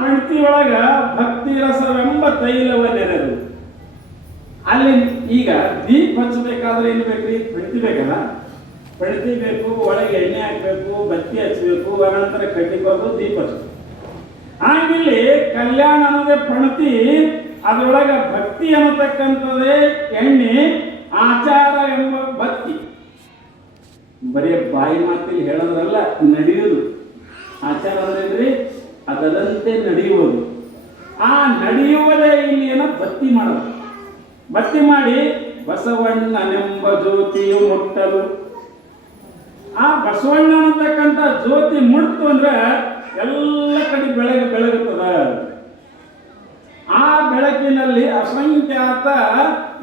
ಪಂಕ್ತಿಯೊಳಗ ಭಕ್ತಿ ರಸವೆಂಬ ತೈಲವನ್ನೆರೆದು ಅಲ್ಲಿ ಈಗ ದೀಪ ಹಚ್ಚಬೇಕಾದ್ರೆ ಏನು ಬೇಕ್ರಿ? ಪಂಕ್ತಿ ಬೇಕಲ್ಲ, ಪಂಕ್ತಿ ಬೇಕು, ಒಳಗೆ ಎಣ್ಣೆ ಹಾಕಬೇಕು, ಬತ್ತಿ ಹಚ್ಚಬೇಕು, ಅನಂತರ ಕಟ್ಟಿ ಕೊಟ್ಟು ದೀಪ ಹಚ್ಚಬೇಕು. ಆಮೇಲೆ ಕಲ್ಯಾಣ ಅನ್ನೋದೇ ಪಣತಿ, ಅದರೊಳಗ ಭಕ್ತಿ ಅನ್ನತಕ್ಕಂಥದ್ದೇ ಎಣ್ಣೆ, ಆಚಾರ ಎಂಬ ಬತ್ತಿ. ಬರೀ ಬಾಯಿ ಮಾತಿಲ್ಲಿ ಹೇಳೋದ್ರಲ್ಲ, ನಡೆಯುವುದು. ಆಚಾರ ಅಂದ್ರೇನ್ರಿ? ಅದರಂತೆ ನಡೆಯುವುದು. ಆ ನಡೆಯುವುದೇ ಇಲ್ಲಿ ಏನೋ ಬತ್ತಿ ಮಾಡೋದು. ಬತ್ತಿ ಮಾಡಿ ಬಸವಣ್ಣನೆಂಬ ಜ್ಯೋತಿಯು ಮುಟ್ಟಲು, ಆ ಬಸವಣ್ಣ ಅನ್ನತಕ್ಕಂಥ ಜ್ಯೋತಿ ಮುಟ್ತು ಅಂದ್ರೆ ಎಲ್ಲ ಕಡೆ ಬೆಳಗುತ್ತದ. ಆ ಬೆಳಕಿನಲ್ಲಿ ಅಸಂಖ್ಯಾತ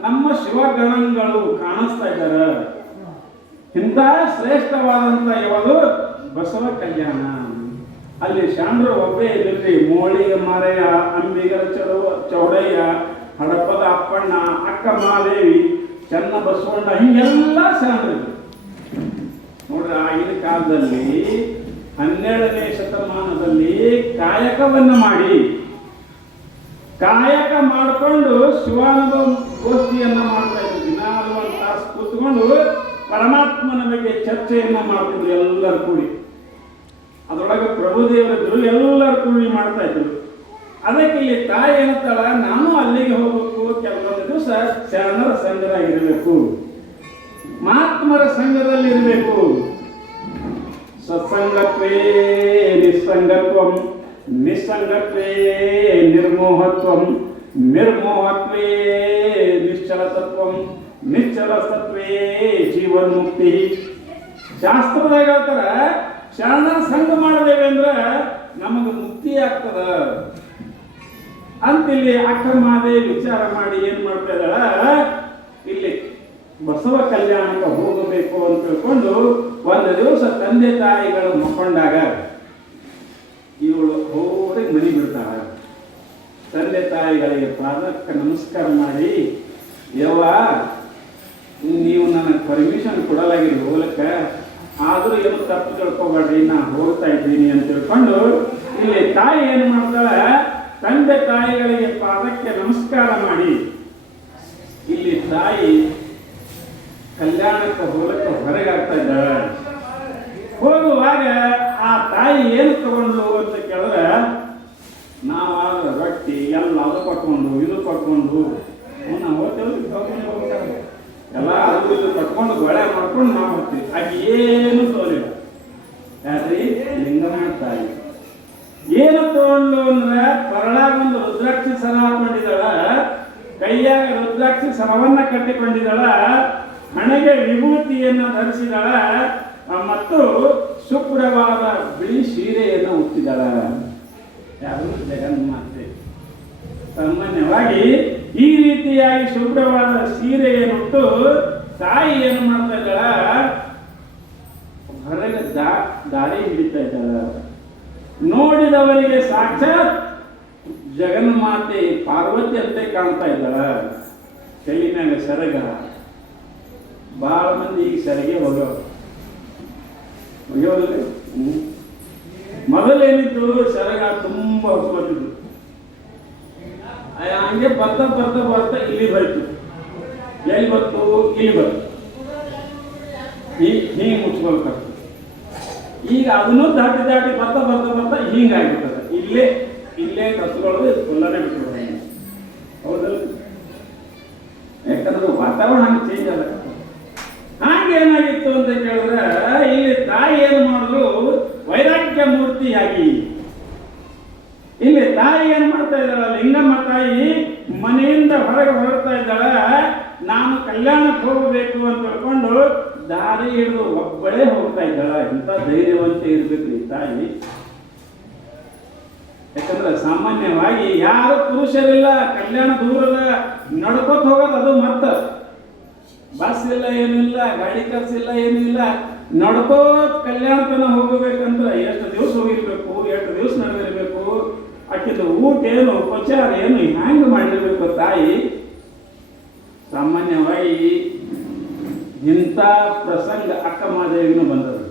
ನಮ್ಮ ಶಿವಗಣಗಳು ಕಾಣಿಸ್ತಾ ಇದ್ದಾರೆ. ಇಂಥ ಶ್ರೇಷ್ಠವಾದಂಥ ಯಾವುದು? ಬಸವ ಕಲ್ಯಾಣ. ಅಲ್ಲಿ ಶಾಂಡ್ರು ಒಬ್ಬೇ ಇದ್ರಿ, ಮೋಳಿಗೆ ಮಾರಯ್ಯ, ಅಂಬಿಗರ ಚೌಡಯ್ಯ, ಹಡಪದ ಅಪ್ಪಣ್ಣ, ಅಕ್ಕ ಮಹಾದೇವಿ, ಚನ್ನ ಬಸವಣ್ಣ, ಹಿಂಗೆಲ್ಲ ಶಾಂಡ್ರು ನೋಡ್ರಿ. ಆಗಿನ ಕಾಲದಲ್ಲಿ 12ನೇ ಶತಮಾನದಲ್ಲಿ ಕಾಯಕವನ್ನು ಮಾಡಿ, ಕಾಯಕ ಮಾಡಿಕೊಂಡು ಶಿವಾನುಭವ ಗೋಷ್ಠಿಯನ್ನ ಮಾಡ್ತಾ ಇದ್ರು. ದಿನಾಲು ಒಂದು ತಾಸು ಕೂತ್ಕೊಂಡು ಪರಮಾತ್ಮನ ಬಗ್ಗೆ ಚರ್ಚೆಯನ್ನ ಮಾಡ್ತಿದ್ರು ಎಲ್ಲರೂ ಕೂಡಿ. ಅದರೊಳಗೆ ಪ್ರಭುದೇವರಿದ್ರು, ಎಲ್ಲರೂ ಕೂಡಿ ಮಾಡ್ತಾ ಇದ್ರು. ಅದಕ್ಕೆ ಇಲ್ಲಿ ತಾಯಿ ಏನಂತಾಳ, ನಾನು ಅಲ್ಲಿಗೆ ಹೋಗ್ಬೇಕು, ಕೆಲವೊಂದು ದಿವಸ ಶರಣರ ಸಂಘರಾಗಿರ್ಬೇಕು, ಮಹಾತ್ಮರ ಸಂಘದಲ್ಲಿ ಇರಬೇಕು. ಸತ್ಸಂಗತ್ವೇ ನಿಸ್ಸಂಗತ್ವಂ, ನಿಸ್ಸಂಗತ್ವೇ ನಿರ್ಮೋಹತ್ವಂ, ನಿರ್ಮೋಹತ್ವೇ ನಿಶ್ಚಲತತ್ವಂ, ನಿಶ್ಚಲತತ್ವೇ ಜೀವನ್ಮುಕ್ತಿ. ಶಾಸ್ತ್ರದಾಗ ಹೇಳ್ತಾರ, ಶರಣರ ಸಂಘ ಮಾಡಿದೇವೆ ಅಂದ್ರೆ ನಮಗೆ ಮುಕ್ತಿ ಆಗ್ತದ ಅಂತಿಲ್ಲಿ ಅಕ್ಕ ಮಹಾದೇವಿ ವಿಚಾರ ಮಾಡಿ ಏನ್ ಮಾಡ್ತಾ ಇದ್ದಾಳ, ಇಲ್ಲಿ ಬಸವ ಕಲ್ಯಾಣಕ್ಕೆ ಹೋಗಬೇಕು ಅಂತ ತಿಳ್ಕೊಂಡು ಒಂದು ದಿವಸ ತಂದೆ ತಾಯಿಗಳು ಮಕ್ಕೊಂಡಾಗ ಇವಳು ಹೋಗಿ ಮನೆ ಬಿಡ್ತಾಳ. ತಂದೆ ತಾಯಿಗಳಿಗೆ ಪಾದಕ್ಕೆ ನಮಸ್ಕಾರ ಮಾಡಿ, ಯವ್ವ ನೀವು ನನಗೆ ಪರ್ಮಿಷನ್ ಕೊಡಲಾಗಿರಿ ಹೋಗ್ಲಿಕ್ಕೆ, ಆದರೂ ಏನು ತಪ್ಪು ತಿಳ್ಕೊಬೇಡ್ರಿ, ನಾ ಹೋಗ್ತಾ ಇದ್ದೀನಿ ಅಂತ ತಿಳ್ಕೊಂಡು ಇಲ್ಲಿ ತಾಯಿ ಏನು ಮಾಡ್ತಾಳೆ, ತಂದೆ ತಾಯಿಗಳಿಗೆ ಪಾದಕ್ಕೆ ನಮಸ್ಕಾರ ಮಾಡಿ ಇಲ್ಲಿ ತಾಯಿ ಕಲ್ಯಾಣಕ್ಕೆ ಹೋಗಲಿಕ್ಕೆ ಹೊರಗಾಗ್ತಾ ಇದ್ದಾಳೆ. ಹೋಗುವಾಗ ಆ ತಾಯಿ ಏನು ತಗೊಂಡು ಅಂತ ಕೇಳಿದ್ರೆ, ನಾವಾದ ರೊಟ್ಟಿ ಎಲ್ಲ ಅದು ಕಟ್ಕೊಂಡು ಇದು ಕಟ್ಕೊಂಡು ನಾವು ಹೋಗ್ತೇವೆ, ಎಲ್ಲ ಅದು ಇದು ಕಟ್ಕೊಂಡು ಗೊಳೆ ಮಾಡ್ಕೊಂಡು ನಾವು ಹೋಗ್ತೀವಿ. ಆಕೆ ಏನು ತೋರಿಲ್ಲ. ಯಾಕ್ರಿ? ಲಿಂಗಮ್ಮ ತಾಯಿ ಏನು ತಗೊಂಡು ಅಂದ್ರೆ ಕೊರಳಾಗ ಒಂದು ರುದ್ರಾಕ್ಷಿ ಸರ ಹಾಕೊಂಡಿದ್ದಾಳ, ಕೈಯಾಗ ರುದ್ರಾಕ್ಷಿ ಸರವನ್ನ ಕಟ್ಟಿಕೊಂಡಿದ್ದಾಳ, ಹಣೆಗೆ ವಿಭೂತಿಯನ್ನು ಧರಿಸಿದಾಳ, ಮತ್ತು ಶುಭ್ರವಾದ ಬಿಳಿ ಸೀರೆಯನ್ನು ಉಟ್ಟಿದ್ದಾಳ. ಯಾರು? ಜಗನ್ಮಾತೆ. ಸಾಮಾನ್ಯವಾಗಿ ಈ ರೀತಿಯಾಗಿ ಶುಭ್ರವಾದ ಸೀರೆಯನ್ನುಟ್ಟು ತಾಯಿ ಏನು ಮಾಡ್ತಾ ಇದ್ದಾಳ, ಹೊರಗೆ ದಾರಿ ಹಿಡಿತಾ ಇದ್ದಾಳ. ನೋಡಿದವರಿಗೆ ಸಾಕ್ಷಾತ್ ಜಗನ್ಮಾತೆ ಪಾರ್ವತಿ ಅಂತ ಕಾಣ್ತಾ ಇದ್ದಾಳ. ತೆಲಿನಾಗ ಸೆರಗ, ಬಹಳ ಮಂದಿ ಈಗ ಸೆರಗೆ ಹೋಗ್ಯೋದಿಲ್ಲ. ಮೊದಲೇನಿತ್ತು, ಸೆರಗ ತುಂಬಾ ಹೊಸ್ಕೊತಿದ್ರು. ಹಂಗೆ ಬರ್ತಾ ಬರ್ತಾ ಬರ್ತಾ ಇಲ್ಲಿ ಬರ್ತು, ಎಲ್ಲಿ ಬರ್ತು? ಇಲ್ಲಿ ಬರ್ತು. ಹೀಗೆ ಮುಚ್ಕೊಳ್ತಾರೆ. ಈಗ ಅದನ್ನು ದಾಟಿ ದಾಟಿ ಬರ್ತಾ ಬರ್ತಾ ಬರ್ತಾ ಹಿಂಗಾಗಿರ್ತದೆ. ಇಲ್ಲೇ ಕತ್ಕೊಳ್ಳೋದು ಕೊಲ್ಲನೆ ಬಿಟ್ಬಿಡ್ತಾರೆ. ಹೌದಲ್ಲ? ಯಾಕಂದ್ರೆ ವಾತಾವರಣ ಹಂಗೆ ಚೇಂಜ್ ಆಗತ್ತೆ. ಹಾಗೆ ಏನಾಗಿತ್ತು ಅಂತ ಕೇಳಿದ್ರೆ, ಇಲ್ಲಿ ತಾಯಿ ಏನು ಮಾಡಿದ್ರು, ವೈರಾಗ್ಯ ಮೂರ್ತಿಯಾಗಿ ಇಲ್ಲಿ ತಾಯಿ ಏನ್ ಮಾಡ್ತಾ ಇದ್ದಾಳ, ಲಿಂಗಮ್ಮ ತಾಯಿ ಮನೆಯಿಂದ ಹೊರಡ್ತಾ ಇದ್ದಾಳ. ನಾನು ಕಲ್ಯಾಣಕ್ಕೆ ಹೋಗಬೇಕು ಅಂತ ತಿಳ್ಕೊಂಡು ದಾರಿ ಹಿಡಿದು ಒಬ್ಬಳೇ ಹೋಗ್ತಾ ಇದ್ದಾಳ. ಇಂಥ ಧೈರ್ಯವಂತೆ ಇರ್ಬೇಕು ಈ ತಾಯಿ. ಯಾಕಂದ್ರೆ ಸಾಮಾನ್ಯವಾಗಿ ಯಾರು ಪುರುಷರಿಲ್ಲ, ಕಲ್ಯಾಣ ದೂರದ ನಡ್ಕೊತ ಹೋಗೋದು, ಅದು ಮತ್ತ ಬಸ್ ಇಲ್ಲ, ಏನಿಲ್ಲ, ಗಾಡಿ ಖರ್ಚಿಲ್ಲ, ಏನಿಲ್ಲ, ನಡ್ಕೋತ ಕಲ್ಯಾಣ ತನ ಹೋಗಬೇಕಂದ್ರೆ ಎಷ್ಟು ದಿವಸ ಹೋಗಿರ್ಬೇಕು, ಎಷ್ಟು ದಿವಸ ನಡೆದಿರ್ಬೇಕು, ಆಕಿದ ಊಟ ಏನು, ಉಪಚಾರ ಏನು, ಹ್ಯಾಂಗ ಮಾಡಿರ್ಬೇಕು ತಾಯಿ. ಸಾಮಾನ್ಯವಾಗಿ ಇಂಥ ಪ್ರಸಂಗ ಅಕ್ಕ ಮಹಾದೇವಿನೂ ಬಂದದ್ದು.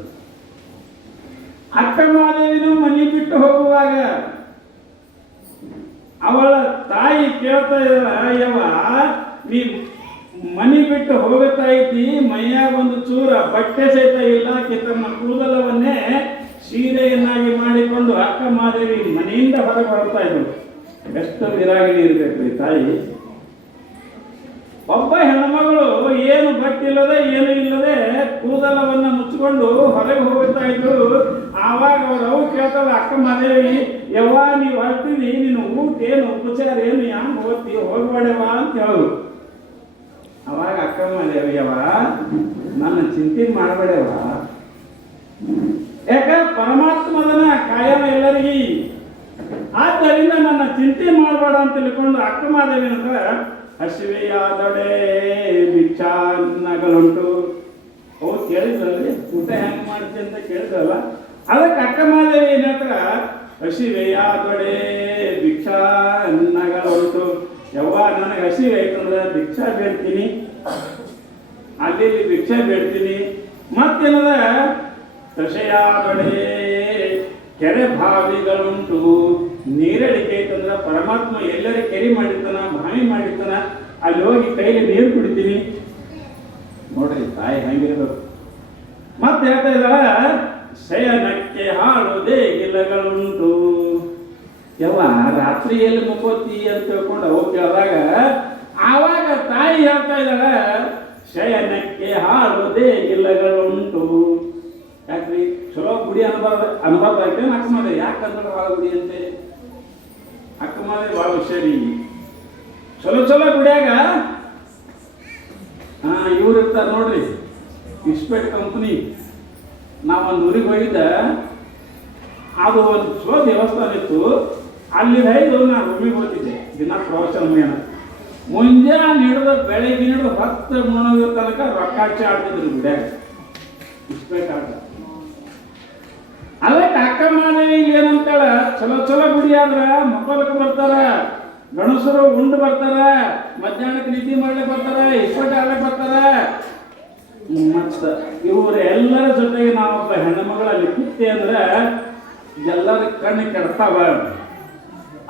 ಅಕ್ಕ ಮಹಾದೇವಿನೂ ಮನೆ ಬಿಟ್ಟು ಹೋಗುವಾಗ ಹೇಳ್ತಾ ಇದ್ದಾಳ, ಯವ್ವ ನೀ ಮನಿ ಬಿಟ್ಟು ಹೋಗುತ್ತಾ ಇದ್ದಿ, ಮೈಯಾಗ ಒಂದು ಚೂರ ಬಟ್ಟೆ ಸಹಿತ ಇಲ್ಲ, ತನ್ನ ಕೂದಲವನ್ನೇ ಸೀರೆಯನ್ನಾಗಿ ಮಾಡಿಕೊಂಡು ಅಕ್ಕ ಮಾದೇವಿ ಮನೆಯಿಂದ ಹೊರಗೆ ಬರ್ತಾ ಇದ್ರು. ಎಷ್ಟು ವಿರಾಗಿಣಿ ಇರ್ಬೇಕ್ರಿ ತಾಯಿ. ಒಬ್ಬ ಹೆಣ್ಮಗಳು ಏನು ಬಟ್ಟಿಲ್ಲದೆ ಏನು ಇಲ್ಲದೆ ಕೂದಲವನ್ನ ಮುಚ್ಚಿಕೊಂಡು ಹೊರಗೆ ಹೋಗ್ತಾ ಇದ್ರು. ಆವಾಗ ಅವ್ರು ಕೇಳ್ತಾಳ, ಅಕ್ಕ ಮಾದೇವಿ ಯವ್ವ ನೀವು ಹೊರ್ತೀವಿ, ನೀನು ಊಟ ಏನು ಉಪಚಾರ ಏನು ಹ್ಯಾಂಗ ಹೋಗ್ತಿ, ಹೋಗ್ಬೇಡವ ಅಂತ ಹೇಳು. ಅವಾಗ ಅಕ್ಕ ಮಾದೇವಿ ಯವ್ವ ನನ್ನ ಚಿಂತೆ ಮಾಡಬೇಡವ, ಯಾಕ ಪರಮಾತ್ಮದನ ಕಾಯಮ ಎಲ್ಲರಿಗೆ, ಆದ್ದರಿಂದ ನನ್ನ ಚಿಂತೆ ಮಾಡಬೇಡ ಅಂತ ತಿಳ್ಕೊಂಡು ಅಕ್ಕ ಮಾದೇವಿ ಅಂತ ಹಸಿವೆಯಾದೊಡೆ ಭಿಕ್ಷಾನ್ನಗಲುಂಟು. ಅವ್ರು ಕೇಳಿದ್ರಲ್ಲಿ ಊಟ ಹೆಂಗೆ ಮಾಡ್ತಿ ಅಂತ ಕೇಳಿದ್ರಲ್ಲ, ಅದಕ್ಕೆ ಅಕ್ಕ ಮಾದೇವಿ ಏನ್ ಹೇಳ್ತಾರ, ಹಸಿವೆಯಾದೊಡೆ ಭಿಕ್ಷಾನ್ನಗಲುಂಟು. ಯವ್ವ ನನಗೆ ಹಸಿವೆ ಐತಂದ್ರೆ ಭಿಕ್ಷಾ ಬೇಡ್ತೀನಿ, ಅಲ್ಲಿ ಭಿಕ್ಷಾ ಬೇಡ್ತೀನಿ. ಮತ್ತೇನದ ಕಷೆಯಾದೊಡೆ ಕೆರೆ ಬಾವಿಗಳುಂಟು. ನೀರಡಿಕೆ ಐತಂದ್ರ ಪರಮಾತ್ಮ ಎಲ್ಲರ ಕೆರೆ ಮಾಡಿರ್ತಾನ, ಬಾವಿ ಮಾಡಿರ್ತಾನ, ಅಲ್ಲಿ ಹೋಗಿ ಕೈಲಿ ನೀರು ಕುಡಿತೀನಿ. ನೋಡ್ರಿ ತಾಯಿ ಹಂಗಿರ್ಬೇಕು. ಮತ್ತೆ ಹೇಳ್ತಾ ಇದ್ದಾಳ, ಶಯನಕ್ಕೆ ಹಾಳು ದೇಗಿಲಗಳುಂಟು. ಯವ್ವ ರಾತ್ರಿ ಎಲ್ಲಿ ಮುಕ್ಕೋತಿ ಅಂತ ತಿಳ್ಕೊಂಡು ಅವು ಕೇಳಿದಾಗ ಆವಾಗ ತಾಯಿ ಹೇಳ್ತಾ ಇದ್ದಾಳ, ಶಯನಕ್ಕೆ ಹಾಳು ದೇಗಿಲಗಳುಂಟು. ಯಾಕ್ರಿ ಚಲೋ ಗುಡಿ ಅನ್ಬಾರ್ದಾಯ್ತು ಅಕ್ಕ ಮಾದೆ, ಯಾಕಂದ್ರೆ ಭಾಳ ಗುಡಿ ಅಂತೆ ಅಕ್ಕ ಮಾದೆ ಭಾಳ ಹುಷಾರಿ. ಚಲೋ ಗುಡಿಯಾಗ ಇವ್ರು ಇರ್ತಾರೆ ನೋಡ್ರಿ, ಇಸ್ಪೇಟ್ ಕಂಪ್ನಿ. ನಾವೊಂದು ಊರಿಗೆ ಹೋಗಿದ್ದ, ಅದು ಒಂದು ಚಲೋ ದೇವಸ್ಥಾನ ಇತ್ತು. ಅಲ್ಲಿ ಐದು ನಾನು ರೂಮಿಗೆ ಹೋಗ್ತಿದ್ದೆ ದಿನ ಪ್ರವಚನ ಮೇಣ. ಮುಂಜಾನೆ ಹಿಡಿದು ಬೆಳಗ್ಗೆ ಹಿಡಿದು 10 ಮುನ್ನೂರ ತನಕ ರೊಕ್ಕಾಚೆ ಆಡ್ತಿದ್ರು ಗುಡಿಯಾಗ, ಇಸ್ಪೇಟ್ ಆಟ. ಅದಕ್ಕೆ ಅಕ್ಕ ಮಾದೇವಿ ಏನಂತಾಳ, ಚಲೋ ಗುಡಿ ಆದ್ರ ಮಕ್ಕಳಕ್ಕೆ ಬರ್ತಾರ, ಗಣಸರು ಉಂಡು ಬರ್ತಾರ, ಮಧ್ಯಾಹ್ನಕ್ಕೆ ನಿದ್ದೆ ಮಾಡ್ಲಿಕ್ಕೆ ಬರ್ತಾರ, ಇಸ್ಪೇಟ್ ಆಡ್ಲಿಕ್ಕೆ ಬರ್ತಾರ. ಮತ್ತ ಇವ್ರು ಎಲ್ಲರ ಜೊತೆಗೆ ನಾವೊಬ್ಬ ಹೆಣ್ಣು ಮಗಳಲ್ಲಿ ಕುತ್ತೆ ಅಂದ್ರೆ ಎಲ್ಲರ ಕಣ್ಣು ಕೆಡ್ತಾವ.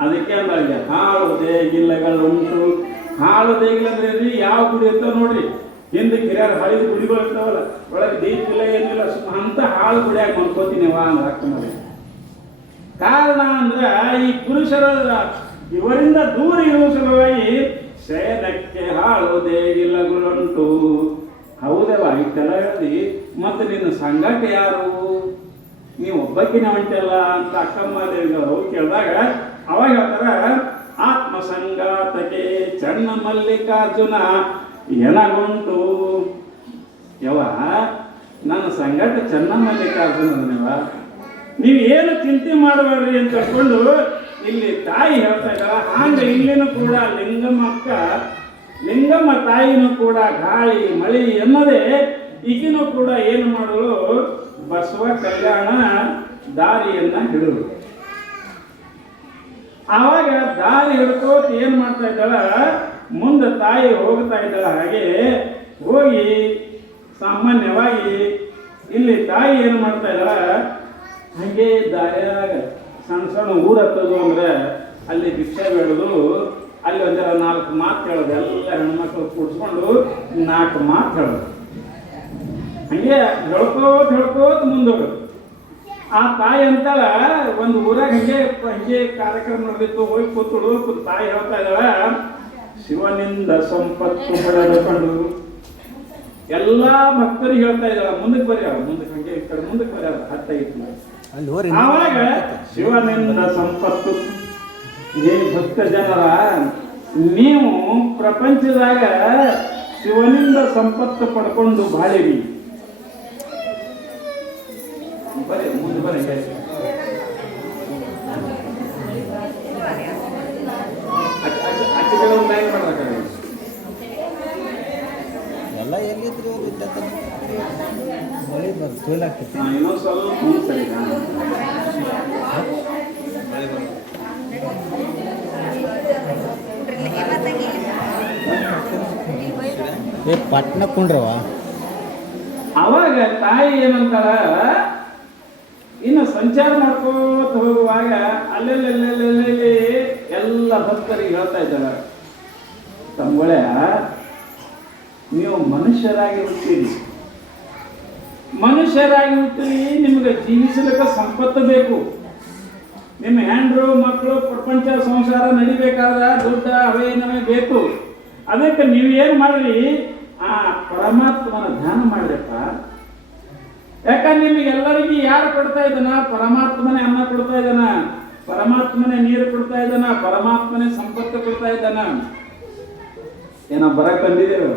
ಅದಕ್ಕೆ ಅಂದಾಗ ಹಾಳು ದೇಗಿಲ್ಲಗಳು ಉಂಟು. ಹಾಳು ದೇಗಿಲ್ಲ ಅಂದ್ರೆ ಯಾವ ಗುಡಿ ಇರ್ತಾವ ನೋಡ್ರಿ, ಹಿಂದೆ ಕಿರಿಯರು ಹಳಿದ ಗುಡಿಗಳು ಇರ್ತಾವಲ್ಲ, ಒಳಗೆ ದೀಪ ಇಲ್ಲ ಏನಿಲ್ಲ, ಅಂತ ಹಾಳು ಗುಡಿಯಾಗ ಮನ್ಕೋತೀನಿ ವಾ ಅಂದ್ರೆ ಅಕ್ಕ ಮಾಡಿ. ಕಾರಣ ಅಂದ್ರ ಈ ಪುರುಷರ ಇವರಿಂದ ದೂರ ಇರುವ ಸಲುವಾಗಿ ಶಯನಕ್ಕೆ ಹಾಳು ದೇಗಿಲ್ಲಗಳುಂಟು. ಹೌದವ ಇಷ್ಟೆಲ್ಲ ಹೇಳಿ, ಮತ್ತೆ ನಿನ್ನ ಸಂಗಾಟ ಯಾರು, ನೀವು ಒಬ್ಬಕ್ಕಿನ ಹೊಂಟಲ್ಲ ಅಂತ ಅಕ್ಕಮ್ಮ ದೇವಿಗಳು ಕೇಳಿದಾಗ ಅವಾಗ ಹೇಳ್ತಾರ, ಆತ್ಮ ಸಂಗಾತಕ್ಕೆ ಚನ್ನ ಮಲ್ಲಿಕಾರ್ಜುನ ಏನಗುಂಟು. ಯವ ನನ್ನ ಸಂಗಾಟ ಚೆನ್ನ ಮಲ್ಲಿಕಾರ್ಜುನವ, ನೀವು ಏನು ಚಿಂತೆ ಮಾಡಬೇಡ್ರಿ ಅಂತ ಹೇಳ್ಕೊಂಡು ಇಲ್ಲಿ ತಾಯಿ ಹೇಳ್ತಾ ಇದ್ದಾರ. ಹಾಗೆ ಇಲ್ಲಿನೂ ಕೂಡ ಲಿಂಗಮ್ಮ ತಾಯಿನೂ ಕೂಡ ಗಾಳಿ ಮಳಿ ಎನ್ನದೆ ಈಗಿನೂ ಕೂಡ ಏನು ಮಾಡಲು ಬಸವ ಕಲ್ಯಾಣ ದಾರಿಯನ್ನ ಹಿಡಿದು. ಆವಾಗ ದಾರಿ ಹಿಡ್ಕೋತ ಏನ್ ಮಾಡ್ತಾ ಇದ್ದಾಳ, ಮುಂದೆ ತಾಯಿ ಹೋಗ್ತಾ ಇದ್ದಾಳ. ಹಾಗೆ ಹೋಗಿ ಸಾಮಾನ್ಯವಾಗಿ ಇಲ್ಲಿ ತಾಯಿ ಏನು ಮಾಡ್ತಾ ಇದ್ದಾಳ, ಹಾಗೆ ದಾರಿಯಾಗ ಸಣ್ಣ ಊರು ಹತ್ತೋದು ಅಂದ್ರೆ ಅಲ್ಲಿ ಭಿಕ್ಷೆ ಬೇಡೋದು, ಅಲ್ಲಿ ಒಂದರ 4 ಮಾತು ಹೇಳೋದು, ಎಲ್ಲ ಹೆಣ್ಮಕ್ಳು ಕೂಡಿಸ್ಕೊಂಡು 4 ಮಾತು ಹೇಳೋದು. ಹಂಗೆ ಹೇಳ್ಕೋತ ಮುಂದೋಗೋದು. ಆ ತಾಯಿ ಅಂತಾಳ, ಒಂದು ಊರಾಗ ಹಂಗೆ ಕಾರ್ಯಕ್ರಮ ನಡೆದಿತ್ತು, ಹೋಗಿ ಕೂತಳು. ತಾಯಿ ಹೇಳ್ತಾ ಇದ್ದಾಳ, ಶಿವನಿಂದ ಸಂಪತ್ತು ಪಡೆದುಕೊಂಡು ಎಲ್ಲಾ ಭಕ್ತರಿಗೆ ಹೇಳ್ತಾ ಇದ್ದಾಳ, ಮುಂದಕ್ಕೆ ಬರ್ಯಾವ, ಮುಂದಕ್ಕೆ ಹಂಗೆ ಈ ಕಡೆ ಮುಂದಕ್ಕೆ ಬರ್ಯಾವ, ಹತ್ತಾಗಿತ್ತು. ಆವಾಗ ಶಿವನಿಂದ ಸಂಪತ್ತು, ಏ ಭಕ್ತ ಜನರ, ನೀವು ಪ್ರಪಂಚದಾಗ ಶಿವನಿಂದ ಸಂಪತ್ತು ಪಡ್ಕೊಂಡು ಬಾಳಿರಿ. ಬರೀ ಮುಂದೆ ಬರೀ ಎಲ್ಲ ಎಲ್ಲಿದ್ರು ಇನ್ನೊಂದು ಸ್ವಲ್ಪ ಸರಿ. ಪಟ್ನ ಕುಂಡ್ರವ. ಅವಾಗ ತಾಯಿ ಏನಂತಾರ, ಇನ್ನು ಸಂಚಾರ ಮಾಡ್ಕೋತ ಹೋಗುವಾಗ ಅಲ್ಲೆಲ್ಲಿ ಎಲ್ಲ ಭಕ್ತರಿಗೆ ಹೇಳ್ತಾ ಇದ್ದಾಳ, ತಮ್ಮಗಳೇ, ನೀವು ಮನುಷ್ಯರಾಗಿ ಹುಟ್ಟಿರಿ. ಮನುಷ್ಯರಾಗಿ ಹುಟ್ಟಿರಿ, ನಿಮಗೆ ಜೀವಿಸಲಿಕ್ಕೆ ಸಂಪತ್ತು ಬೇಕು. ನಿಮ್ಮ ಹೆಂಡ್ರು ಮಕ್ಕಳು ಪ್ರಪಂಚ ಸಂಸಾರ ನಡಿಬೇಕಾದ್ರೆ ದುಡ್ಡ ಅವೇ ನಮಗೆ ಬೇಕು. ಅದಕ್ಕೆ ನೀವು ಏನು ಮಾಡ್ರಿ, ಆ ಪರಮಾತ್ಮನ ಧ್ಯಾನ ಮಾಡ್ರಪ್ಪ. ಯಾಕಂದ್ರೆ ನಿಮಗೆಲ್ಲರಿಗೂ ಯಾರು ಕೊಡ್ತಾ ಇದ್ದಾನ? ಪರಮಾತ್ಮನೇ ಅನ್ನ ಕೊಡ್ತಾ ಇದ್ದಾನ, ಪರಮಾತ್ಮನೇ ನೀರು ಕೊಡ್ತಾ ಇದ್ದಾನ, ಪರಮಾತ್ಮನೇ ಸಂಪತ್ತು ಕೊಡ್ತಾ ಇದ್ದಾನ. ಏನೋ ಬರಕ್ ತಂದಿದ್ದೇವೆ,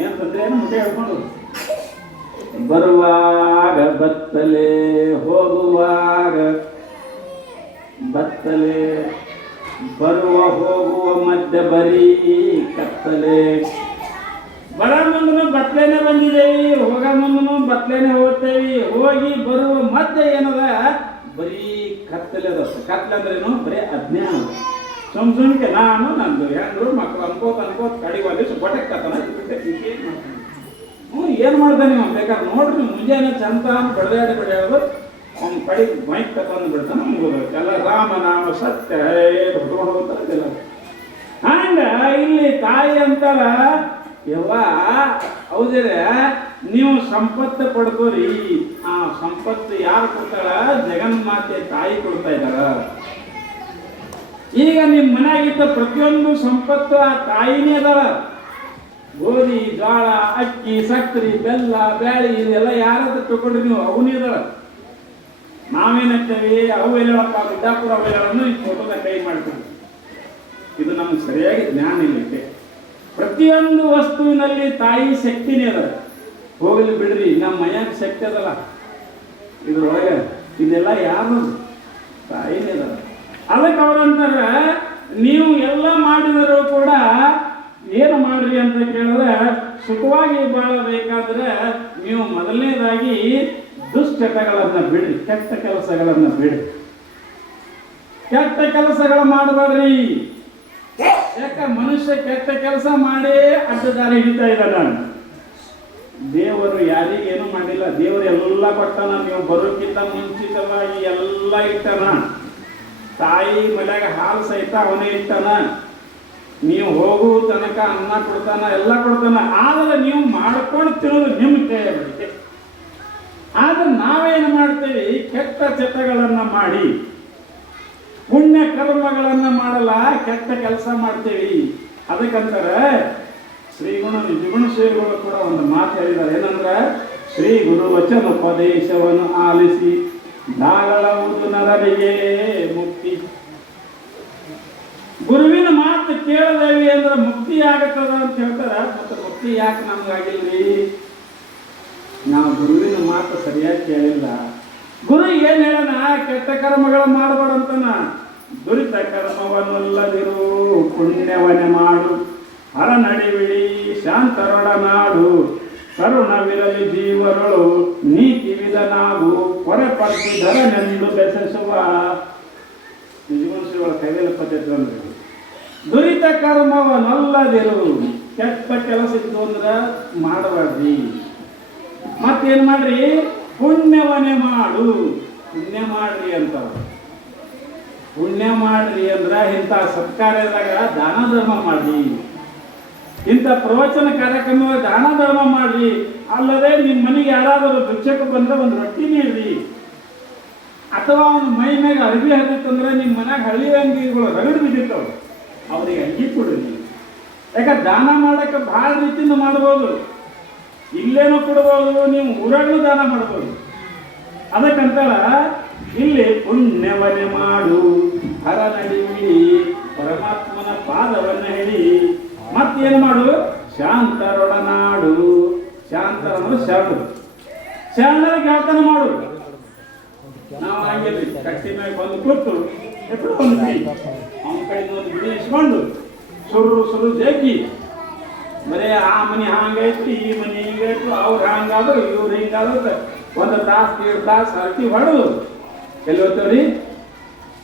ಏನ್ ತಂದ್ರೆ ಏನು ಮುಟ್ಟೆ ಹೇಳ್ಕೊಂಡು ಬರುವಾಗ ಬತ್ತಲೆ ಹೋಗುವಾಗ ಬತ್ತಲೆ, ಬರುವ ಹೋಗುವ ಮಧ್ಯ ಬರೀ ಕತ್ತಲೆ. ಬರ ಮುಂದನು ಬತ್ಲೇನೆ ಬಂದಿದ್ದೇವಿ, ಹೋಗ ಮುಂದನು ಬತ್ಲೇನೆ ಹೋಗ್ತೇವಿ. ಹೋಗಿ ಬರುವ ಮಧ್ಯ ಏನದ ಬರೀ ಕತ್ತಲೆ ಅದ. ಕತ್ತಲೆ ಅಂದ್ರೇನು? ಬರೀ ಅಜ್ಞಾನ. ಸುಮ್ಕೆ ನಾನು ನಂದು ಹೆಂಡ್ರು ಮಕ್ಕಳು ಅನ್ಕೋತ ಕಡಿಗೆ ಒಂದು ಬಟಕ್ಕತನ ಏನು ಮಾಡ್ತಾನೆ ನೀವು ಬೇಕಾದ್ರೆ ನೋಡ್ರಿ. ಮುಂಜಾನೆ ಚಂದ ಬೆಳೆದಾಡಿ ಅವ್ನ ಕಡೆ ಮೈಕ್ ತಗೊಂಡು ಬಿಡ್ತಾನೆ. ಮುಗಿದ ಎಲ್ಲ ರಾಮನಾಮ ಸತ್ಯ ಹೊತ್ಕೊಂಡು ಹೋಗ್ತಾರಲ್ಲ. ಹಂಗ ಇಲ್ಲಿ ತಾಯಿ ಅಂತಾರ, ಯವ್ವ ಹೌದಿರ ನೀವು ಸಂಪತ್ತು ಪಡ್ಕೋರಿ. ಆ ಸಂಪತ್ತು ಯಾರು ಕೊಡ್ತಾಳ? ಜಗನ್ಮಾತೆ ತಾಯಿ ಕೊಡ್ತಾ ಇದ್ದಾರ. ಈಗ ನಿಮ್ಮ ಮನೆಯಾಗಿದ್ದ ಪ್ರತಿಯೊಂದು ಸಂಪತ್ತು ಆ ತಾಯಿನೇ ಅದಾವ. ಗೋಧಿ, ಜೋಳ, ಅಕ್ಕಿ, ಸಕ್ಕರೆ, ಬೆಲ್ಲ, ಬ್ಯಾಳಿ ಇದೆಲ್ಲ ಯಾರಾದ್ರೂ ತಗೊಂಡ್ರಿ ನೀವು ಅವನೇ ಅದಾವ. ನಾವೇನಂತೇವಿ, ಅವು ಎಲ್ಲಪ್ಪ ಬಿದ್ದಾಪುರ ಅವೆಲ್ಲವನ್ನು ಈ ಫೋಟೋದ ಕೈ ಮಾಡ್ತೀವಿ. ಇದು ನಮ್ಗೆ ಸರಿಯಾಗಿ ಜ್ಞಾನ ಇಲ್ಲಕ್ಕೆ. ಪ್ರತಿಯೊಂದು ವಸ್ತುವಿನಲ್ಲಿ ತಾಯಿ ಶಕ್ತಿನೇ ಅದ. ಹೋಗಲಿ ಬಿಡ್ರಿ, ನಮ್ಮ ಮೈಯಾಗ ಶಕ್ತಿ ಅದಲ್ಲ ಇದ್ರೊಳಗೆ. ಇದೆಲ್ಲ ಯಾರು? ತಾಯಿನೇ ಅದ. ಅದಕ್ಕೆ ಅವ್ರಂತಾರ, ನೀವು ಎಲ್ಲ ಮಾಡಿದರೂ ಕೂಡ ಏನು ಮಾಡ್ರಿ ಅಂತ ಕೇಳಿದ್ರೆ, ಸುಖವಾಗಿ ಬಾಳಬೇಕಾದ್ರೆ ನೀವು ಮೊದಲನೇದಾಗಿ ದುಶ್ಚಟಗಳನ್ನು ಬಿಡ್ರಿ, ಕೆಟ್ಟ ಕೆಲಸಗಳನ್ನು ಬಿಡ್ರಿ. ಕೆಟ್ಟ ಕೆಲಸಗಳು ಮಾಡಬೇಡ್ರಿ. ಯಾಕ ಮನುಷ್ಯ ಕೆಟ್ಟ ಕೆಲಸ ಮಾಡಿ ಅಡ್ಡದಾರಿ ಹಿಡಿತಾ ಇದ್ದಾನ. ದೇವರು ಯಾರಿಗೇನು ಮಾಡಿಲ್ಲ. ದೇವರು ಎಲ್ಲ ಕೊಟ್ಟಾನ. ನೀವು ಬರೋಕ್ಕಿಂತ ಮುಂಚಿತವಾಗಿ ಎಲ್ಲ ಇಟ್ಟಾನ. ತಾಯಿ ಮನ್ಯಾಗ ಹಾಲು ಸಹಿತ ಅವನೇ ಇಟ್ಟಾನ. ನೀವು ಹೋಗು ತನಕ ಅನ್ನ ಕೊಡ್ತಾನ, ಎಲ್ಲ ಕೊಡ್ತಾನ. ಆದ್ರೆ ನೀವು ಮಾಡ್ಕೊಂಡು ತಿನ್ನೋದು ನಿಮ್ಮ ಕೈಯ ಬಳಿಕೆ. ಆದ್ರೆ ನಾವೇನು ಮಾಡ್ತೇವೆ? ಕೆಟ್ಟ ಚಟಗಳನ್ನು ಮಾಡಿ, ಪುಣ್ಯ ಕರ್ಮಗಳನ್ನ ಮಾಡಲ್ಲ, ಕೆಟ್ಟ ಕೆಲಸ ಮಾಡ್ತೇವಿ. ಅದಕ್ಕಂತಾರೆ ಶ್ರೀಗುಣ ನಿಜಗುಣ ಶ್ರೀಗಳು ಕೂಡ ಒಂದು ಮಾತು ಹೇಳಿದ್ದಾರೆ. ಏನಂದ್ರೆ, ಶ್ರೀ ಗುರು ವಚನೋಪದೇಶವನ್ನು ಆಲಿಸಿ ದಾಗಳವುದು ನರರಿಗೆ ಮುಕ್ತಿ. ಗುರುವಿನ ಮಾತು ಕೇಳದೇವಿ ಅಂದ್ರೆ ಮುಕ್ತಿ ಆಗತ್ತದ ಅಂತ ಹೇಳ್ತಾರ. ಮತ್ತೆ ಮುಕ್ತಿ ಯಾಕೆ ನಮ್ಗಾಗಿಲ್ರಿ? ನಾವು ಗುರುವಿನ ಮಾತು ಸರಿಯಾಗಿ ಕೇಳಿಲ್ಲ. ಗುರು ಏನ್ ಹೇಳನ? ಕೆಟ್ಟ ಕರ್ಮಗಳು ಮಾಡಬಾರಂತನ. ದುರಿತ ಕರ್ಮವನ್ನಲ್ಲದಿರು, ಪುಣ್ಯವನ್ನೇ ಮಾಡು, ಹರ ನಡಿವಿಡಿ ಶಾಂತರೊಡನಾಡು, ಕರುಣವಿರಲಿ ಜೀವಗಳು, ನೀತಿ ವಿಧನಾಗು, ಹೊರಪಡಿಸಿದರನೆಂದು ಬೆಸಸುವ. ನಿಜಗುಣ ಕೈವೇಲ ಪದ್ಧತಿ ಅಂದ್ರೆ ದುರಿತ ಕರ್ಮವನ್ನಲ್ಲದಿರು. ಕೆಟ್ಟ ಕೆಲಸ ಇತ್ತು ಅಂದ್ರೆ ಮಾಡಬಾರ್ದಿ. ಮತ್ತೇನ್ ಮಾಡ್ರಿ? ಪುಣ್ಯವನ್ನೇ ಮಾಡು. ಪುಣ್ಯ ಮಾಡ್ರಿ ಅಂತ. ಪುಣ್ಯ ಮಾಡ್ರಿ ಅಂದ್ರ ಇಂಥ ಸತ್ಕಾರ್ಯದಾಗ ದಾನ ಧರ್ಮ ಮಾಡ್ರಿ, ಇಂಥ ಪ್ರವಚನ ಕಾರ್ಯಕ್ರಮ ದಾನ ಧರ್ಮ ಮಾಡ್ರಿ. ಅಲ್ಲದೆ ನಿಮ್ಮ ಮನೆಗೆ ಯಾರಾದರೂ ಭಿಕ್ಷಕ ಬಂದ್ರೆ ಒಂದು ರೊಟ್ಟಿ ನೀಡ್ರಿ. ಅಥವಾ ಒಂದು ಮೈ ಮ್ಯಾಗ ಅರಿವಿ ಹರಿತಂದ್ರೆ ನಿಮ್ಮ ಮನ್ಯಾಗ ಹಳ್ಳಿ ಅಂಗಿಗಳು ರಗಡ್ ಬಿದ್ದಿರ್ತಾವ, ಅವ್ರಿಗೆ ಅಂಗಿ ಕೊಡ್ರಿ. ಯಾಕಂದ್ರೆ ದಾನ ಮಾಡಕ್ಕೆ ಭಾಳ ರೀತಿಯಿಂದ ಮಾಡ್ಬೋದು. ಇಲ್ಲೇನೋ ಕೊಡ್ಬೋದು, ನೀವು ಊರಾಗೂ ದಾನ ಮಾಡ್ಬೋದು. ಅದಕ್ಕಂತಾರ ಇಲ್ಲಿ ಪುಣ್ಯವನ್ನೇ ಮಾಡು, ಹರ ನಡಿವಿಡಿ, ಪರಮಾತ್ಮನ ಪಾದವನ್ನ ಹಿಡಿ. ಮತ್ತೇನು ಮಾಡು? ಶಾಂತರೊಡನಾಡು. ಶಾಂತರ ಅಂದ್ರೆ ಶರಣರು. ಶರಣರ ಜ್ಞಾಪನ ಮಾಡು. ನಾವು ಹಾಗೆಲ್ಲ ಕಟ್ಟಿ ಮೇಲೆ ಬಂದು ಕೂತು ಎప్పుడు ಒಂದು ಬಿಡಿ ಅವನ ಕಡೆಯಿಂದ ಒಂದು ಬಿಡಿ ಇಸ್ಕೊಂಡು ಸುರು ಜಗ್ಗಿ ಬರೀ ಆ ಮನೆ ಹಾಂಗೈತಿ, ಈ ಮನೆ ಹಿಂಗಾಯ್ತು, ಅವ್ರು ಹಂಗಾದ್ರು ಇವ್ರು ಹಿಂಗಾದ್ರು ಒಂದು ತಾಸು 2 ತಾಸು ಹರಟಿ ಹೊಡೆದು ಎಲ್ಲಿ ಹೋಗ್ತೇವ್ರಿ?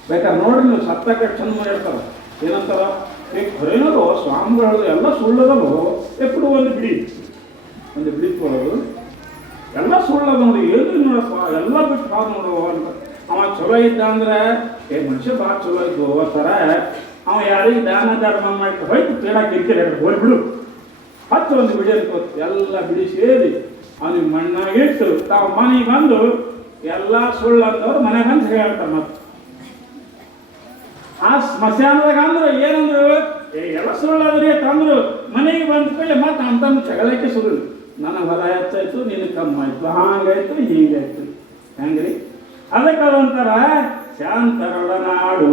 ಬೇಕಾದ್ರೆ ನೋಡ್ರಿ ನೀವು ಸತ್ತಕ್ಕ ಚಂದ ಮಾಡಿರ್ತಾರ. ಏನಂತಾರ? ಈಗ ಖರೇನದು ಸ್ವಾಮಿಗಳು ಎಲ್ಲ ಸುಳ್ಳದವು. ಎప్పుడు ಒಂದು ಬಿಡಿ ಕೊಡೋದು ಎಲ್ಲ ಸುಳ್ಳದ ನೋಡಿ. ಏನು ನೋಡಪ್ಪ ಎಲ್ಲ ಬಿಟ್ಟು ಹಾಗೆ ನೋಡುವ ಅಂತ. ಅವ ಚಲೋ ಇದ್ದ ಅಂದ್ರೆ ಮನುಷ್ಯ ಭಾಳ ಚಲೋ ಇದ್ದು ಥರ ಅವ ಯಾರಿಗೆ ದಾನ ಧರ್ಮ ಮಾಡಿ ಹೋಯ್ತು ಕ್ರೀಡಾ ಕಿರಿಕಿರಿ ಹೋಗ್ಬಿಡು ಹತ್ತು ಒಂದು ಬಿಡಿ ಅನ್ಕೋತು ಎಲ್ಲ ಬಿಡಿ ಸೇರಿ ಅವನಿಗೆ ಮಣ್ಣಾಗಿಟ್ಟು ತಾವು ಮನೆಗೆ ಬಂದು ಎಲ್ಲ ಸುಳ್ಳು ಅಂತವ್ರು ಮನೆ ಬಂದು ಹೇಳ್ತಾರೆ ಮತ್ತೆ ಆ ಸ್ಮಶಾನದಾಗ ಅಂದ್ರೆ ಏನಂದ್ರು ಎಲ್ಲ ಸುಳ್ಳಾದ್ರಿ ತಂದ್ರು ಮನೆಗೆ ಬಂದ ಕೂಡಲೇ ಮತ್ತೆ ಅಂತ ಜಗಳಕ್ಕೆ ಸುಳ್ಳು ನನ್ನ ಹೊಲ ಹೆಚ್ಚಾಯ್ತು ನಿನ್ನ ಕಮ್ಮಿ ಆಯ್ತು ಹಾಗಾಯ್ತು ಹೀಗಾಯ್ತು ಹೆಂಗ್ರಿ ಅದಕ್ಕೆ ಒಂಥರ ಶಾಂತರೊಡನಾಡು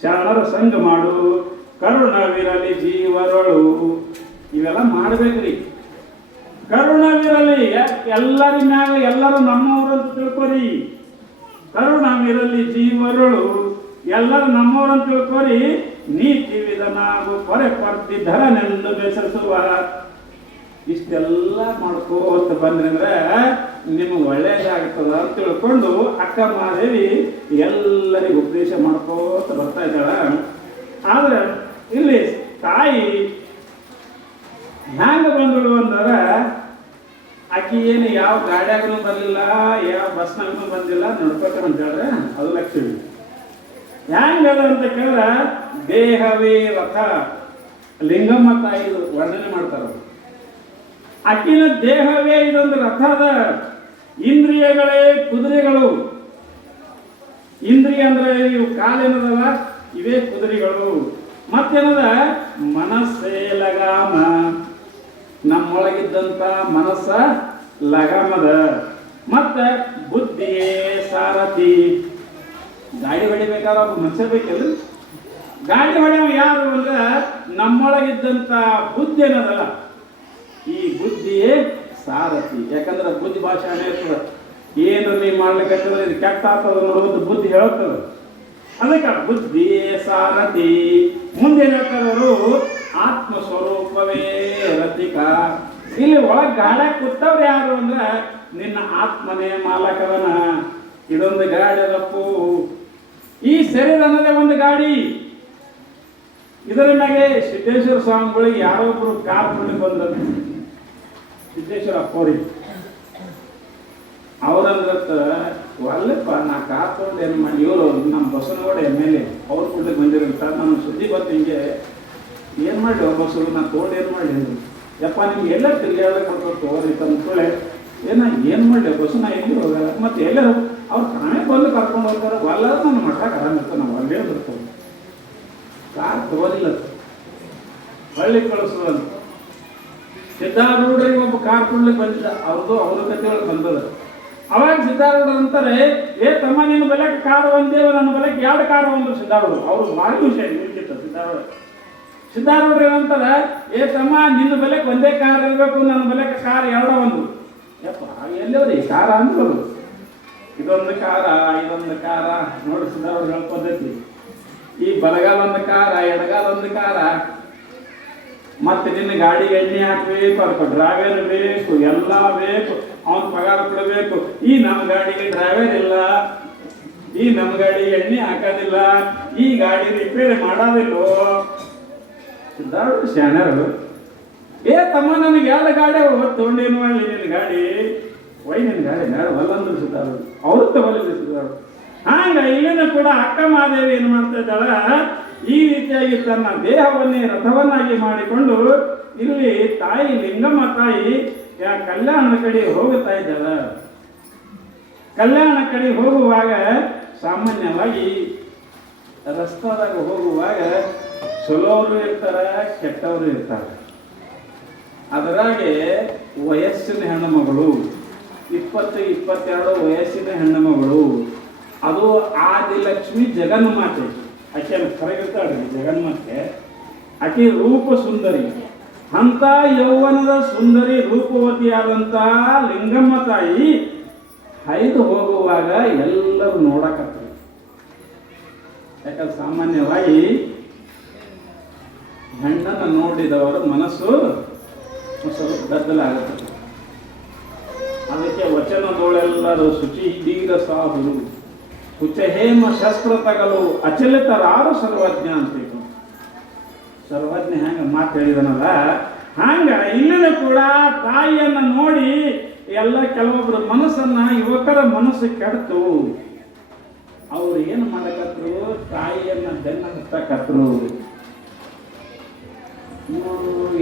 ಶರಣರ ಸಂಘ ಮಾಡು ಕರುಣವಿರಲಿ ಜೀವರೊಳು ಇವೆಲ್ಲ ಮಾಡ್ಬೇಕ್ರಿ ಕರುಣವಿರಲಿ ಎಲ್ಲರ ಮ್ಯಾಗ ಎಲ್ಲರೂ ನಮ್ಮವ್ರು ಅಂತ ತಿಳ್ಕೊರಿ ಕರುಣವಿರಲಿ ಜೀವರೊಳು ಎಲ್ಲರೂ ನಮ್ಮವ್ರಂತ ತಿಳ್ಕೊರಿ ನೀತಿ ವಿಧನಾಗು ಪೊರೆ ಪರ್ತಿದ್ದರನೆಂದು ಬೆಸರಿಸುವ ಇಷ್ಟೆಲ್ಲ ಮಾಡ್ಕೋತ ಬಂದ್ರಿ ಅಂದ್ರೆ ನಿಮಗೆ ಒಳ್ಳೇದಾಗ್ತದ ಅಂತ ತಿಳ್ಕೊಂಡು ಅಕ್ಕ ಮಹಾದೇವಿ ಎಲ್ಲರಿಗೂ ಉಪದೇಶ ಮಾಡ್ಕೋತ ಬರ್ತಾ ಇದ್ದಾಳ. ಆದ್ರೆ ಇಲ್ಲಿ ತಾಯಿ ಹ್ಯಾಂಗ ಬಂದಳು ಅಂದ್ರೆ ಆಕಿ ಏನು ಯಾವ ಗಾಡಿಯಾಗೂ ಬರಲಿಲ್ಲ ಯಾವ ಬಸ್ನಾಗೂ ಬಂದಿಲ್ಲ ನಡ್ಕೋತ ಅಂತ ಹೇಳಿದ್ರೆ ಅದು ಲಕ್ಷ್ಮಿ ಹ್ಯಾಂಗದ ಅಂತ ಕೇಳಿದ್ರೆ ದೇಹವೇ ರಥ ಲಿಂಗಮ್ಮ ತಾಯಿ ವರ್ಣನೆ ಮಾಡ್ತಾರ. ಆಕಿನ ದೇಹವೇ ಇದೊಂದು ರಥದ ಇಂದ್ರಿಯಗಳೇ ಕುದುರೆಗಳು. ಇಂದ್ರಿಯ ಅಂದ್ರೆ ಇವು ಕಾಲೇನದಲ್ಲ ಇವೇ ಕುದುರೆಗಳು. ಮತ್ತೇನದ ಮನಸ್ಸೇ ಲಗಾಮ, ನಮ್ಮೊಳಗಿದ್ದಂತ ಮನಸ್ಸ ಲಗಾಮದ. ಮತ್ತೆ ಬುದ್ಧಿಯೇ ಸಾರಥಿ. ಗಾಡಿ ಹೊಡಿಬೇಕಾದ್ರೆ ಒಬ್ಬ ಮನುಷ್ಯ ಬೇಕಲ್ಲ, ಗಾಡಿ ಹೊಡೆಯವ ಯಾರು ಅಂದ್ರೆ ನಮ್ಮೊಳಗಿದ್ದಂತ ಬುದ್ಧಿ ಏನದಲ್ಲ ಈ ಬುದ್ಧಿಯೇ ಸಾರಥಿ. ಯಾಕಂದ್ರೆ ಬುದ್ಧಿ ಭಾಷೆ ಇರ್ತದೆ, ಏನು ನೀವು ಮಾಡ್ಲಿಕ್ಕೆ ಇದು ಕೆಟ್ಟ ಆಗ್ತದ ನೋಡೋದು ಬುದ್ಧಿ ಹೇಳ್ತದೆ. ಅದಕ್ಕೆ ಬುದ್ಧಿಯೇ ಸಾರಥಿ. ಮುಂದೆ ಹೇಳ್ತಾರೆ ಅವರು ಆತ್ಮ ಸ್ವರೂಪವೇ ರಥಿಕ. ಇಲ್ಲಿ ಒಳಗೆ ಗಾಡಿ ಕೂತವ್ರು ಯಾರು ಅಂದ್ರೆ ನಿನ್ನ ಆತ್ಮನೇ ಮಾಲಕರನ. ಇದೊಂದು ಗಾಡಿ ಅದಪ್ಪು, ಈ ಶರೀರ ಅನ್ನೋದೇ ಒಂದು ಗಾಡಿ. ಇದರ ಮ್ಯಾಗೆ ಸಿದ್ದೇಶ್ವರ ಸ್ವಾಮಿಗಳಿಗೆ ಯಾರೋ ಒಬ್ರು ಕಾರ್ ಕೊಂಡು ಬಂದ್ರು, ಸಿದ್ದೇಶ್ವರ ಅಪ್ಪವ್ರಿಗೆ. ಅವ್ರಂದ್ರತ್ತ ಒಲ್ಲಪ್ಪ ನಾ ಕಾರ್ ತಗೊಂಡು ಏನು ಮಾಡಿ ಇವರು ನಮ್ಮ ಬಸವನಗೌಡ MLA ಅವ್ರು ಕೂಡ ಬಂದಿರ್ತಾರೆ. ನಮ್ಮ ಸುದ್ದಿ ಬಂತು ಹಿಂಗೆ ಏನು ಮಾಡಿ ಅವ್ರ ಬಸ್ಸು ನಾ ತಗೊಂಡು ಏನು ಮಾಡಿ ಯಪ್ಪ ನಿಮ್ಗೆ ಎಲ್ಲ ತಿರುಗಾಡಕ್ಕೆ ಕೊಡ್ತಾರೆ ತಗೋರಿ ತಂದ್ಕೊಳ್ಳೆ ಏನು ಮಾಡಲಿ ಬಸ್ಸು ನಾ ಎಲ್ಲಿ ಹೋಗಲ್ಲ. ಮತ್ತು ಎಲ್ಲರೂ ಅವ್ರು ತಾನೇ ಬಂದು ಕರ್ಕೊಂಡು ಹೋಗ್ತಾರೆ. ಒಲ್ಲ ನನ್ನ ಮಠಕ್ಕೆ ಆರಾಮ ಇರ್ತಾರೆ, ನಾವು ಒಳ್ಳೆ ಬರ್ತಾರೆ. ಕಾರ್ ತಗೋದಿಲ್ಲ ಹಳ್ಳಿ ಕಳಿಸೋದು. ಸಿದ್ಧಾರೂಢರಿಗೆ ಒಬ್ಬ ಕಾರ್ ಕೊಡ್ಲಿಕ್ಕೆ ಬಂದಿದ್ದ, ಅವ್ರ ಕತೆ ಒಳಗೆ ಬಂದದ. ಅವಾಗ ಸಿದ್ಧಾರೂಢ ಅಂತಾರೆ, ಏ ತಮ್ಮ ನಿನ್ನ ಬೆಲೆಗೆ ಕಾರು ಒಂದೇವ, ನನ್ನ ಬೆಲೆಗೆ 2 ಕಾರು ಒಂದ್ರು ಸಿದ್ಧಾರೂಢ. ಅವ್ರು ಭಾರಿ ವಿಷಯ ನಿಲ್ಕಿತ್ತ ಸಿದ್ಧಾರೂಢ. ಸಿದ್ಧಾರೂಢ ಏನಂತಾರೆ, ಏ ತಮ್ಮ ನಿನ್ನ ಬೆಲೆಗೆ ಒಂದೇ ಕಾರ್ ಇರಬೇಕು, ನನ್ನ ಬೆಲೆಗೆ ಕಾರ್ 2 ಒಂದು. ಯಪ್ಪ ಎಲ್ಲವ್ರಿ ಕಾರ ಅಂದ್ರು, ಇದೊಂದು ಕಾರ ಇದೊಂದು ಕಾರ ನೋಡಿ ಸಿದ್ಧಾರೂಢ ಹೇಳೋ ಪದ್ಧತಿ. ಈ ಬಲಗಾಲ ಒಂದು ಕಾರ, ಎಡಗಾಲ ಒಂದು ಕಾರ. ಮತ್ತೆ ನಿನ್ನ ಗಾಡಿಗೆ ಎಣ್ಣೆ ಹಾಕಬೇಕು, ಅದಕ್ಕೆ ಡ್ರೈವರ್ ಬೇಕು, ಎಲ್ಲ ಬೇಕು, ಅವನ ಪಗಾರ ಕೊಡಬೇಕು. ಈ ನಮ್ಮ ಗಾಡಿಗೆ ಡ್ರೈವರ್ ಇಲ್ಲ, ಈ ನಮ್ಮ ಗಾಡಿಗೆ ಎಣ್ಣೆ ಹಾಕೋದಿಲ್ಲ, ಈ ಗಾಡಿ ರಿಪೇರಿ ಮಾಡೋದಿಲ್ಲೋ. ಸಿದ್ಧಾರೂಢ ಶಾಣ್ಯರು. ಏ ತಮ್ಮ ನನಗೆ 2 ಗಾಡಿ ತಗೊಂಡೇನು ಮಾಡಲಿ ನಿನ್ನ ಗಾಡಿ ನಿನ್ನ ಗಾಡಿ ಬೇಡ ಒಲ್ಲಂದ್ರು ಸಿದ್ಧಾರೂಢ. ಅವರು ತಗೊಳ್ಳಿಲ್ಲ ಸಿದ್ಧಾರೂಢ. ಹಾಗ ಇಲ್ಲಿನ ಕೂಡ ಅಕ್ಕ ಮಹಾದೇವಿ ಏನು ಮಾಡ್ತಾ ಇದ್ದಾಳ, ಈ ರೀತಿಯಾಗಿ ತನ್ನ ದೇಹವನ್ನೇ ರಥವನ್ನಾಗಿ ಮಾಡಿಕೊಂಡು ಇಲ್ಲಿ ತಾಯಿ ಲಿಂಗಮ್ಮ ತಾಯಿ ಕಲ್ಯಾಣದ ಕಡೆ ಹೋಗುತ್ತಾ ಇದ್ದಾಳ. ಕಲ್ಯಾಣ ಕಡೆ ಹೋಗುವಾಗ ಸಾಮಾನ್ಯವಾಗಿ ರಸ್ತಾದಾಗ ಹೋಗುವಾಗ ಚಲೋರು ಇರ್ತಾರೆ, ಕೆಟ್ಟವರು ಇರ್ತಾರೆ. ಅದರಾಗೆ ವಯಸ್ಸಿನ ಹೆಣ್ಣುಮಗಳು 20-22 ವಯಸ್ಸಿನ ಹೆಣ್ಣುಮಗಳು, ಅದು ಆದಿಲಕ್ಷ್ಮಿ ಜಗನ್ಮಾತೆ. ಆಕೆಯನ್ನು ಕರೆಗಿರ್ತಾಳೆ ಜಗನ್ಮಾತೆ. ಆಕೆ ರೂಪ ಸುಂದರಿ. ಅಂತ ಯೌವನದ ಸುಂದರಿ ರೂಪವತಿಯಾದಂಥ ಲಿಂಗಮ್ಮ ತಾಯಿ ಹೈದು ಹೋಗುವಾಗ ಎಲ್ಲರೂ ನೋಡಕತ್ತಾರೆ. ಯಾಕಂದ್ರೆ ಸಾಮಾನ್ಯವಾಗಿ ಹೆಣ್ಣನ್ನು ನೋಡಿದವರ ಮನಸ್ಸು ಸ್ವಲ್ಪ ಗದ್ದಲಾಗುತ್ತದೆ. ಅದಕ್ಕೆ ವಚನದೋಳೆಲ್ಲರೂ ಶುಚಿ ದೀರ ಸಾಧು ಕುಚಹೇಮ ಶಸ್ತ್ರ ತಗಲು ಅಚಲಿತರಾರು ಸರ್ವಜ್ಞ ಅಂತಿತ್ತು. ಸರ್ವಜ್ಞ ಹೆಂಗ ಮಾತು ಹೇಳಿದನಲ್ಲ, ಹಂಗ ಇಲ್ಲಿನ ಕೂಡ ತಾಯಿಯನ್ನ ನೋಡಿ ಎಲ್ಲ ಕೆಲವೊಬ್ಬರ ಮನಸ್ಸನ್ನ ಯುವಕರ ಮನಸ್ಸು ಕೆಡ್ತು. ಅವ್ರು ಏನು ಮಾಡಕತ್ರು, ತಾಯಿಯನ್ನ ಬೆನ್ನ ಹತ್ತಕತ್ರು.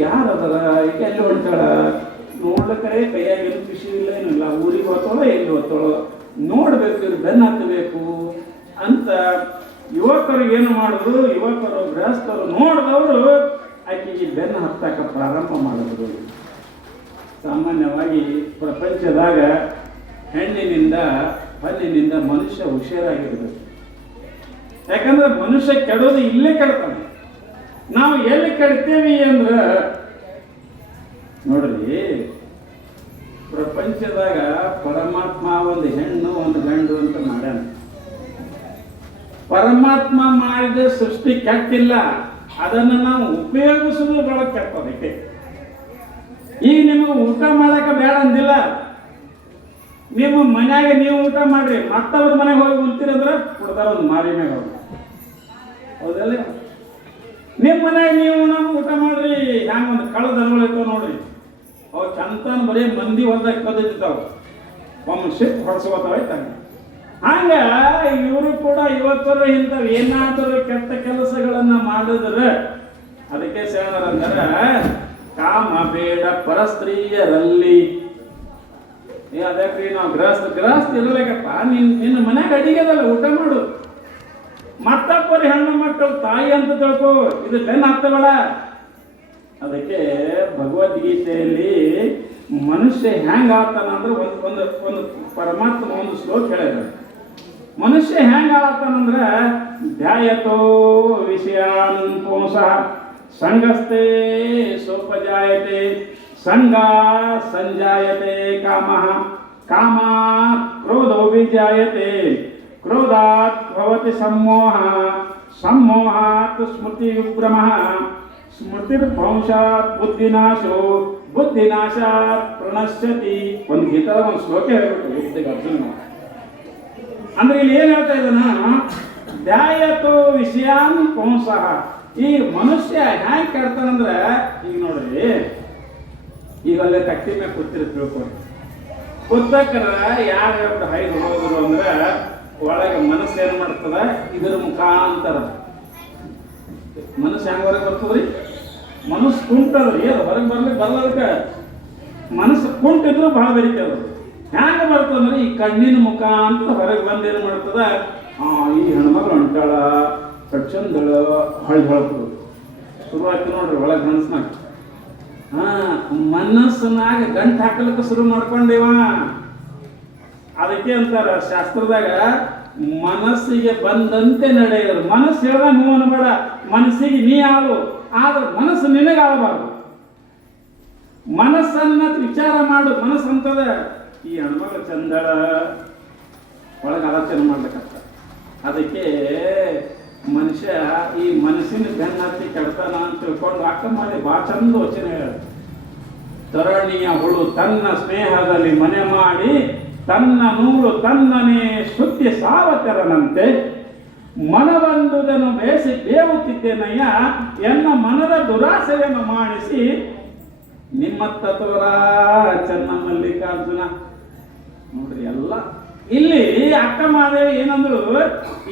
ಯಾರದರ ಈಗ ಎಲ್ಲಿ ಹೊಂಟಾಳ ನೋಡ್ಲಕ್ಕರೆ ಕೈಯಾಗ ಏನು ಖುಷಿ ಇಲ್ಲ, ಏನಿಲ್ಲ, ಊರಿಗೆ ಹೋಗ್ತಾಳೋ ಎಲ್ಲಿ ಹೋಗ್ತಾಳೋ ನೋಡ್ಬೇಕು, ಇವ್ರು ಬೆನ್ನ ಹತ್ತಬೇಕು ಅಂತ ಯುವಕರಿಗೆ ಏನು ಮಾಡಿದ್ರು, ಯುವಕರು ಗೃಹಸ್ಥರು ನೋಡಿದವರು ಆಕೆಗೆ ಬೆನ್ನು ಹತ್ತಾಕ ಪ್ರಾರಂಭ ಮಾಡಿದ್ರು. ಸಾಮಾನ್ಯವಾಗಿ ಪ್ರಪಂಚದಾಗ ಹೆಣ್ಣಿನಿಂದ ಹಣ್ಣಿನಿಂದ ಮನುಷ್ಯ ಹುಷಾರಾಗಿರ್ಬೇಕು. ಯಾಕಂದ್ರೆ ಮನುಷ್ಯ ಕೆಡೋದು ಇಲ್ಲೇ ಕೆಡ್ತಾನೆ. ನಾವು ಎಲ್ಲಿ ಕೆಡ್ತೇವಿ ಅಂದ್ರೆ ನೋಡ್ರಿ, ಪ್ರಪಂಚದಾಗ ಪರಮಾತ್ಮ ಒಂದು ಹೆಣ್ಣು ಒಂದು ಗಂಡು ಅಂತ ಮಾಡ್ಯಾನ. ಪರಮಾತ್ಮ ಮಾಡಿದ ಸೃಷ್ಟಿ ಕೆಟ್ಟಿಲ್ಲ, ಅದನ್ನು ನಾವು ಉಪಯೋಗಿಸೋದು ಬಹಳ ಕೆಟ್ಟದಕ್ಕೆ. ಈಗ ನಿಮಗೆ ಊಟ ಮಾಡಕ ಬೇಡ ಅಂದಿಲ್ಲ, ನಿಮ್ಮ ಮನ್ಯಾಗ ನೀವು ಊಟ ಮಾಡ್ರಿ, ಮತ್ತವ್ರ ಮನೆಗೆ ಹೋಗಿ ಕುಂತೀರಂದ್ರೆ ಕೊಡ್ತಾರ ಒಂದು ಮಾರಿ ಮ್ಯಾಗ ಹೋಗಿ, ಹೌದಲ್ಲ? ನಿಮ್ಮ ಮನ್ಯಾಗ ನೀವು ನಾವು ಊಟ ಮಾಡ್ರಿ, ಹ್ಯಾಂಗ ಒಂದು ಕಳೆದ ಇರ್ತಾವ ನೋಡ್ರಿ, ಅವು ಚಂತನ ಬರೀ ಮಂದಿ ಹೊಲ್ದಾಗ ಕದಿರ್ತಾವ, ಒಮ್ಮೆ ಶಿಫ್ಟ್ ಹೊಡ್ಸ್ಕೋತಾವ. ಹಂಗ ಇವರು ಕೂಡ ಯುವಕರು ಇಂಥವು ಏನಾದರೂ ಕೆಟ್ಟ ಕೆಲಸಗಳನ್ನ ಮಾಡಿದ್ರೆ ಅದಕ್ಕೆ ಶರಣರಂದ್ರ ಕಾಮ ಬೇಡ ಪರಸ್ತ್ರೀಯರಲ್ಲಿ. ಅದಕ್ಕೆ ನಾವು ಗೃಹಸ್ಥ ಇರಬೇಕಪ್ಪ, ನಿನ್ನ ಮನ್ಯಾಗ ಅಡಿಗೆದಲ್ಲ, ಊಟ ಮಾಡು. ಮತ್ತೊಬ್ಬರು ಹೆಣ್ಣು ಮಕ್ಕಳು ತಾಯಿ ಅಂತ ತಿಳ್ಕೊ, ಇದು ಬೆನ್ನ ಹತ್ತಬೇಡ. ಅದಕ್ಕೆ ಭಗವದ್ಗೀತೆಯಲ್ಲಿ ಮನುಷ್ಯ ಹೆಂಗ ಆಗ್ತಾನ ಅಂದ್ರೆ ಒಂದು ಒಂದು ಪರಮಾತ್ಮ ಒಂದು ಶ್ಲೋಕ ಹೇಳಿದ. ಮನುಷ್ಯ ಹೆಂಗ ಆಗ್ತಾನಂದ್ರೆ ಧ್ಯಾಯತೋ ವಿಷಯಾನ್ ಪುಂಸಃ ಸಂಗಸ್ತೆ ಸೋಪಜಾಯತೆ ಸಂಗ ಸಂಜಾಯತೆ ಕಾಮಃ ಕಾಮಾತ್ ಕ್ರೋಧೋಭಿಜಾಯತೆ ಕ್ರೋಧಾತ್ ಭವತಿ ಸಮ್ಮೋಹ ಸಮ್ಮೋಹಾತ್ ಸ್ಮೃತಿವಿಭ್ರಮಃ ಸ್ಮೃತಿರ್ಭಂಶಾತ್ ಬುದ್ಧಿನಾಶೋ ಬುದ್ಧಿನಾಶಾತ್ ಪ್ರಣಶ್ಯತಿ. ಒಂದು ಗೀತದ ಒಂದು ಶ್ಲೋಕ ಹೇಳ್ಬೇಕು ಅರ್ಜುನ. ಅಂದ್ರೆ ಇಲ್ಲಿ ಏನ್ ಹೇಳ್ತಾ ಇದ್ದಾನ, ಧ್ಯಾಯತೋ ವಿಷಯಾನ್ ಪುಂಸಃ. ಈ ಮನುಷ್ಯ ಹ್ಯಾಂಗ್ ಕೇಳ್ತಾನಂದ್ರೆ, ಈಗ ನೋಡ್ರಿ, ಈಗ ಅಲ್ಲೇ ಕಟ್ಟಿ ಮೇಲೆ ಕೂತಿರ್ ತಿಳ್ಕೊಂಡು ಕೂತಕ್ರ ಯಾರು ಹೈದು ಹೋದ್ರು ಅಂದ್ರೆ ಒಳಗೆ ಮನಸ್ಸು ಏನ್ ಮಾಡ್ತದ, ಇದ್ರ ಮುಖಾಂತರ ಮನಸ್ಸು ಹೆಂಗ್ ಹೊರಗೆ ಬರ್ತದ್ರಿ, ಮನಸ್ಸು ಕುಂಟದ್ರಿ, ಅದು ಹೊರಗೆ ಬರ್ಲಿಕ್ಕೆ ಬರ್ಲದಕ್ಕೆ ಮನಸ್ಸು ಕುಂಟಿದ್ರು ಬಹಳ ಬೆರಿತದ. ಹ್ಯಾಂಗ ಬರ್ತದಂದ್ರೆ ಈ ಕಣ್ಣಿನ ಮುಖಾಂತರ ಹೊರಗೆ ಬಂದು ಏನ್ ಮಾಡ್ತದ, ಈ ಹೆಣ್ಮಗಳು ಹೊಂಟಾಳ ಕಚ್ಚಂದಳ ಹೊಳ್ಳಿ ಹೊಳಪದು ಶುರುವಾಯ್ತು ನೋಡ್ರಿ ಒಳಗೆ ಮನಸ್ನಾಗ. ಮನಸ್ಸನಾಗ ಗಂಟು ಹಾಕಲಿಕ್ಕೆ ಶುರು ಮಾಡ್ಕೊಂಡೇವ. ಅದಕ್ಕೆ ಅಂತಾರ ಶಾಸ್ತ್ರದಾಗ, ಮನಸ್ಸಿಗೆ ಬಂದಂತೆ ನಡೆಯೋದು. ಮನಸ್ಸು ಹೇಳ್ದಾಗ ಹೂ ಅನ್ಬೇಡ, ಮನಸ್ಸಿಗೆ ನೀ ಆಳು, ಆದ್ರೆ ಮನಸ್ಸು ನಿನಗೆ ಆಳಬಾರ್ದು. ಮನಸ್ಸನ್ನ ವಿಚಾರ ಮಾಡು. ಮನಸ್ಸು ಅಂತದ ಈ ಹೆಣ್ಮಗಳು ಚಂದಳ ಒಳಗೆ ಆಲೋಚನೆ ಮಾಡ್ಬೇಕಂತ. ಅದಕ್ಕೆ ಮನುಷ್ಯ ಈ ಮನಸ್ಸಿನ ಬೆನ್ನತ್ತಿ ಕೆಡ್ತಾನ ಅಂತ ತಿಳ್ಕೊಂಡು ಅಕ್ಕ ಮಾಡಿ ಭಾಳ ಚಂದ ವಚನ ಹೇಳ. ತರಣಿಯ ಹುಳು ತನ್ನ ಸ್ನೇಹದಲ್ಲಿ ಮನೆ ಮಾಡಿ ತನ್ನ ನೂರು ತನ್ನನೇ ಶುದ್ಧಿ ಸಾವತೆರನಂತೆ ಮನವಂದುದನ್ನು ಬೇಸಿ ಬೇವುತ್ತಿದ್ದೇನಯ್ಯ ಎನ್ನ ಮನದ ದುರಾಸೆಯನ್ನು ಮಾಡಿಸಿ ನಿಮ್ಮತ್ತ ತೋರ ಚೆನ್ನ ಮಲ್ಲಿಕಾರ್ಜುನ. ನೋಡ್ರಿ ಎಲ್ಲ ಇಲ್ಲಿ ಅಕ್ಕ ಮಾದೇವಿ ಏನಂದ್ರು,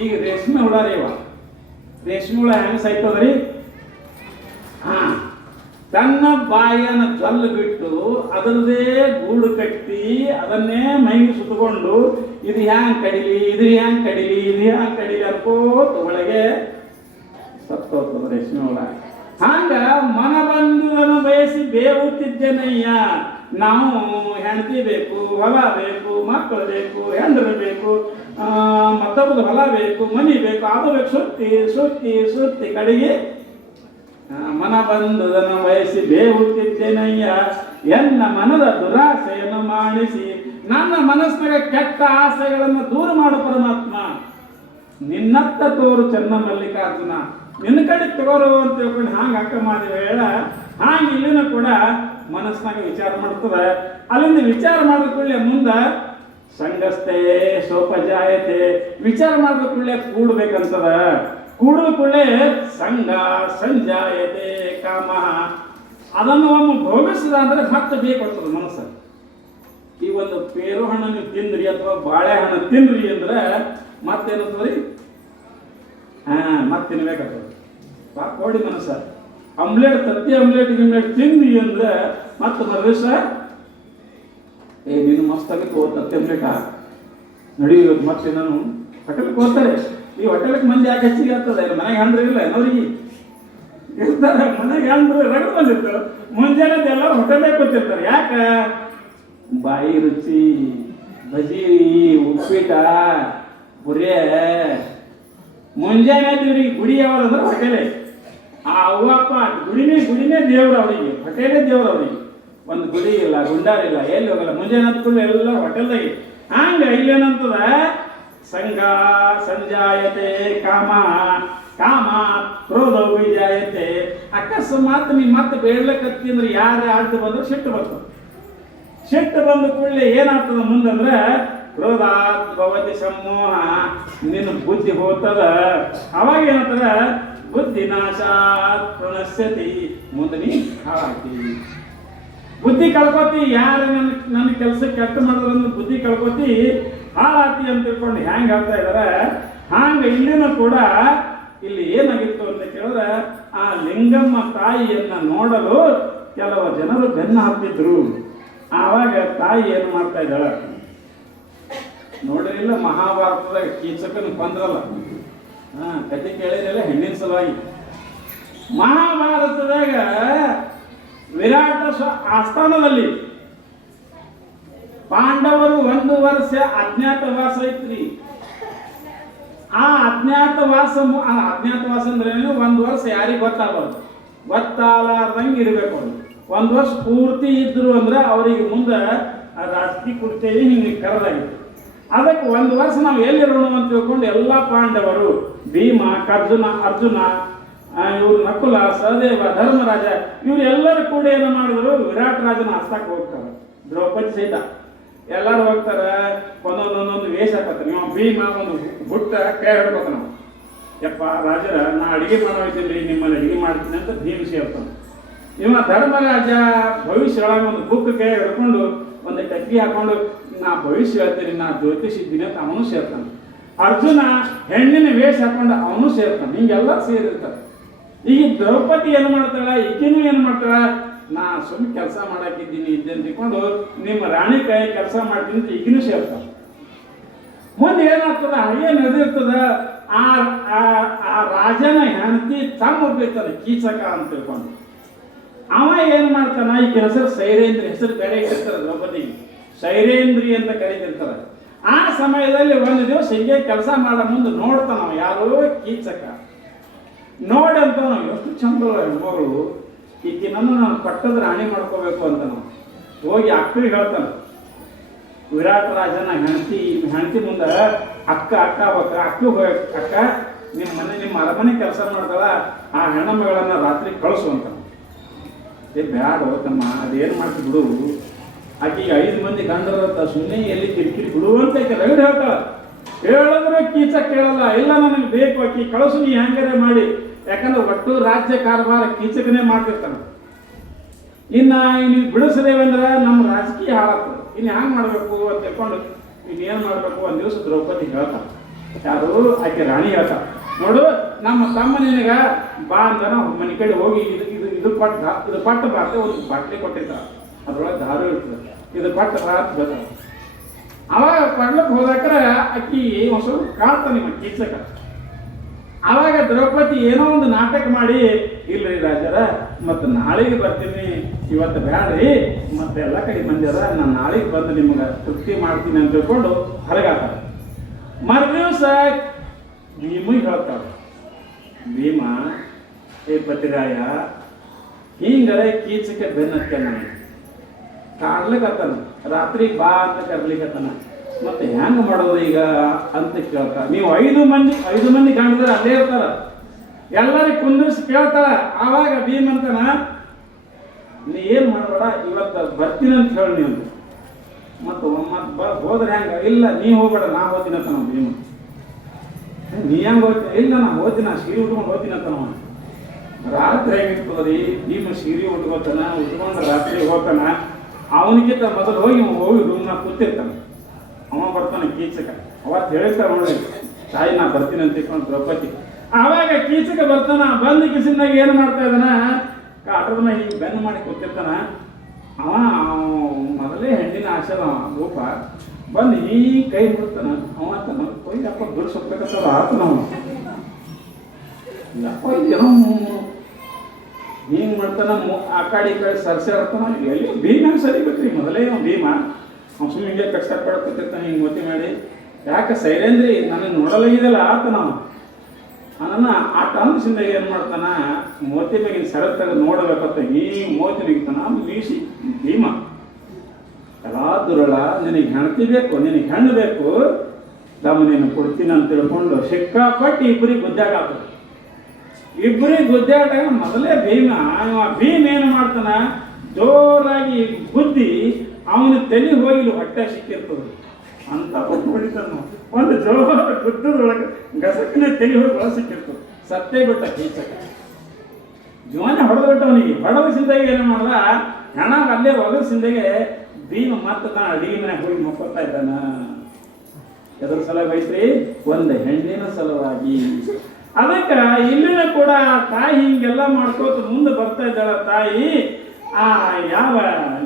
ಈಗ ರೇಷ್ಮೆ ಹುಳ ರೀ, ರೇಷ್ಮೆ ಹುಳ ಹೆಂಗ್ ಸಾಯ್ತದ್ರಿ, ತನ್ನ ಬಾಯಿಯನ್ನು ಜಲ್ಲು ಬಿಟ್ಟು ಅದರದೇ ಗೂಡು ಕಟ್ಟಿ ಅದನ್ನೇ ಮೈಗೆ ಸುತ್ತಕೊಂಡು ಇದು ಹ್ಯಾಂಗ್ ಕಡಿಲಿ ಇದು ಹ್ಯಾಂಗ್ ಕಡಿಲಿ ಇದು ಹ್ಯಾಂಗ್ ಕಡಿಲಿ ಅನ್ಕೋತ ಒಳಗೆ ಸತ್ತೋಗ್ತದ ರೇಷ್ಮೆ ಹುಳ. ಹಂಗ ಮನ ಬಂದುದನ್ನು ಬಯಸಿ ಬೇವುತ್ತಿದ್ದೇನಯ್ಯ. ನಾವು ಹೆಂಡತಿ ಬೇಕು, ಹೊಲ ಬೇಕು, ಮಕ್ಕಳು ಬೇಕು, ಹೆಂಡರು ಬೇಕು, ಮತ್ತೊಬ್ಬದು ಹೊಲ ಬೇಕು, ಮನಿ ಬೇಕು, ಅದು ಬೇಕು, ಸುತ್ತಿ ಸುತ್ತಿ ಸುತ್ತಿ ಕಡೆಗೆ ಮನ ಬಂದುದನ್ನು ಬಯಸಿ ಬೇವುತ್ತಿದ್ದೇನಯ್ಯ ಎನ್ನ ಮನದ ದುರಾಸೆಯನ್ನು ಮಾಡಿಸಿ. ನನ್ನ ಮನಸ್ಸಿನಾಗ ಕೆಟ್ಟ ಆಸೆಗಳನ್ನು ದೂರ ಮಾಡು ಪರಮಾತ್ಮ. ನಿನ್ನತ್ತ ತೋರು ಚೆನ್ನ ಮಲ್ಲಿಕಾರ್ಜುನ, ನಿನ್ನ ಕಡೆ ತಗೋರು ಅಂತ ತಿಳ್ಕೊಂಡು ಹಾಂಗ ಅಕ್ಕ ಮಾಡಿದ ಹೇಳ. ಹಾಂಗ ಇಲ್ಲಿನೂ ಕೂಡ ಮನಸ್ಸಿನಾಗ ವಿಚಾರ ಮಾಡ್ತದೆ. ಅಲ್ಲಿಂದ ವಿಚಾರ ಮಾಡಿದ ಕೂಡಲೇ ಮುಂದೆ ಸಂಗಸ್ತೆ ಸೋಪಜಾಯತೆ, ವಿಚಾರ ಮಾಡಿದ ಕೂಡಲೇ ಕೂಡ್ಬೇಕಂತದ. ಕೂಡದ ಕೂಡಲೇ ಸಂಘ ಸಂಜಾಯತೆ ಕಾಮ. ಅದನ್ನು ಒಮ್ಮೆ ಭೋಗಿಸಿದ ಅಂದ್ರೆ ಮತ್ತೆ ಬೇಕಾಗ್ತದೆ ಮನಸ್ಸು. ಈ ಒಂದು ಪೇರು ಹಣ್ಣನ್ನು ತಿಂದ್ರಿ ಅಥವಾ ಬಾಳೆಹಣ್ಣು ತಿಂದ್ರಿ ಅಂದ್ರೆ ಮತ್ತೇನಂತದ್ರಿ ಮತ್ತೆ ತಿನ್ಬೇಕಾಗ್ತದೆ ಕೋಡಿ ಮನಸ್ಸ ಆಮ್ಲೆಟ್ ತತ್ತಿ ಆಮ್ಲೆಟ್ ತಿಂದಿ ಅಂದ್ರೆ ಮತ್ತೆ ಮರುದಿವಸ ನೀನು ಮಸ್ತ್ ಆಗಿತ್ತು ತತ್ತಿ ಆಮ್ಲೆಟ್ ನಡೆಯೋದು ಮತ್ತೆ ನಾನು ಹೋಟೆಲ್ಗೆ ಹೋಗ್ತಾರೆ ಈ ಹೋಟೆಲ್ಗೆ ಮಂದಿ ಯಾಕೆ ಹೆಚ್ಚಿಗೆ ಆಗ್ತದೆ ಮನೆಗೆ ಹಂಡ್ರಿ ಇಲ್ಲ ಅವ್ರಿಗೆ ಇರ್ತಾರೆ ಮನೆಗೆ ಹಂಡ್ರಿ ರಗಡ್ ಬಂದಿರ್ತಾರೆ ಮುಂಜಾನೆ ಎಲ್ಲರೂ ಹೋಟೆಲ್ಗೆ ಕೂತಿರ್ತಾರೆ ಯಾಕೆ ಬಾಯಿ ರುಚಿ ಬಜಿ ಉಪ್ಪಿಟ ಬುರೇ ಮುಂಜಾನೆ ಇವ್ರಿಗೆ ಗುಡಿ ಯಾವ್ದಂದ್ರೆ ಹೋಟೆಲೇ ಆ ಅವ್ವಪ್ಪ ಗುಡಿನೇ ದೇವ್ರು ಅವರಿಗೆ ಹೋಟೆಲೇ ದೇವ್ರು ಅವ್ರಿಗೆ ಒಂದು ಗುಡಿ ಇಲ್ಲ ಗುಂಡಾರಿಲ್ಲ ಎಲ್ಲಿ ಹೋಗಲ್ಲ ಮುಂಜಾನೆ ಹತ್ಕೊಂಡು ಎಲ್ಲ ಹೋಟೆಲ್ದಾಗೆ ಹಂಗ ಇಲ್ಲೇನಂತದ ಸಂಘ ಸಂಜಾಯತೆ ಕಾಮ ಕಾಮ ಕ್ರೋಧ ವಿಜಾಯತೆ ಅಕಸ್ಮಾತ್ ನೀ ಮತ್ತೆ ಬೇಡ್ಲಕತ್ತಿ ಅಂದ್ರೆ ಯಾರು ಆಡ್ತು ಬಂದ್ರೆ ಸಿಟ್ಟು ಬರ್ತದೆ ಸಿಟ್ಟು ಬಂದ ಕೂಡಲೇ ಏನಾಗ್ತದ ಮುಂದಂದ್ರೆ ಕ್ರೋಧಾತ್ ಭವತಿ ಸಮೂಹ ನಿನ್ನ ಬುದ್ಧಿ ಹೋಗ್ತದ ಅವಾಗ ಏನಂತದ ಬುದ್ಧಿ ನಾಶಾತ್ ಪ್ರಣಶ್ಯತಿ ಮುಂದೆ ನೀ ಹಾಳಾಗ್ತಿ ಬುದ್ಧಿ ಕಳ್ಕೊತಿ ಯಾರು ನನ್ನ ಕೆಲಸ ಕೆಟ್ಟ ಮಾಡಿದ್ರಂದ್ರೆ ಬುದ್ಧಿ ಕಳ್ಕೊತಿ ಹಾಳಾಗ್ತಿ ಅಂತ ತಿಳ್ಕೊಂಡು ಹ್ಯಾಂಗ ಹೇಳ್ತಾ ಇದಾರೆ ಹಂಗ ಇಲ್ಲಿನೂ ಕೂಡ ಇಲ್ಲಿ ಏನಾಗಿತ್ತು ಅಂತ ಕೇಳಿದ್ರೆ ಆ ಲಿಂಗಮ್ಮ ತಾಯಿಯನ್ನ ನೋಡಲು ಕೆಲವು ಜನರು ಬೆನ್ನ ಹತ್ತಿದ್ರು ಆವಾಗ ತಾಯಿ ಏನು ಮಾಡ್ತಾ ಇದ್ದಾಳೆ ನೋಡಿರಿಲ್ಲ ಮಹಾಭಾರತದಾಗ ಕೀಚಕನ ಕೊಂದ್ರಲ್ಲ ಕತೆ ಕೇಳಿರಲ್ಲ ಹೆಣ್ಣಿನ ಸಲುವಾಗಿ ಮಹಾಭಾರತದಾಗ ವಿರಾಟ ಆಸ್ಥಾನದಲ್ಲಿ ಪಾಂಡವರು 1 ವರ್ಷ ಅಜ್ಞಾತವಾಸ ಐತ್ರಿ ಆ ಅಜ್ಞಾತವಾಸ ಅಂದ್ರೆ 1 ವರ್ಷ ಯಾರಿಗೆ ಗೊತ್ತಾಗಬಾರ್ದು ಗೊತ್ತಾಗಲಾರ್ದಂಗೆ ಇರಬೇಕು ಅವ್ರು 1 ವರ್ಷ ಪೂರ್ತಿ ಇದ್ರು ಅಂದ್ರೆ ಅವರಿಗೆ ಮುಂದೆ ರಾಜಕೀಯ ಕುರ್ಚೇರಿ ಹಿಂಗೆ ಕರೆದಾಗಿತ್ತು ಅದಕ್ಕೆ 1 ವರ್ಷ ನಾವು ಎಲ್ಲಿರೋಣ ಅಂತ ತಿಳ್ಕೊಂಡು ಎಲ್ಲ ಪಾಂಡವರು ಭೀಮ ಅರ್ಜುನ ಇವ್ರು ನಕುಲ ಸಹದೇವ ಧರ್ಮರಾಜ ಇವರೆಲ್ಲರೂ ಕೂಡ ಏನು ಮಾಡಿದ್ರು ವಿರಾಟ್ ರಾಜನ ಆಸ್ಥಾನಕ್ಕೆ ಹೋಗ್ತಾರೆ ದ್ರೌಪದಿ ಸಹಿತ ಎಲ್ಲರೂ ಹೋಗ್ತಾರೆ ಒಂದೊಂದೊಂದೊಂದು ವೇಷ ಹಾಕತ್ತಾರೆ ನೀವು ಭೀಮ ಒಂದು ಬುಟ್ಟ ಕೈ ಹಿಡ್ಬೇಕು ನಾವು ಯಪ್ಪ ರಾಜರ ನಾ ಅಡಿಗೆ ಮಾಡೋದಿಲ್ಲ ನಿಮ್ಮಲ್ಲಿ ಅಡಿಗೆ ಮಾಡ್ತೀನಿ ಅಂತ ಭೀಮ ಸೇರ್ತಾನೆ ನಿಮ್ಮ ಧರ್ಮರಾಜ ಭವಿಷ್ಯ ಒಳಗೆ ಒಂದು ಬುಕ್ ಕೈ ಹಿಡ್ಕೊಂಡು ಒಂದು ಟಕ್ಕಿ ಹಾಕೊಂಡು ನಾ ಭವಿಷ್ಯ ಹೇಳ್ತೀನಿ ನಾ ಜ್ಯೋತಿಷಿದ್ದೀನಿ ಅಂತ ಅವನು ಸೇರ್ತಾನೆ ಅರ್ಜುನ ಹೆಣ್ಣಿನ ವೇಷ ಹಾಕೊಂಡು ಅವನು ಸೇರ್ತಾನೆ ಹಿಂಗೆಲ್ಲ ಸೇರಿರ್ತಾರೆ ಈಗ ದ್ರೌಪದಿ ಏನು ಮಾಡ್ತಾಳ ಈಗಿನೂ ಏನು ಮಾಡ್ತಾಳ ನಾ ಸುಮ್ಮನೆ ಕೆಲಸ ಮಾಡಾಕಿದ್ದೀನಿ ಇದ್ದೆ ಅಂತ ತಿಳ್ಕೊಂಡು ನಿಮ್ಮ ರಾಣಿ ಕೈ ಕೆಲಸ ಮಾಡ್ತೀನಿ ಅಂತ ಈಗಿನೂ ಸೇರ್ತಾಳೆ ಮುಂದೆ ಏನಾಗ್ತದ ಹಾಗೆ ನಡೆದಿರ್ತದ ಆ ರಾಜನ ಹೆಂಡತಿ ತಮ್ಮ ಒಪ್ಪಿರ್ತಾನೆ ಕೀಚಕ ಅಂತ ತಿಳ್ಕೊಂಡು ಅವ ಏನು ಮಾಡ್ತಾನ ಈ ಹೆಸರು ಸೈರೇಂದ್ರಿ ಹೆಸರು ಬೇರೆ ಇಟ್ಟಿರ್ತಾರೆ ದ್ರೌಪದಿಗೆ ಸೈರೇಂದ್ರಿ ಅಂತ ಕರೀತಿರ್ತಾರೆ ಆ ಸಮಯದಲ್ಲಿ ಒಂದು ದಿವಸ ಹೀಗೆ ಕೆಲಸ ಮಾಡೋ ಮುಂದೆ ನೋಡ್ತಾನ ಯಾರೋ ಕೀಚಕ ನೋಡಂತ ನಾವು ಎಷ್ಟು ಚಂದ ಹೆಣ್ಮಗಳು ಈಕಿನನ್ನು ನಾನು ಪಟ್ಟದ ರಾಣಿ ಮಾಡ್ಕೋಬೇಕು ಅಂತ ನಾವು ಹೋಗಿ ಅಕ್ಕರಿಗೆ ಹೇಳ್ತಾನೆ ವಿರಾಟ್ ರಾಜನ ಹೆಂಡತಿ ಮುಂದೆ ಅಕ್ಕ ನಿಮ್ಮ ಅರಮನೆ ಕೆಲಸ ಮಾಡ್ತಾಳ ಆ ಹೆಣ್ಣುಮಗಳನ್ನ ರಾತ್ರಿ ಕಳಿಸುವಂತ ಬ್ಯಾಡ ಹೋತಮ್ಮ ಅದೇನು ಮಾಡ್ತಿ ಬಿಡು ಆಕೆಗೆ 5 ಮಂದಿ ಗಂಡರತ್ತ ಸುಮ್ಮನೆ ಎಲ್ಲಿ ಕಿರಿಕಿರಿ ಬಿಡು ಅಂತ ರಗಡ್ ಹೇಳ್ತಾಳ ಹೇಳಿದ್ರೆ ಕೀಚ ಕೇಳಲ್ಲ ಇಲ್ಲ ನನಗೆ ಬೇಕು ಆಕಿ ಕಳಿಸು ನೀ ಹೆಂಗಾರೆ ಮಾಡಿ ಯಾಕಂದ್ರೆ ಒಟ್ಟು ರಾಜ್ಯ ಕಾರ್ಬಾರ ಕೀಚಕನೇ ಮಾಡ್ತಿರ್ತಾನೆ ನೀವು ಬಿಡಿಸದೇವಂದ್ರೆ ನಮ್ಮ ರಾಜಕೀಯ ಹಾಳಾಗ್ತದೆ ಇನ್ನು ಹ್ಯಾಂಗೆ ಮಾಡಬೇಕು ಅಂತ ತಿಳ್ಕೊಂಡು ಇನ್ನೇನು ಮಾಡಬೇಕು ಒಂದು ದಿವಸ ದ್ರೌಪದಿ ಹೇಳ್ತಾಳೆ ಯಾರು ಆಕೆ ರಾಣಿ ಹೇಳ್ತಾಳೆ ನೋಡು ನಮ್ಮ ತಮ್ಮ ನಿನಗ ಬಾ ಅಂತ ಮನೆ ಕಡೆ ಹೋಗಿ ಇದು ಪಟ್ಟು ಬಾರ್ತೆ ಒಂದು ಬಾಟ್ಲಿ ಕೊಟ್ಟಿರ್ತಾರೆ ಅದ್ರೊಳಗೆ ದಾರು ಇರ್ತದೆ ಇದು ಪಟ್ಟು ಬಾತ್ ಬರ್ತಾವೆ ಅವಾಗ ಪಡ್ಲಕ್ಕೆ ಹೋದಾಕ್ರೆ ಅಕ್ಕಿ ಒಂದು ಸ್ವಲ್ಪ ಕಾಡ್ತಾನೆ ನಿಮ್ಮ ಕೀಚಕ ಆವಾಗ ದ್ರೌಪದಿ ಏನೋ ಒಂದು ನಾಟಕ ಮಾಡಿ ಇಲ್ರಿ ರಾಜರ ಮತ್ತು ನಾಳೆಗೆ ಬರ್ತೀನಿ ಇವತ್ತು ಬ್ಯಾಡ್ರಿ ಮತ್ತೆ ಎಲ್ಲ ಕಡೆ ಮಂದಿರ ನಾನು ನಾಳೆಗೆ ಬಂದು ನಿಮ್ಗೆ ತೃಪ್ತಿ ಮಾಡ್ತೀನಿ ಅಂತ ತಿಳ್ಕೊಂಡು ಹೊರಗಾತಾರೆ ಮರುದಿವಸ ಭೀಮಿಗೆ ಹೇಳ್ತಾಳೆ ಭೀಮ ಏ ಪತಿರಾಯ ಹಿಂಗರೆ ಕೀಚಕ್ಕೆ ಬೆನ್ನಕ್ಕೆ ನನಗೆ ಕಾಡ್ಲಿಕ್ಕತ್ತಾನ ರಾತ್ರಿ ಬಾ ಅಂತ ಕರ್ಲಿಕ್ಕತ್ತಾನ ಮತ್ತೆ ಹೆಂಗೆ ಮಾಡೋದು ಈಗ ಅಂತ ಕೇಳ್ತಾರ ನೀವು 5 ಮಂದಿ ಗಂಡಿದ್ರೆ ಅಲ್ಲೇ ಇರ್ತಾರ ಎಲ್ಲರಿಗೆ ಕುಂದಿರಿಸಿ ಕೇಳ್ತಾರ ಆವಾಗ ಭೀಮಂತನ ನೀ ಏನು ಮಾಡಬೇಡ ಇವತ್ತು ಬರ್ತೀನಿ ಅಂತ ಹೇಳಿ ನೀವು ಮತ್ತೆ ಹೋದ್ರೆ ಹೆಂಗ ಇಲ್ಲ ನೀ ಹೋಗ್ಬೇಡ ನಾ ಹೋಗ್ತೀನಿ ಅಂತ ನಾವು ಭೀಮ ನೀ ಹೆಂಗೆ ಹೋಗ್ತೀನಿ ಇಲ್ಲ ನಾ ಹೋಗ್ತೀನಿ ನಾ ಸೀರೆ ಉಟ್ಕೊಂಡು ಹೋಗ್ತೀನಿ ಅಂತ ನಾವು ರಾತ್ರಿ ಹೆಂಗಿರ್ತದ್ರಿ ಭೀಮ ಸೀರೆ ಉಟ್ಕೋತಾನ ಉಟ್ಕೊಂಡು ರಾತ್ರಿ ಹೋಗ್ತಾನ ಅವನಿಗಿಂತ ಮೊದಲು ಹೋಗಿ ರೂಮ್ನಾಗ ಕೂತಿರ್ತಾನೆ ಅವ ಬರ್ತಾನೆ ಕೀಚಕ ಅವತ್ತು ಹೇಳ್ತಾನೆ ನೋಡಿ ತಾಯಿ ನಾ ಬರ್ತೀನಿ ಅಂತ ತಿಳ್ಕೊಂಡು ದ್ರೌಪದಿ ಆವಾಗ ಕೀಚಕ ಬರ್ತಾನ. ಬಂದು ಕಿಸಿನಾಗ ಏನು ಮಾಡ್ತಾ ಇದ್ದಾನ, ಕಾಟದ ಮೇಲೆ ಹಿಂಗೆ ಬೆನ್ನು ಮಾಡಿ ಕೂತಿರ್ತಾನ. ಅವ ಮೊದಲೇ ಹೆಣ್ಣಿನ ಆಶರ ರೂಪ ಬಂದು ಈ ಕೈ ಬಿಡ್ತಾನ. ಅವ ಆತನ ಕೊಯ್ಯಪ್ಪ ದುಡ್ಸೋಗ್ಬೇಕಂತ ಆತನ ಯಪ್ಪ ಏನೋ ಹಿಂಗೆ ಮಾಡ್ತಾನ. ಆ ಕಡೆ ಈ ಕಡೆ ಸರ್ಸಾಡ್ತಾನ. ಎಲ್ಲಿ ಭೀಮ್ಯಾಗ ಸರಿಬೇಕ್ರಿ ಮೊದಲೇ ಭೀಮ ಅವ್ನು ಸುಮ್ಮನೆ ಹಿಂಗೆ ಕಷ್ಟಪಡ್ಕೊತಿರ್ತಾನೆ ಹಿಂಗೆ ಮೋತಿ ಮಾಡಿ. ಯಾಕೆ ಸೈಲೇಂದ್ರಿ ನನಗೆ ನೋಡಲಾಗಿದೆಲ್ಲ ಆತನ ಅವನ ಆ ಟಂಸಿಂದ ಏನು ಮಾಡ್ತಾನ, ಮೋತಿ ಮ್ಯಾಗಿನ ಸೆಳೆದ ತೆಗೆದು ನೋಡಬೇಕಂತ ಈ ಮೋತಿ ಮಿಗ್ತಾನ. ಮೀಸಿ ಭೀಮ ಎಲ್ಲ ದುರಳ, ನಿನಗೆ ಹೆಣ್ತಿ ಬೇಕು, ನಿನಗೆ ಹೆಣ್ಣು ಬೇಕು, ದಮ್ಮನೇನು ಕೊಡ್ತೀನಿ ಅಂತ ತಿಳ್ಕೊಂಡು ಸಿಕ್ಕಾಪಟ್ಟು ಇಬ್ಬರಿಗೆ ಗುದ್ದಾಟ ಆಗ್ತದೆ. ಇಬ್ಬರಿಗೆ ಗುದ್ದಾಟ ಮೊದಲೇ ಭೀಮ ಏನು ಮಾಡ್ತಾನ, ಜೋರಾಗಿ ಗುದ್ದಿ ಅವನ ತಲೆ ಹೋಗಿ ಹೊಟ್ಟೆ ಸಿಕ್ಕಿರ್ತದೆ ಅಂತ ಹೊಡಿತಾನ. ಒಂದು ಜೋರ ಗುದ್ದದೊಳಗೆ ಗಸಕಿನ ತಲೆ ಹೋಗಿ ಒಳ ಸಿಕ್ಕಿರ್ತದೆ. ಸತ್ತೇ ಬಿಟ್ಟ ಕೀಚಕ. ಜೀವನ ಹೊಡೆದು ಬಿಟ್ಟ ಅವನಿಗೆ. ಹೊಡೆದ ಸಿಂದಾಗೆ ಏನು ಮಾಡ್ದ, ಹೆಣ ಅಲ್ಲೇ ಒಗದ ಸಿಂದಾಗೆ ಭೀಮ ಮತ್ತೆ ತಾನು ಅಡಿಗೆ ಮನೆಗೆ ಹೋಗಿ ಮಕ್ಕೊಳ್ತಾ ಇದ್ದಾನ. ಎದ್ರ ಸಲುವಾಗಿ ಐತ್ರಿ, ಒಂದು ಹೆಣ್ಣಿನ ಸಲುವಾಗಿ. ಅದಕ್ಕೆ ಇಲ್ಲಿನ ಕೂಡ ತಾಯಿ ಹಿಂಗೆಲ್ಲ ಮಾಡ್ಕೋತ ಮುಂದೆ ಬರ್ತಾ ಇದ್ದಾಳ ತಾಯಿ. ಆ ಯಾವ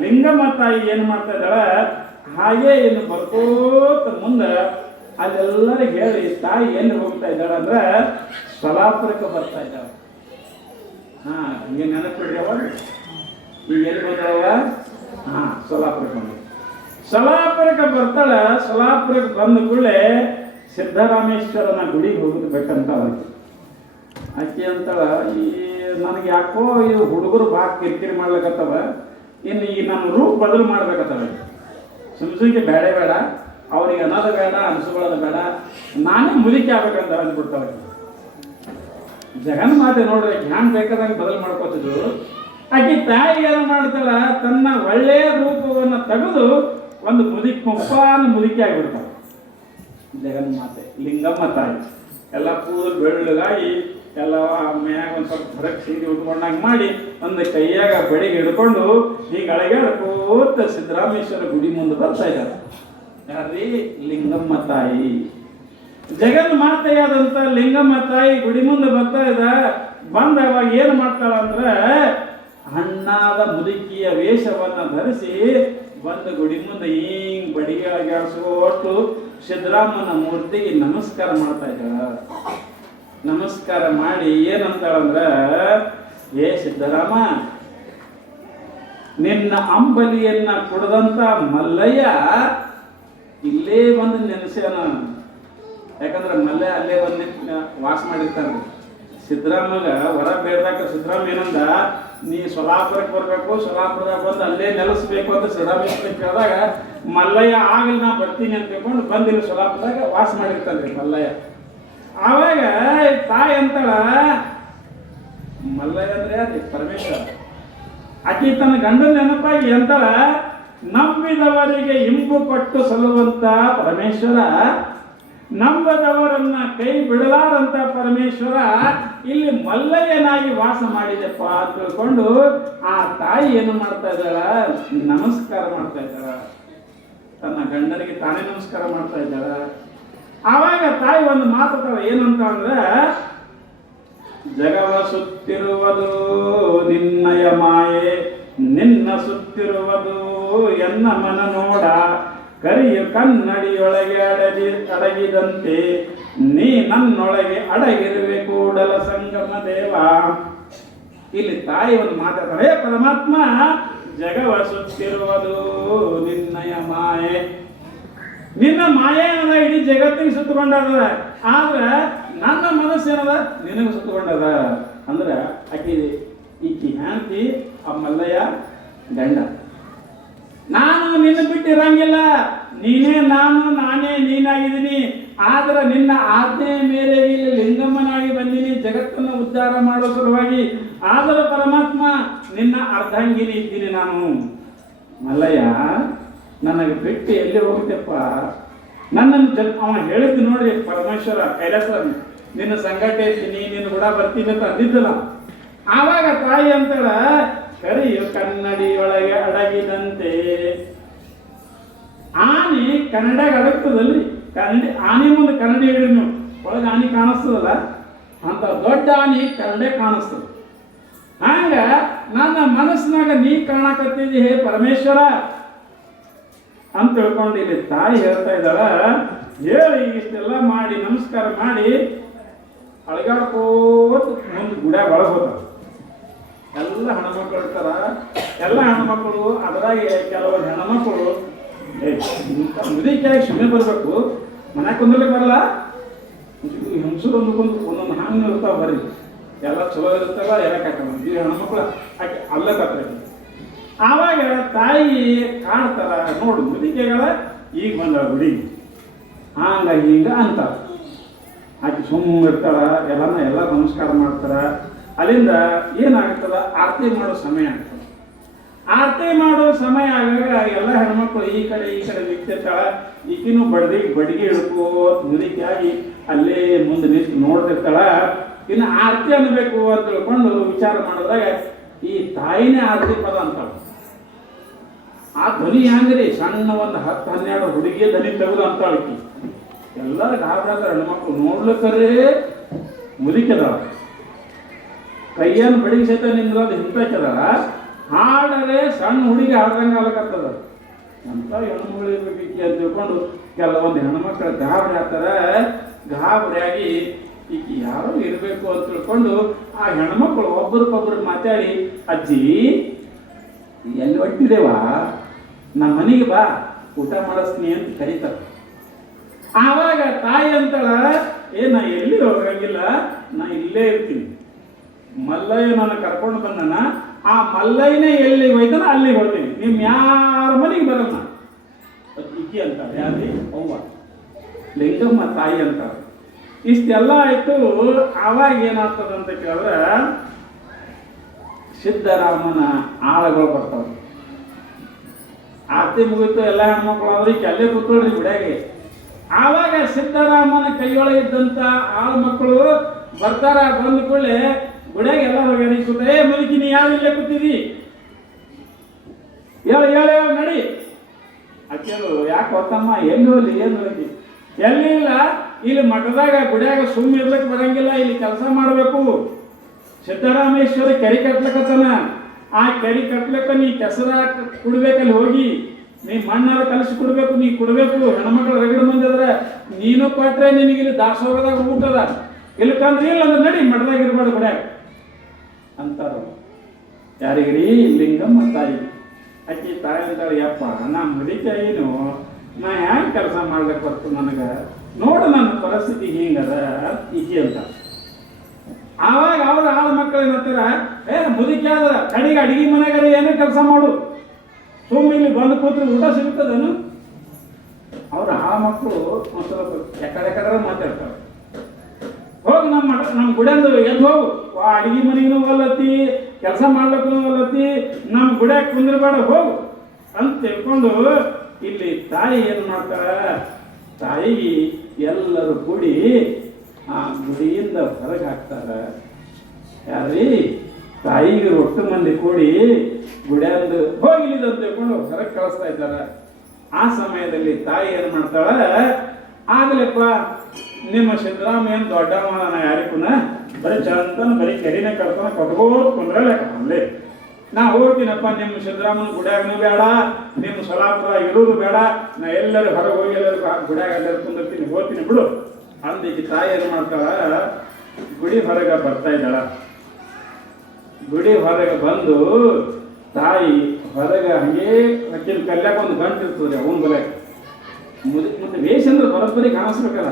ಲಿಂಗಮ್ಮ ತಾಯಿ ಏನು ಮಾಡ್ತಾ ಇದ್ದಾಳ, ಹಾಗೆ ಇನ್ನು ಬರ್ಕೋತ ಮುಂದೆ ಅಲ್ಲೆಲ್ಲರಿಗೆ ಹೇಳಿ ತಾಯಿ ಎಲ್ಲಿ ಹೋಗ್ತಾ ಇದ್ದಾಳ ಅಂದ್ರೆ ಸಲಾಪುರಕ್ಕೆ ಬರ್ತಾ ಇದ್ದಾಳ. ಹಂಗೆ ನೆನಪಿಡ್ರಿ ಅವಾಗ ಈಗ ಎಲ್ಲಿ ಬಂದವ, ಸಲಾಪುರಕ್ಕೆ ಬಂದ. ಸಲಾಪುರಕ್ಕೆ ಬರ್ತಾಳ. ಸಲಾಪುರಕ್ಕೆ ಬಂದ ಕೂಡಲೇ ಸಿದ್ದರಾಮೇಶ್ವರನ ಗುಡಿಗೆ ಹೋಗೋದು ಬೇಕಂತ ಆಕೆ ಅಂತಾಳ, ಈ ನನಗೆ ಯಾಕೋ ಇದು ಹುಡುಗರು ಬಾ ಕಿರಿಕಿರಿ ಮಾಡ್ಲಿಕ್ಕತ್ತವ, ಇನ್ನು ಈ ನನ್ನ ರೂಪ್ ಬದಲು ಮಾಡ್ಬೇಕತ್ತವ. ಸುಮ್ಸುಗೆ ಬೇಡ ಬೇಡ, ಅವ್ರಿಗೆ ಅನ್ನೋದು ಬೇಡ, ಅನಿಸ್ಕೊಳ್ಳೋದು ಬೇಡ, ನಾನೇ ಮುದುಕಿ ಆಗ್ಬೇಕಂತ ಅಂದ್ಬಿಡ್ತಾವೆ. ಜಗನ್ ಮಾತೆ ನೋಡ್ರಿ ಹ್ಯಾಂಗ್ ಬೇಕಾದಂಗೆ ಬದಲು ಮಾಡ್ಕೋತಿದ್ರು. ಆಕೆ ತಾಯಿ ಏನು ಮಾಡ್ತಾಳ, ತನ್ನ ಒಳ್ಳೆಯ ರೂಪವನ್ನು ತೆಗೆದು ಒಂದು ಮುಪ್ಪಾನ ಮುದುಕಿ ಆಗಿಬಿಡ್ತಾಳೆ. ಜಗನ್ಮಾತೆ ಲಿಂಗಮ್ಮ ತಾಯಿ ಎಲ್ಲ ಕೂದಲು ಬೆಳ್ಳಗಾಗಿ ಎಲ್ಲ ಮ್ಯಾಗ ಒಂದು ಸ್ವಲ್ಪ ಹೊರಗೆ ಸೀರೆ ಉಟ್ಕೊಂಡಂಗೆ ಮಾಡಿ ಒಂದು ಕೈಯಾಗ ಬಡಿಗೆ ಹಿಡ್ಕೊಂಡು ಹೀಗೆ ಅಳಗಾಡ್ಕೋತ ಸಿದ್ದರಾಮೇಶ್ವರ ಗುಡಿ ಮುಂದೆ ಬರ್ತಾ ಇದ್ದಾರೆ. ಯಾರ್ರೀ, ಲಿಂಗಮ್ಮ ತಾಯಿ. ಜಗನ್ಮಾತೆಯಾದಂಥ ಲಿಂಗಮ್ಮ ತಾಯಿ ಗುಡಿ ಮುಂದೆ ಬರ್ತಾ ಇದ್ದ. ಬಂದ ಅವಾಗ ಏನು ಮಾಡ್ತಾಳ ಅಂದ್ರೆ, ಹಣ್ಣಾದ ಮುದುಕಿಯ ವೇಷವನ್ನು ಧರಿಸಿ ಬಂದು ಗುಡಿ ಮುಂದೆ ಹಿಂಗ್ ಬಡಿಗೆ ಅಳಗಾಡಿಸ್ಕೊಟ್ಟು ಸಿದ್ದರಾಮನ ಮೂರ್ತಿಗೆ ನಮಸ್ಕಾರ ಮಾಡ್ತಾ ಇದ್ದಾಳ. ನಮಸ್ಕಾರ ಮಾಡಿ ಏನಂತಾಳಂದ್ರ, ಏ ಸಿದ್ದರಾಮ, ನಿನ್ನ ಅಂಬಲಿಯನ್ನ ಕುಡದಂತ ಮಲ್ಲಯ್ಯ ಇಲ್ಲೇ ಬಂದು ನೆನೆಸ್ಯಾನ. ಯಾಕಂದ್ರೆ ಮಲ್ಲಯ್ಯ ಅಲ್ಲೇ ಬಂದು ವಾಸ ಮಾಡಿರ್ತಾನೆ. ಸಿದ್ದರಾಮಗ ಹೊರ ಬೇಡ್ದಾಕ ಸಿದ್ದರಾಮ ಏನಂದ, ನೀ ಸೊಲಾಪುರಕ್ಕೆ ಬರಬೇಕು, ಸೊಲಾಪುರದಾಗ ಬಂದು ಅಲ್ಲೇ ನೆಲೆಸ್ಬೇಕು ಅಂತ ಸಿದ್ದರಾಮೇಶ್ವರ ಕೇಳಿದಾಗ ಮಲ್ಲಯ್ಯ ಆಗಲಿ ನಾ ಬರ್ತೀನಿ ಅಂತ ತಿಳ್ಕೊಂಡು ಬಂದಿಲ್ಲ ಸೊಲಾಪುರದಾಗ ವಾಸ ಮಾಡಿರ್ತಾನ್ರಿ ಮಲ್ಲಯ್ಯ. ಆವಾಗ ತಾಯಿ ಅಂತಾಳ, ಮಲ್ಲಯ್ಯ ಅಂದ್ರೆ ಯಾರು, ಪರಮೇಶ್ವರ. ಆಕಿ ತನ್ನ ಗಂಡನ ನೆನಪಾಗಿ ಅಂತಾಳ, ನಂಬಿದವರಿಗೆ ಇಂಬು ಕೊಟ್ಟು ಸಲ್ಲುವಂತ ಪರಮೇಶ್ವರ, ನಂಬದವರನ್ನ ಕೈ ಬಿಡಲಾರಂತ ಪರಮೇಶ್ವರ ಇಲ್ಲಿ ಮಲ್ಲಯ್ಯನಾಗಿ ವಾಸ ಮಾಡಿದೆಪ್ಪ ಅಂತ ತಿಳ್ಕೊಂಡು ಆ ತಾಯಿ ಏನು ಮಾಡ್ತಾ ಇದ್ದಾಳ, ನಮಸ್ಕಾರ ಮಾಡ್ತಾ ಇದ್ದಾಳ. ತನ್ನ ಗಂಡನಿಗೆ ತಾನೇ ನಮಸ್ಕಾರ ಮಾಡ್ತಾ ಇದ್ದಾಳ. ಆವಾಗ ತಾಯಿ ಒಂದು ಮಾತಾಡ್ತಾಳ, ಏನಂತ ಅಂದ್ರೆ, ಜಗವ ಸುತ್ತಿರುವುದು ನಿನ್ನಯ ಮಾಯೆ, ನಿನ್ನ ಸುತ್ತಿರುವುದು ಎನ್ನ ಮನ ನೋಡ, ಕರಿಯು ಕನ್ನಡಿಯೊಳಗೆ ಅಡಗಿದಂತೆ ನೀ ನನ್ನೊಳಗೆ ಅಡಗಿರುವೆ ಕೂಡಲ ಸಂಗಮ ದೇವ. ಇಲ್ಲಿ ತಾಯಿ ಒಂದು ಮಾತಾಡ್ತಾರೆ, ಪರಮಾತ್ಮ ಜಗವ ಸುತ್ತಿರುವುದು ನಿನ್ನಯ ಮಾಯೆ, ನಿನ್ನ ಮಾಯೆ ಏನದ ಇಡೀ ಜಗತ್ತಿಗೆ ಸುತ್ತಕೊಂಡದ, ಆದ್ರೆ ನನ್ನ ಮನಸ್ಸೇನದ ನಿನಗೆ ಸುತ್ತಕೊಂಡದ. ಅಂದ್ರೆ ಈಕಿ ಹೆಂಡತಿ ಆ ಮಲ್ಲಯ್ಯ ಗಂಡ. ನಾನು ನಿನ್ನ ಬಿಟ್ಟಿರಂಗಿಲ್ಲ, ನೀನೇ ನಾನು, ನಾನೇ ನೀನಾಗಿದ್ದೀನಿ. ಆದ್ರೆ ನಿನ್ನ ಆಜ್ಞೆಯ ಮೇರೆಗೆ ಇಲ್ಲಿ ಲಿಂಗಮ್ಮನಾಗಿ ಬಂದೀನಿ ಜಗತ್ತನ್ನು ಉದ್ಧಾರ ಮಾಡೋ ಸಲುವಾಗಿ. ಆದ್ರೆ ಪರಮಾತ್ಮ ನಿನ್ನ ಅರ್ಧಾಂಗಿನಿ ಇದ್ದೀನಿ ನಾನು. ಮಲ್ಲಯ್ಯ ನನಗೆ ಬಿಟ್ಟು ಎಲ್ಲಿ ಹೋಗ್ತೇಪ್ಪ, ನನ್ನನ್ನು ಅವ ಹೇಳಿದ್ದು ನೋಡ್ರಿ ಪರಮೇಶ್ವರ ಕೈಲಾಸ, ನಿನ್ನ ಸಂಗಟ ಇರ್ತೀನಿ, ನಿನ್ನ ಕೂಡ ಬರ್ತೀನಿ ಅಂತ ಅಂದಿದ್ದಲ್ಲ. ಆವಾಗ ತಾಯಿ ಅಂತಾಳ, ಕರಿಯು ಕನ್ನಡಿಯೊಳಗೆ ಅಡಗಿದಂತೆ. ಆನೆ ಕನ್ನಡಿಯಾಗ ಅಡಗ್ತದಲ್ರಿ, ಆನೆ ಮುಂದೆ ಕನ್ನಡಿ ಹಿಡಿದು ಒಳಗೆ ಆನೆ ಕಾಣಿಸ್ತದಲ್ಲ ಅಂತ ದೊಡ್ಡ ಆನೆ ಕರಡೆ ಕಾಣಿಸ್ತದೆ. ಹಂಗ ನನ್ನ ಮನಸ್ಸಿನಾಗ ನೀ ಕಾಣಕತ್ತಿದ್ದಿ ಹೇ ಪರಮೇಶ್ವರ ಅಂತ ತಿಳ್ಕೊಂಡು ಇಲ್ಲಿ ತಾಯಿ ಹೇಳ್ತಾ ಇದ್ದಾಳ. ಹೇಳಿ ಇಷ್ಟೆಲ್ಲ ಮಾಡಿ ನಮಸ್ಕಾರ ಮಾಡಿ ಅಳಗಾಡ್ಕೋತ ಮುಂದೆ ಗುಡ್ಯಾಗ ಒಳಗೆ ಹೋಗ್ತಾರೆ. ಎಲ್ಲ ಹೆಣ್ಮಕ್ಳು ಇರ್ತಾರ. ಎಲ್ಲ ಹೆಣ್ಮಕ್ಳು ಅದ್ರಾಗ ಕೆಲವರು ಹೆಣ್ಮಕ್ಳು ಇಂಥ ಮುದಿಕಾಗಿ ಸುಮ್ಮನೆ ಬರಬೇಕು, ಮನ್ಯಾಗ ಕುಂದಲಿಕ್ಕೆ ಬರಲ್ಲ. ಹೆಂಗಸರು ಒಂದೊಂದು ಹಂಗೆ ಇರ್ತಾವ. ಬರ್ರಿ ಎಲ್ಲ ಚಲೋ ಇರ್ತಾವ, ಎರಕಾಕಲ್ಲ. ಈ ಹೆಣ್ಮಕ್ಳು ಆಕೆ ಅಲ್ಲಕತ್ರ. ಆವಾಗ ತಾಯಿ ಕಾಡ್ತಾರ, ನೋಡು ಮುದಿಕೆಗಳ ಈಗ ಬಂದ ಹುಡುಗಿ ಹಂಗ ಹಿಂಗ ಅಂತಾರ. ಆಕೆ ಸುಮ್ಮನೆ ಇರ್ತಾಳ. ಎಲ್ಲ ನಮಸ್ಕಾರ ಮಾಡ್ತಾರ. ಅಲ್ಲಿಂದ ಏನಾಗ್ತದ, ಆರತಿ ಮಾಡೋ ಸಮಯ ಆಗ್ತದೆ. ಆರತಿ ಮಾಡೋ ಸಮಯ ಆಗಾಗ ಎಲ್ಲ ಹೆಣ್ಮಕ್ಳು ಈ ಕಡೆ ನಿಂತಿರ್ತಾಳ. ಈಕಿನೂ ಬಡಿಗೆ ಹಿಡ್ಕೋತ ಮುದುಕಿಯಾಗಿ ಅಲ್ಲೇ ಮುಂದೆ ನಿಂತು ನೋಡ್ತಿರ್ತಾಳ. ಇನ್ನು ಆರತಿ ಅನ್ಬೇಕು ಅಂತ ತಿಳ್ಕೊಂಡು ವಿಚಾರ ಮಾಡಿದಾಗ ಈ ತಾಯಿನೇ ಆರತಿ ಪದ ಅಂತಾಳ. ಆ ಧ್ವನಿ ಹೆಂಗ್ರಿ, ಸಣ್ಣ ಒಂದು 10-12 ಹುಡುಗಿ ಧ್ವನಿ ತೆಗೆದು ಅಂತಾಳಕಿ. ಎಲ್ಲರೂ ಗಾಬರಾದ ಹೆಣ್ಮಕ್ಳು ನೋಡ್ಲಿಕ್ಕರೇ ಮುದುಕಿದಾಳ. ಕೈಯನ್ನು ಬಡಿಗೆ ಸಹಿತ ನಿಂದ್ರದು ಹಿಂತಕ್ಕಿದಾಳ. ಹಾಡರೆ ಸಣ್ಣ ಹುಡುಗಿ ಹಾಡ್ದಂಗೆ ಆಗ್ಲಕತ್ತದ. ಅಂತ ಹೆಣ್ಮಗಳು ಇರ್ಬೇಕಿ ಅಂತ ತಿಳ್ಕೊಂಡು ಕೆಲವೊಂದು ಹೆಣ್ಮಕ್ಳು ಗಾಬರಿ ಆಗ್ತಾರೆ. ಗಾಬರಿಯಾಗಿ ಈಕಿ ಯಾರೋ ಇರಬೇಕು ಅಂತ ತಿಳ್ಕೊಂಡು ಆ ಹೆಣ್ಮಕ್ಳು ಒಬ್ರಿಗೊಬ್ರು ಮಾತಾಡಿ, ಅಜ್ಜಿ ಎಲ್ಲಿ ಹೊಟ್ಟಿದೇವ, ನಮ್ಮ ಮನೆಗೆ ಬಾ, ಊಟ ಮಾಡಿಸ್ತೀನಿ ಅಂತ ಕರೀತಾರೆ. ಆವಾಗ ತಾಯಿ ಅಂತಾಳ, ನಾ ಎಲ್ಲಿ ಹೋಗಂಗಿಲ್ಲ, ನಾ ಇಲ್ಲೇ ಇರ್ತೀನಿ. ಮಲ್ಲಯ್ಯ ನಾನು ಕರ್ಕೊಂಡು ಬಂದನ, ಆ ಮಲ್ಲಯ್ಯನೇ ಎಲ್ಲಿ ಹೋಯ್ತಾನ ಅಲ್ಲಿಗೆ ಹೋಗ್ತೀನಿ, ನಿಮ್ ಯಾರ ಮನೆಗೆ ಬರಲ್ಲ ಇಕ್ಕಿ ಅಂತಾಳೆ. ಯಾರಿ ಅವ್ವ ಲಿಂಗಮ್ಮ ತಾಯಿ ಅಂತಾಳೆ. ಇಷ್ಟೆಲ್ಲ ಆಯ್ತು. ಆವಾಗ ಏನಾಗ್ತದಂತ ಕೇಳಿದ್ರೆ ಸಿದ್ದರಾಮನ ಆಳುಗಳು ಬರ್ತಾವ. ಆರತಿ ಮುಗಿತು, ಎಲ್ಲ ಹೆಣ್ಮಕ್ಳು ಅವ್ರಿಗೆ ಅಲ್ಲೇ ಕೂತ್ಕೊಳ್ರಿ ಗುಡ್ಯಾಗೆ. ಆವಾಗ ಸಿದ್ದರಾಮನ ಕೈಯೊಳಗಿದ್ದಂತ ಆಳು ಮಕ್ಕಳು ಬರ್ತಾರ. ಬಂದ ಕೂಡಲೇ ಗುಡ್ಯಾಗ ಎಲ್ಲ ಹೋಗಿ ಕೂತ, ಮುದುಕಿ ನೀ ಯಾರು ಇಲ್ಲೇ ಕೂತಿದಿ, ಹೇಳು ನಡಿ. ಅಕ್ಕೇಳು ಯಾಕೆ ಹೊತ್ತಮ್ಮ, ಎಲ್ಲಿ ಹೋಗ್ಲಿ, ಏನು ಹೋಗಿ ಎಲ್ಲಿ ಇಲ್ಲ, ಇಲ್ಲಿ ಮಠದಾಗ ಗುಡ್ಯಾಗ ಸುಮ್ಮನೆ ಇರ್ಲಿಕ್ಕೆ ಬರಂಗಿಲ್ಲ, ಇಲ್ಲಿ ಕೆಲಸ ಮಾಡಬೇಕು. ಸಿದ್ದರಾಮೇಶ್ವರ ಕೆರೆ ಕಟ್ಲಕತ್ತಾನ. ಆ ಕೆರೆ ಕಟ್ಲಕ್ಕ ನೀ ಕೆಸರ ಕುಡ್ಬೇಕಲ್ಲಿ ಹೋಗಿ, ನೀ ಮಣ್ಣಾರ ಕಲಸಿ ಕೊಡ್ಬೇಕು, ನೀ ಕೊಡ್ಬೇಕು. ಹೆಣ್ಮಕ್ಳು ರಗಡ ಮಂದಿ ಅದ್ರ, ನೀನು ಕೊಟ್ರೆ ನಿನಗೆ ಇಲ್ಲಿ ದಾಸೋಗದಾಗ ಊಟದ, ಇಲ್ಲಕಂದ್ರೆ ಇಲ್ಲ ಅಂದ್ರೆ ನಡಿ ಮಠದಾಗ ಇರ್ಬಾರ್ದು ಗುಡ್ಯಾಗ ಅಂತಾರ. ಯಾರಿಗ್ರಿ? ಲಿಂಗಮ್ಮ ತಾಯಿ. ಅಕ್ಕಿ ತಾಯಿ ಅಂತಾಳೆ, ಯಪ್ಪ ನಾ ಮುದಿಕಾಯಿನು, ನಾ ಹ್ಯಾಂಗ ಕೆಲಸ ಮಾಡ್ಲಿಕ್ಕೆ ಬರ್ತು ನನಗೆ, ನೋಡು ನನ್ನ ಪರಿಸ್ಥಿತಿ ಹಿಂಗದ ಈಕಿ ಅಂತ. ಆವಾಗ ಅವ್ರ ಆಳ ಮಕ್ಕಳು ಏನಂತಾರ, ಮುದುಕಿ ಆದ್ರ ಕಡೆಗೆ ಅಡಿಗೆ ಮನೆಗಾರ ಏನೋ ಕೆಲಸ ಮಾಡು, ಸುಮ್ಮನೆ ಇಲ್ಲಿ ಬಂದು ಕೂತ್ರೆ ಊಟ ಸಿಗ್ತದನು. ಅವ್ರ ಆಳ ಮಕ್ಕಳು ಒಂದು ಸ್ವಲ್ಪ ಎಕಡೆ ಮಾತಾಡ್ತಾರೆ. ಹೋಗಿ ನಮ್ಮ ಗುಡ್ಯಾಂದು ಎದ್ದು ಹೋಗು, ಅಡಿಗೆ ಮನೆಗೂ ಒಲ್ಲತ್ತಿ, ಕೆಲಸ ಮಾಡ್ಲಿಕ್ಕೂ ಒಲ್ಲತ್ತಿ, ನಮ್ಮ ಗುಡ್ಯಾಗ ಕುಂದ್ರಬೇಡ ಹೋಗು ಅಂತ ತಿಳ್ಕೊಂಡು ಇಲ್ಲಿ ತಾಯಿ ಏನು ಮಾಡ್ತಾರ, ತಾಯಿ ಎಲ್ಲರೂ ಕೂಡಿ ಆ ಗುಡಿಯಿಂದ ಹೊರಗೆ ಹಾಕ್ತಾರ. ಯಾರೀ? ತಾಯಿಗೆ ಒಟ್ಟು ಮಂದಿ ಕೂಡಿ ಗುಡಿಯಂದು ಹೋಗಿಲಿದೆ ಅಂತ ತಿಳ್ಕೊಂಡು ಹೊರಗೆ ಕಳಿಸ್ತಾ ಇದ್ದಾರೆ. ಆ ಸಮಯದಲ್ಲಿ ತಾಯಿ ಏನು ಮಾಡ್ತಾಳ, ಆಗಲಪ್ಪ ನಿಮ್ಮ ಸಿದ್ದರಾಮ ಏನು ದೊಡ್ಡವನ ಯಾರಿಕೂನ ಬರೀ ಚಂತನ ಬರೀ ಕೆರಿನ ಕರ್ತಾನ ಕಟ್ಕೋತ್ ಕುಂದ್ರಲ್ಲ ಅಲ್ಲೇ ನಾ ಹೋಗ್ತೀನಪ್ಪ. ನಿಮ್ಮ ಸಿದ್ದರಾಮನ ಗುಡ್ಯಾಗನೂ ಬೇಡ, ನಿಮ್ಮ ಸೊಲಾಪುರ ಇರೋದು ಬೇಡ, ನಾ ಎಲ್ಲರೂ ಹೊರಗೆ ಹೋಗಿ ಎಲ್ಲರೂ ಗುಡ್ಯಾಗ ಎಲ್ಲರೂ ಕುಂದಿರ್ತೀನಿ, ಹೋಗ್ತೀನಿ ಬಿಡು ಅಂದೀಗ ತಾಯಿ ಏನು ಮಾಡ್ತಾಳ, ಗುಡಿ ಹೊರಗೆ ಬರ್ತಾ ಇದ್ದಾಳ. ಗುಡಿ ಹೊರಗೆ ಬಂದು ತಾಯಿ ಹೊರಗೆ ಹಂಗೇ ಅಕ್ಕಿನ ಕಲ್ಯಾಕ ಒಂದು ಗಂಟು ಇರ್ತದೆ ಅವನ ಬಲಕ್ಕೆ. ಮತ್ತೆ ವೇಷ ಅಂದ್ರೆ ಬರೋಬ್ಬರಿ ಕಾಣಿಸ್ಬೇಕಲ್ಲ,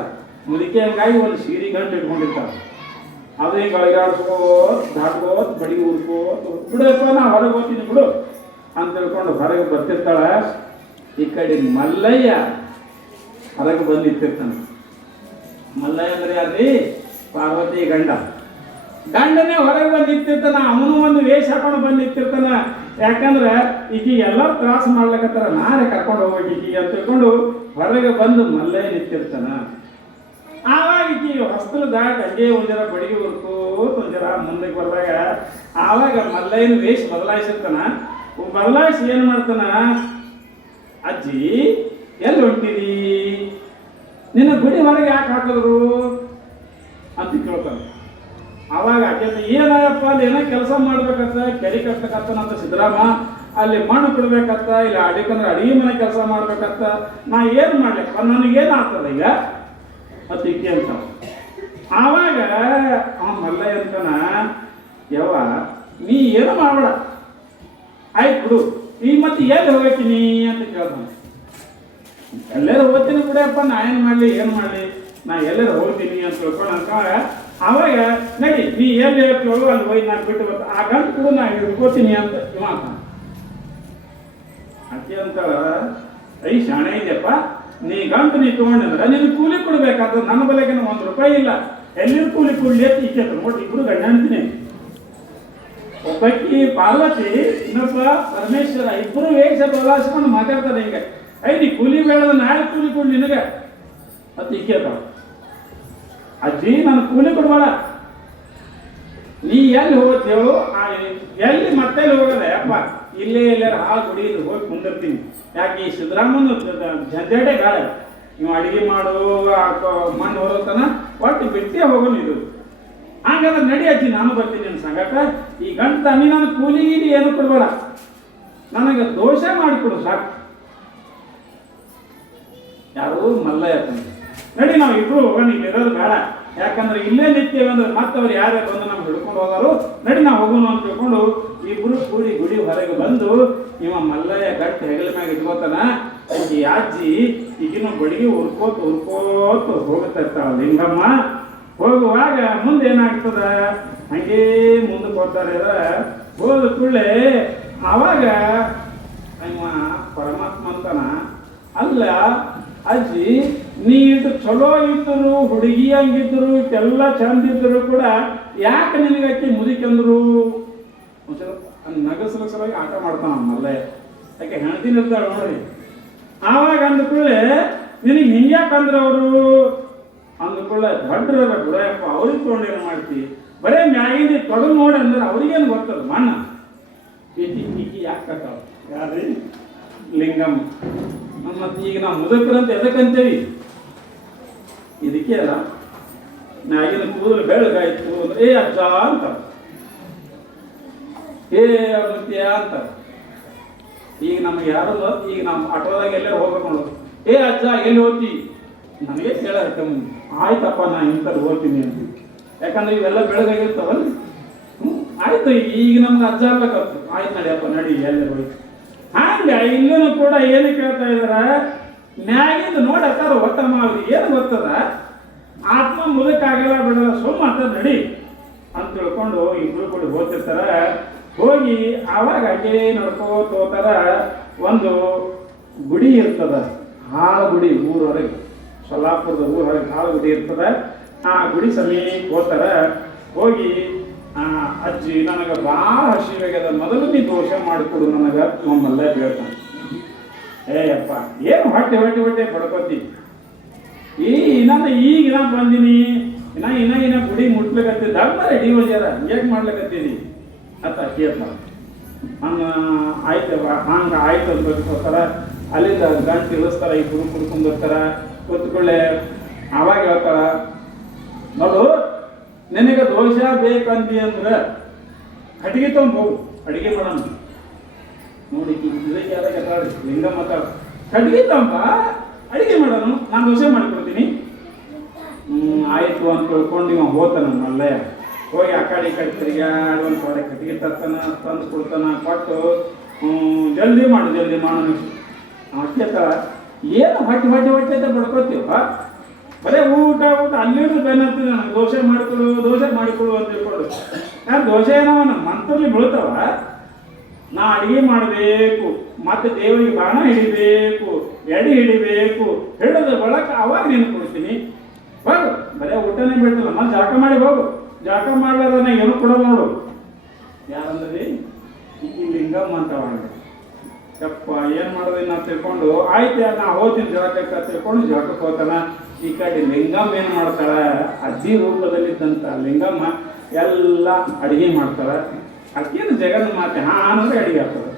ಮುದುಕಿ ಹಂಗಾಗಿ ಒಂದು ಸೀರೆ ಗಂಟು ಇಟ್ಕೊಂಡಿರ್ತಾಳೆ. ಅದು ಹಿಂಗೆ ಅಳಗಾಡ್ಸ್ಕೋತ್ ದಾಟ್ಕೋತ್ ಬಡಿಗೆ ಉರ್ಕೋತ್ ಬಿಡಪ್ಪ ನಾ ಹೊರಗೆ ಹೋಗ್ತೀನಿ ಬಿಡು ಅಂತ ತಿಳ್ಕೊಂಡು ಹೊರಗೆ ಬರ್ತಿರ್ತಾಳ. ಈ ಕಡೆ ಮಲ್ಲಯ್ಯ ಹೊರಗೆ ಬಂದು ನಿಂತಿರ್ತಾನೆ. ಮಲ್ಲಯ್ಯ ಅಂದ್ರೆ ಯಾರ್ರಿ? ಪಾರ್ವತಿ ಗಂಡನೇ ಹೊರಗೆ ಬಂದು ನಿಂತಿರ್ತಾನ. ಅವನು ಒಂದು ವೇಷ ಹಾಕೊಂಡು ಬಂದು ನಿಂತಿರ್ತಾನ. ಯಾಕಂದ್ರೆ ಈಗೀಗ ಎಲ್ಲರೂ ತ್ರಾಸ ಮಾಡ್ಲಿಕ್ಕತ್ತಾರ, ನಾರೇ ಕರ್ಕೊಂಡು ಹೋಗಿ ಈಗೀಗ ಅಂತ ತಿಳ್ಕೊಂಡು ಹೊರಗೆ ಬಂದು ಮಲ್ಲಯ್ಯ ನಿಂತಿರ್ತಾನ. ಆವಾಗ ಈಕಿ ಹೊಸ್ತಲು ದಾಟಿ ಹಂಗೆ ಒಂದರ ಬಡಿಗೆ ಹುರ್ಕೋತ್ ಒಂದರ ಮುಂದಕ್ಕೆ ಬಂದಾಗ ಆವಾಗ ಮಲ್ಲಯ್ಯನ ವೇಷ ಬದಲಾಯಿಸಿರ್ತಾನ. ಬದಲಾಯಿಸಿ ಏನು ಮಾಡ್ತಾನ, ಅಜ್ಜಿ ಎಲ್ಲಿ ಹೊಂಟಿರಿ, ನಿನ್ನ ಗುಡಿ ಹೊರಗೆ ಯಾಕೆ ಹಾಕಿದ್ರು, ಅಂತ ಕೇಳ್ತಾನೆ. ಆವಾಗ ಆಕೆ ಏನಪ್ಪ ಅಲ್ಲಿ ಏನೋ ಕೆಲಸ ಮಾಡ್ಬೇಕತ್ತ, ಕೆರೆ ಕಟ್ಟಕತ್ತನಂತ ಸಿದ್ದರಾಮ, ಅಲ್ಲಿ ಮಣ್ಣು ಕೊಡ್ಬೇಕತ್ತ, ಇಲ್ಲ ಅಡಿಕಂದ್ರೆ ಅಡಿಗೆ ಮನೆ ಕೆಲಸ ಮಾಡ್ಬೇಕತ್ತ, ನಾ ಏನು ಮಾಡ್ಲಿಕ್ಕ, ನನಗೇನು ಆಗ್ತದ ಈಗ ಅಂತ ಇಕ್ಕಿ ಅಂತ. ಆವಾಗ ಮಲ್ಲ ಅಂತನ, ಯವ್ವ ನೀ ಏನು ಮಾಡಬೇಡ, ಆಯ್ತು ಬಿಡು, ಈ ಮತ್ತೆ ಎಲ್ಲಿ ಹೋಗತ್ತೀನಿ ಅಂತ ಕೇಳ್ತಾನೆ. ಎಲ್ಲರೂ ಹೋಗ್ತೀನಿ ಬಿಡಪ್ಪ, ನಾ ಏನು ಮಾಡಲಿ ಏನು ಮಾಡಲಿ, ನಾ ಎಲ್ಲರೂ ಹೋಗ್ತೀನಿ ಅಂತ ತಿಳ್ಕೊಂಡು ಅವಾಗ ನಡಿ ನೀ ಎಲ್ಲಿ ಹೇಳ್ತೀವೋ ಅಲ್ಲಿ ಹೋಗಿ ನಾನು ಬಿಟ್ಟು ಬರ್ತ, ಆ ಗಂಟು ಕೂಡ ನಾ ಹಿಡ್ಕೋತೀನಿ ಅಂತ ಇವ ಅಂತಾನೆ. ಅಕ್ಕಿ ಅಂತಾಳ, ಐ ಶಾಣೆ ಇದೆಯಪ್ಪ, ನೀ ಗಂಟು ನೀ ತೊಗೊಂಡಿದ್ರೆ ನಿನ್ನ ಕೂಲಿ ಕೊಡ್ಬೇಕಾದ್ರೆ ನನ್ನ ಬಲೆಗೆ ₹1 ಇಲ್ಲ, ಎಲ್ಲಿರು ಕೂಲಿ ಕೊಡ್ಲಿ ಅಂತ ಇಚ್ಛೆ ನೋಡಿ. ಇಬ್ರು ಗಂಡ ಅಂತೀನಿ, ಒಬ್ಬಕ್ಕಿ ಪಾರ್ವತಿ ಇನ್ನೊಬ್ಬ ಪರಮೇಶ್ವರ, ಇಬ್ಬರು ವೇಷ ಬದಲಾಯಿಸ್ಕೊಂಡು ಮಾತಾಡ್ತಾರೆ. ಹಿಂಗೆ ನೀ ಕೂಲಿ ಬೇಡ, ನಾಳೆ ಕೂಲಿ ಕೊಡ್ಲಿ ನಿನಗೆ ಅಂತ ಇಕ್ಕೇತಾವ. ಅಜ್ಜಿ ನಾನು ಕೂಲಿ ಕೊಡ್ಬೇಡ, ನೀ ಎಲ್ಲಿ ಹೋಗ್ತೇವೋ ಎಲ್ಲಿ ಮತ್ತೆ ಹೋಗಲ್ಲ ಯಪ್ಪ, ಇಲ್ಲೇ ಎಲ್ಲಾರ ಹಾಲು ಕುಡಿಯೋದು ಹೋಗಿ ಕುಂದಿರ್ತೀನಿ. ಯಾಕೆ ಈ ಸಿದ್ದರಾಮನ ಜಂಜಾಟೆ ಗಾಳ, ನೀವು ಅಡಿಗೆ ಮಾಡು ಮಣ್ಣು ಹೊರತನ ಒಟ್ಟು ಬಿಟ್ಟೇ ಹೋಗೋನು ಇದು. ಹಾಗಾದ್ರೆ ನಡಿ ಅಜ್ಜಿ ನಾನು ಬರ್ತೀನಿ ನನ್ನ ಸಂಗಟ, ಈ ಗಂಟು ನೀ ನಾನು ಕೂಲಿ ಏನು ಕೊಡ್ಬೇಡ, ನನಗೆ ದೋಷ ಮಾಡಿಕೊಡು ಸಾಕು. ಯಾರು ಮಲ್ಲ ಇರ್ತಾನೆ, ನಡಿ ನಾವು ಇಬ್ರು ಹೋಗೋಣ, ಇಲ್ಲಿ ಇರೋದು ಬೇಡ, ಯಾಕಂದ್ರೆ ಇಲ್ಲೇ ನಿಂತೇವೆ ಅಂದ್ರೆ ಮತ್ತೆ ಅವ್ರು ಯಾರ್ಯಾರು ಬಂದು ನಮ್ಗೆ ಹಿಡ್ಕೊಂಡು ಹೋದಾರು, ನಡಿ ನಾವು ಹೋಗೋಣ ಅಂತ ತಿಳ್ಕೊಂಡು ಇಬ್ರು ಕೂಡಿ ಗುಡಿ ಹೊರಗೆ ಬಂದು ಇವ ಮಲ್ಲಯ್ಯ ಗಟ್ಟಿ ಹೆಗಲ ಮ್ಯಾಗ ಇಟ್ಕೋತಾನ. ಈ ಅಜ್ಜಿ ಈಗಿನ ಬಡಿಗೆ ಉರ್ಕೋತ ಹೋಗ್ತಾ ಇರ್ತಾಳ ಲಿಂಗಮ್ಮ. ಹೋಗುವಾಗ ಮುಂದೆ ಏನಾಗ್ತದ, ಹಂಗೇ ಮುಂದಕ್ಕೆ ಹೋಗ್ತಾರೆ. ಹೋದ ಕೂಡಲೇ ಆವಾಗ ಇವ ಪರಮಾತ್ಮ ಅಂತಾನ, ಅಲ್ಲ ಅಜ್ಜಿ ನೀ ಇಟ್ಟು ಚಲೋ ಇದ್ದರು, ಹುಡುಗಿ ಹಂಗಿದ್ರು, ಇಷ್ಟೆಲ್ಲ ಚಂದ ಇದ್ರು ಕೂಡ ಯಾಕೆ ನಿನಗಕ್ಕೆ ಮುದಿಕಂದ್ರು ನಗಸರ ಸಲುವಾಗಿ ಆಟ ಮಾಡ್ತಾನ ಮಲ್ಲಯ್ಯ. ಯಾಕೆ ಹೆಣ್ದಿನ ಇರ್ತಾಳೆ ನೋಡ್ರಿ. ಆವಾಗ ಅಂದ್ಕೊಳ್ಳೆ ನಿನಗೆ ಹಿಂಗ್ಯಾಕಂದ್ರೆ ಅವರು ಅಂದ್ಕೊಳ್ಳೆ ದೊಡ್ಡರ ಬಿಡಯಪ್ಪ, ಅವ್ರಿಗೆ ತೊಗೊಂಡೇನು ಮಾಡ್ತಿ, ಬರೇ ಮ್ಯಾಗಿಂದ ತೊಗೊಂಡು ನೋಡಿ ಅಂದ್ರೆ ಅವ್ರಿಗೇನು ಗೊತ್ತದ ಮಣ್ಣ ಈಕಿ ಯಾಕೆ ಕಟ್ಟಾವ ಯಾರ್ರಿ ಲಿಂಗಮ್ಮ. ಮತ್ತು ಈಗ ನಾವು ಮುದುಕರಂತ ಎದಕ್ಕಂತೇವಿ, ಇದಕ್ಕೆ ಅಲ್ಲ, ಮ್ಯಾಗಿನ ಕೂದಲು ಬೆಳಗಾಯ್ತು ಅಂದ್ರೆ ಏ ಅಜ್ಜ ಅಂತ, ಏ ಮುತ್ಯ ಅಂತ. ಈಗ ನಮ್ಗೆ ಯಾರು ಈಗ ನಮ್ಮ ಆಟೋದಾಗ ಎಲ್ಲರೂ ಹೋಗ್ಬೇಕು ನೋಡೋದು, ಏ ಅಜ್ಜ ಎಲ್ಲಿ ಹೋಗ್ತಿ, ನನಗೆ ಕೇಳಕ್ಕೆ ಆಯ್ತಪ್ಪ ನಾ ಇಂಥದ್ದು ಹೋಗ್ತೀನಿ ಅಂತ. ಯಾಕಂದ್ರೆ ಇವೆಲ್ಲ ಬೆಳಗಾಗಿರ್ತಾವಲ್ಲ. ಆಯ್ತು ಈಗ ನಮ್ಗೆ ಅಜ್ಜ ಆಗ್ಬೇಕಾಗ್ತು, ಆಯ್ತು ನಡಿಯಪ್ಪ ನಡಿ ಎಲ್ಲರೂ ಹೋಯ್ತು. ಹಂಗೆ ಇಲ್ಲೂ ಕೂಡ ಏನು ಕೇಳ್ತಾ ಇದಾರ, ಮ್ಯಾಗಿಂದ ನೋಡತ್ತಾರ ಒತ್ತಮ್ಮ, ಅವ್ರಿಗೆ ಏನು ಗೊತ್ತದ, ಆತ್ಮ ಮುದಕ್ಕಾಗಲ್ಲ ಬಿಡೋದ, ಸುಮ್ಮ ಅಂತ ನಡಿ ಅಂತ ತಿಳ್ಕೊಂಡು ಇಬ್ರು ಕೂಡ ಹೋಗ್ತಿರ್ತಾರ. ಹೋಗಿ ಆವಾಗ ಹಾಗೆ ನಡ್ಕೋತ ಹೋಗ್ತಾರ. ಒಂದು ಗುಡಿ ಇರ್ತದ, ಹಾಳು ಗುಡಿ, ಊರೊಳಗೆ ಸೊಲ್ಲಾಪುರದ ಊರ ಹೊರಗೆ ಹಾಳು ಗುಡಿ ಇರ್ತದ. ಆ ಗುಡಿ ಸಮೀಪ ಹೋಗ್ತಾರ. ಹೋಗಿ ಅಜ್ಜಿ ನನಗೆ ಭಾಳ ಹಸಿವಾಗ್ಯದ, ಮೊದಲು ನೀ ದೋಷ ಮಾಡಿಕೊಡು ನನಗೆ ನಮ್ಮಲ್ಲ ಹೇಳ್ತಾನೆ. ಏಯಪ್ಪ ಏನು ಹೊಟ್ಟೆ ಪಡ್ಕೋತಿ, ನಾನು ಈಗ ಬಂದೀನಿ, ಇನ್ನ ಗುಡಿ ಮುಟ್ಲಿಕತ್ತೀನಿ, ಧರ್ಮ ರೆಡಿ ಹೋಗ್ಯಾರ, ಹೇಗೆ ಮಾಡ್ಲಿಕತ್ತೀನಿ ಅಂತ ಕೇಳ್ತಾರ. ಆಯ್ತವ ಹಂಗೆ ಆಯ್ತು ಅಂತ ಹೋಗ್ತಾರ. ಅಲ್ಲಿಂದ ಗಂಟು ಇಳಿಸ್ತಾರ, ಈ ಕುಡ್ಕೊಂಡಿರ್ತಾರ. ಕೂತ್ಕೊಳ್ಳೆ ಆವಾಗ ಹೇಳ್ತಾರ, ನೋಡು ನಿನಗೆ ದೋಷ ಬೇಕಂದಿ ಅಂದ್ರೆ ಕಟ್ಟಿಗೆ ತೊಗೊಂಡು ಹೋಗು, ಅಡಿಗೆ ಮಾಡೋಣ. ನೋಡಿ ಇದಕ್ಕೆ ಯಾರ ಕೆತ್ತಾಡಿ ಲಿಂಗ ಮಾತಾಡ, ಕಟ್ಟಿಗೆ ತಗೊಂಬ ಅಡಿಗೆ ಮಾಡೋಣ, ನಾನು ದೋಸೆ ಮಾಡಿಕೊಡ್ತೀನಿ. ಆಯಿತು ಅಂತ ತಿಳ್ಕೊಂಡು ಇವ ಹೋಗ್ತಾನ ಮಲ್ಲಯ್ಯ. ಹೋಗಿ ಆ ಕಡೆ ಈ ಕಡೆ ತಿರುಗಾಡಿ ಒಂದು ಕಡೆ ಕಟ್ಟಿಗೆ ತರ್ತಾನ, ತಂದು ಕೊಡ್ತಾನ. ಕೊಟ್ಟು ಜಲ್ದಿ ಮಾಡು ಕೇಳ್ತಾಳ, ಏನು ಹೊಟ್ಟೆ ಅಂತ ಬಡ್ಕೊತೀವ, ಬರೇ ಊಟ ಅಲ್ಲಿಂದ ಬೆನ್ನತ್ತೀನಿ, ನನಗೆ ದೋಸೆ ಮಾಡಿಕೊಡು ಅಂತ ತಿಳ್ಕೊಂಡು. ಯಾರು ದೋಸೆ ಏನೋ ನಮ್ಮ ಮಂತ್ರಲ್ಲಿ ಬೀಳ್ತಾವ, ನಾ ಅಡಿಗೆ ಮಾಡಬೇಕು, ಮತ್ತೆ ದೇವರಿಗೆ ಬಾಣ ಹಿಡಿಬೇಕು, ಎಡೆ ಹಿಡಿಬೇಕು, ಹಿಡಿದ ಬಳಕ ಅವಾಗ ನೀನು ಕೊಡ್ತೀನಿ. ಹೋಗು, ಬರೇ ಊಟನೇ ಬಿಡ್ತಿಲ್ಲ, ಮತ್ತೆ ಜಳಕ ಮಾಡಿ ಹೋಗು, ಜಳಕ ಮಾಡ್ಲಾರ ಏನು ಕೊಡೋದು ನೋಡು. ಯಾರಂದ್ರಿ ಈ ಲಿಂಗಮ್ಮ ಅಂತವ. ಯಪ್ಪ ಏನು ಮಾಡೋದು ನಾ ತಿಳ್ಕೊಂಡು ಆಯ್ತು ನಾ ಹೋಗ್ತೀನಿ ಜಳಕಕ್ಕೆ ತಿಳ್ಕೊಂಡು ಜಳಕಕ್ಕೆ ಹೋಗ್ತಾನ. ಈ ಕಡೆ ಲಿಂಗಮ್ಮ ಏನು ಮಾಡ್ತಾಳ, ಅಜ್ಜಿ ರೂಪದಲ್ಲಿದ್ದಂಥ ಲಿಂಗಮ್ಮ ಎಲ್ಲ ಅಡಿಗೆ ಮಾಡ್ತಾಳ. ಅಕ್ಕೇನು ಜಗನ್ ಮಾತೆ ಅಂದ್ರೆ ಅಡಿಗೆ ಆಗ್ತದೆ.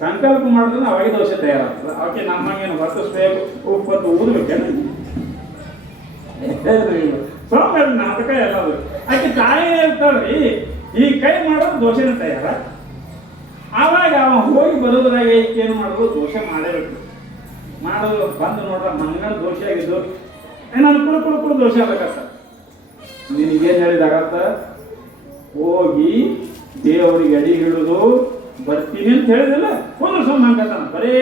ಸಂಕಲ್ಪ ಮಾಡಿದ್ರೆ ಅವಾಗ ದೋಸೆ ತಯಾರಾಗ್ತದೆ. ಅವಕ್ಕೆ ನಮ್ಮಂಗೇನು ಹೊತ್ತಿಸ್ಬೇಕು, ಉಪ್ಪತ್ತು ಊದ್ಬೇಕೇನು ಸೋಂಬೇರಿ ನಾಟಕ ಎಲ್ಲದು. ಆಕೆ ತಾಯಿ ಇರ್ತಾಳ್ರಿ, ಈ ಕೈ ಮಾಡೋದು ದೋಷನ ತಯಾರ. ಆವಾಗ ಅವ ಹೋಗಿ ಬರೋದ್ರಾಗ ಈಕೆ ಏನು ಮಾಡೋದು, ದೋಷ ಮಾಡೇಬೇಕು. ಮಾಡೋದು ಬಂದು ನೋಡ್ರ ಮಂಗನ ದೋಷ ಆಗಿದ್ದು, ನಾನು ಕುಳು ದೋಷ ಆಗತ್ತ. ನಿನಗೇನು ಹೇಳಿದಾಗತ್ತ, ಹೋಗಿ ದೇವರಿಗೆ ಅಡಿ ಹಿಡಿದು ಬರ್ತೀನಿ ಅಂತ ಹೇಳಿದಿಲ್ಲ, ಫುಲ್ ಸುಮ್ಮ ಹಂಗತ್ತಾನ. ಬರೇ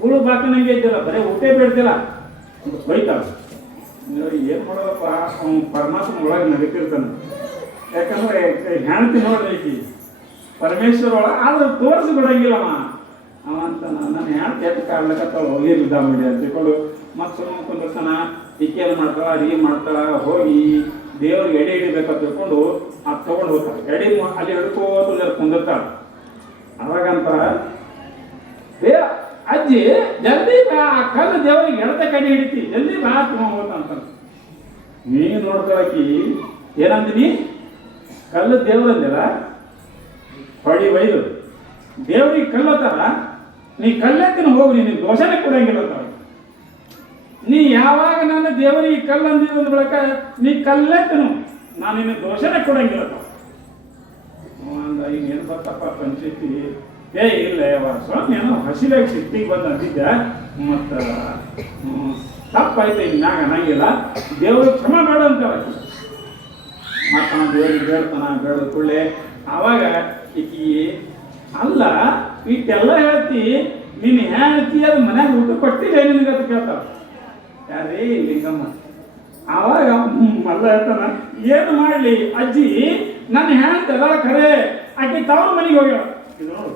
ಹುಳು ಬಾಕನಂಗೆ ಇದ್ದಿಲ್ಲ, ಬರೇ ಊಟ ಬೇಡ್ತಿಲ್ಲ ಬೈತಾಳ. ಏನು ಮಾಡೋದಪ್ಪ, ಅವ್ನು ಪರಮಾತ್ಮ ಒಳಗೆ ನಡೀತಿರ್ತಾನೆ. ಯಾಕಂದ್ರೆ ಹೆಣ್ತಿ ನೋಡ್ರಿ ಈಕಿ ಪರಮೇಶ್ವರ ಒಳಗೆ, ಆದ್ರೆ ತೋರಿಸಿ ಬಿಡಂಗಿಲ್ಲವ ಅವ ಅಂತ. ನನ್ನ ಹೆಣ್ತಿ ಎತ್ತು ಕಾಡ್ಲಕತ್ತಾಳ, ಹೋಗಿರ್ಲಿದ್ದ ಮಾಡಿ ಅಂತ ತಿಳ್ಕೊಂಡು ಮತ್ತೆ ಸುಮ್ಮನೆ ಕುಂದಿರ್ತಾನ. ಈಕೆ ಏನು ಮಾಡ್ತಾಳ, ಅಡಿಗೆ ಮಾಡ್ತಾಳ, ಹೋಗಿ ದೇವ್ರಿಗೆ ಎಡೆ ಹಿಡಿಬೇಕಂತ ತಿಳ್ಕೊಂಡು ಅದು ತೊಗೊಂಡು ಹೋಗ್ತಾಳೆ. ಎಡಿ ಅಲ್ಲಿ ಹಿಡ್ಕೋತ ಕುಂದಿರ್ತಾಳೆ. ಅವಾಗಂತ ಏ ಅಜ್ಜಿ ಜಲ್ದಿ ಬಾ, ಕಲ್ಲು ದೇವರಿಗೆ ಎಡತ ಕಡೆ ಹಿಡಿತಿ, ಜಲ್ದಿ ಬಾ ಹೋಗ್ತಂತ. ನೀನು ನೋಡ್ಕೊಳಕಿ ಏನಂತೀನಿ, ಕಲ್ಲು ದೇವ್ರಂದಿಲ್ಲ ಹೊಡಿ ಬೈದು ದೇವ್ರಿಗೆ ಕಲ್ಲತ್ತಾರ, ನೀ ಕಲ್ಲೆತ್ತಿನ ಹೋಗಿ ನಿನಗೆ ದೋಷನೇ ಕೊಡಂಗಿಲ್ಲ ಅಂತ. ನೀ ಯಾವಾಗ ನನ್ನ ದೇವರಿಗೆ ಕಲ್ಲು ಅಂದಿದ್ದ ಬಳಕ ನೀ ಕಲ್ಲೆತ್ತನು, ನಾನು ನಿನಗೆ ದೋಷನೇ ಕೊಡಂಗಿಲ್ಲ. ಈಗ ಏನು ಬರ್ತಪ್ಪ ಪಂಚಾಯತಿ, ಏ ಇಲ್ಲ ಯಾವ ಸ್ವಾಮಿ ಏನೋ ಹಸಿಲಾಗಿ ಸಿಟ್ಟಿಗೆ ಬಂದು ಅಂದಿದ್ದ, ಮತ್ತು ತಪ್ಪಾಯ್ತು, ಈಗ ಮ್ಯಾಗ ಅನ್ನಂಗಿಲ್ಲ, ದೇವ್ರಿಗೆ ಕ್ಷಮ ಬೇಡ ಅಂತಾರ. ಮತ್ತು ದೇವ್ರಿಗೆ ಬೇಡ್ತಾನ, ಬೇಡ ಕೂಡಲೇ ಆವಾಗ ಈಕಿ ಅಲ್ಲ ಇಟ್ಟೆಲ್ಲ ಹೇಳ್ತಿ, ನೀನು ಹೇಳ್ತಿ ಅದು ಮನ್ಯಾಗ ಊಟ ಕೊಟ್ಟಿಲ್ಲ ನಿನಗೆ ಅಂತ ಕೇಳ್ತಾವ. ಯಾರೇ ಲಿಂಗಮ್ಮ. ಆವಾಗ ಮಲ್ಲ ಹೇಳ್ತಾನ, ಏನು ಮಾಡಲಿ ಅಜ್ಜಿ, ನನ್ನ ಹೇಳ್ತದ ಖರೆ, ಆಕೆ ತವ್ರ ಮನೆಗೆ ಹೋಗ್ಯಾಳ. ಇದು ನೋಡು,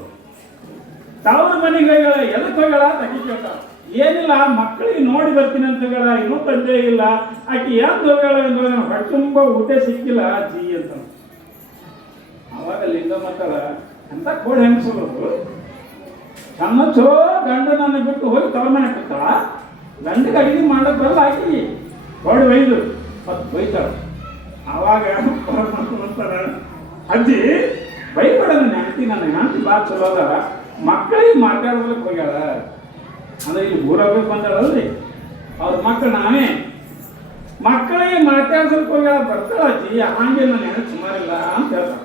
ತವ್ರ ಮನೆಗೆ ಹೋಗ್ಯಾಳ, ಎದಕ್ಕೆ ಹೋಗ್ಯಾಳ ಅಂತ ಆಕೆ ಕೇಳ್ತಾಳ. ಏನಿಲ್ಲ, ಮಕ್ಕಳಿಗೆ ನೋಡಿ ಬರ್ತೀನಿ ಅಂತ ಹೋಗ್ಯಾಳ, ಇನ್ನೂ ತಂದೆ ಇಲ್ಲ. ಆಕೆ ಎಂದು ಹೋಗ್ಯಾಳ ಅಂದ್ರೆ ಹೊಟ್ಟೆ ತುಂಬ ಊಟ ಸಿಕ್ಕಿಲ್ಲ ಅಜ್ಜಿ ಅಂತ. ಅವಾಗ ಲಿಂಗಮ್ಮ ಅಂತಾಳ, ಅಂತ ಕೋಡಿ ಹೆಂಗಸೋದು ಸಣ್ಣ ಚೋ ಗಂಡನನ್ನು ಬಿಟ್ಟು ಹೋಗಿ ತವ್ರ ಮನೆ ಕೊಡ್ತಾಳ, ಗಂಡಿಗೆ ಅಡಿಗೆ ಮಾಡಕ್ ಬರಲ್ಲ ಆಕಿ, ಹೊಡಿ ಒಯ್ದು ಮತ್ತು ಬೈತಾಳ. ಆವಾಗ ಅಂತಾರ, ಅಜ್ಜಿ ಬೈಬೇಡ, ನನ್ನ ಹೆಂಡತಿ ಭಾಳ ಚಲೋ ಅದ, ಮಕ್ಕಳಿಗೆ ಮಾತಾಡೋದಕ್ಕೆ ಹೋಗ್ಯಾಳ. ಅಂದ್ರೆ ಇಲ್ಲಿ ಊರಾಗ ಬಂದಾಳಲ್ರಿ, ಅವ್ರ ಮಕ್ಕಳು ನಾವೇ ಮಕ್ಕಳಿಗೆ ಮಾತಾಡ್ಸೋಕೆ ಹೋಗ್ಯಾಳ, ಬರ್ತಾಳ ಅಜ್ಜಿ, ಹಾಗೆ ನನ್ನ ಹೆಣ್ಣು ಸುಮಾರಿಲ್ಲ ಅಂತ ಹೇಳ್ತಾಳ.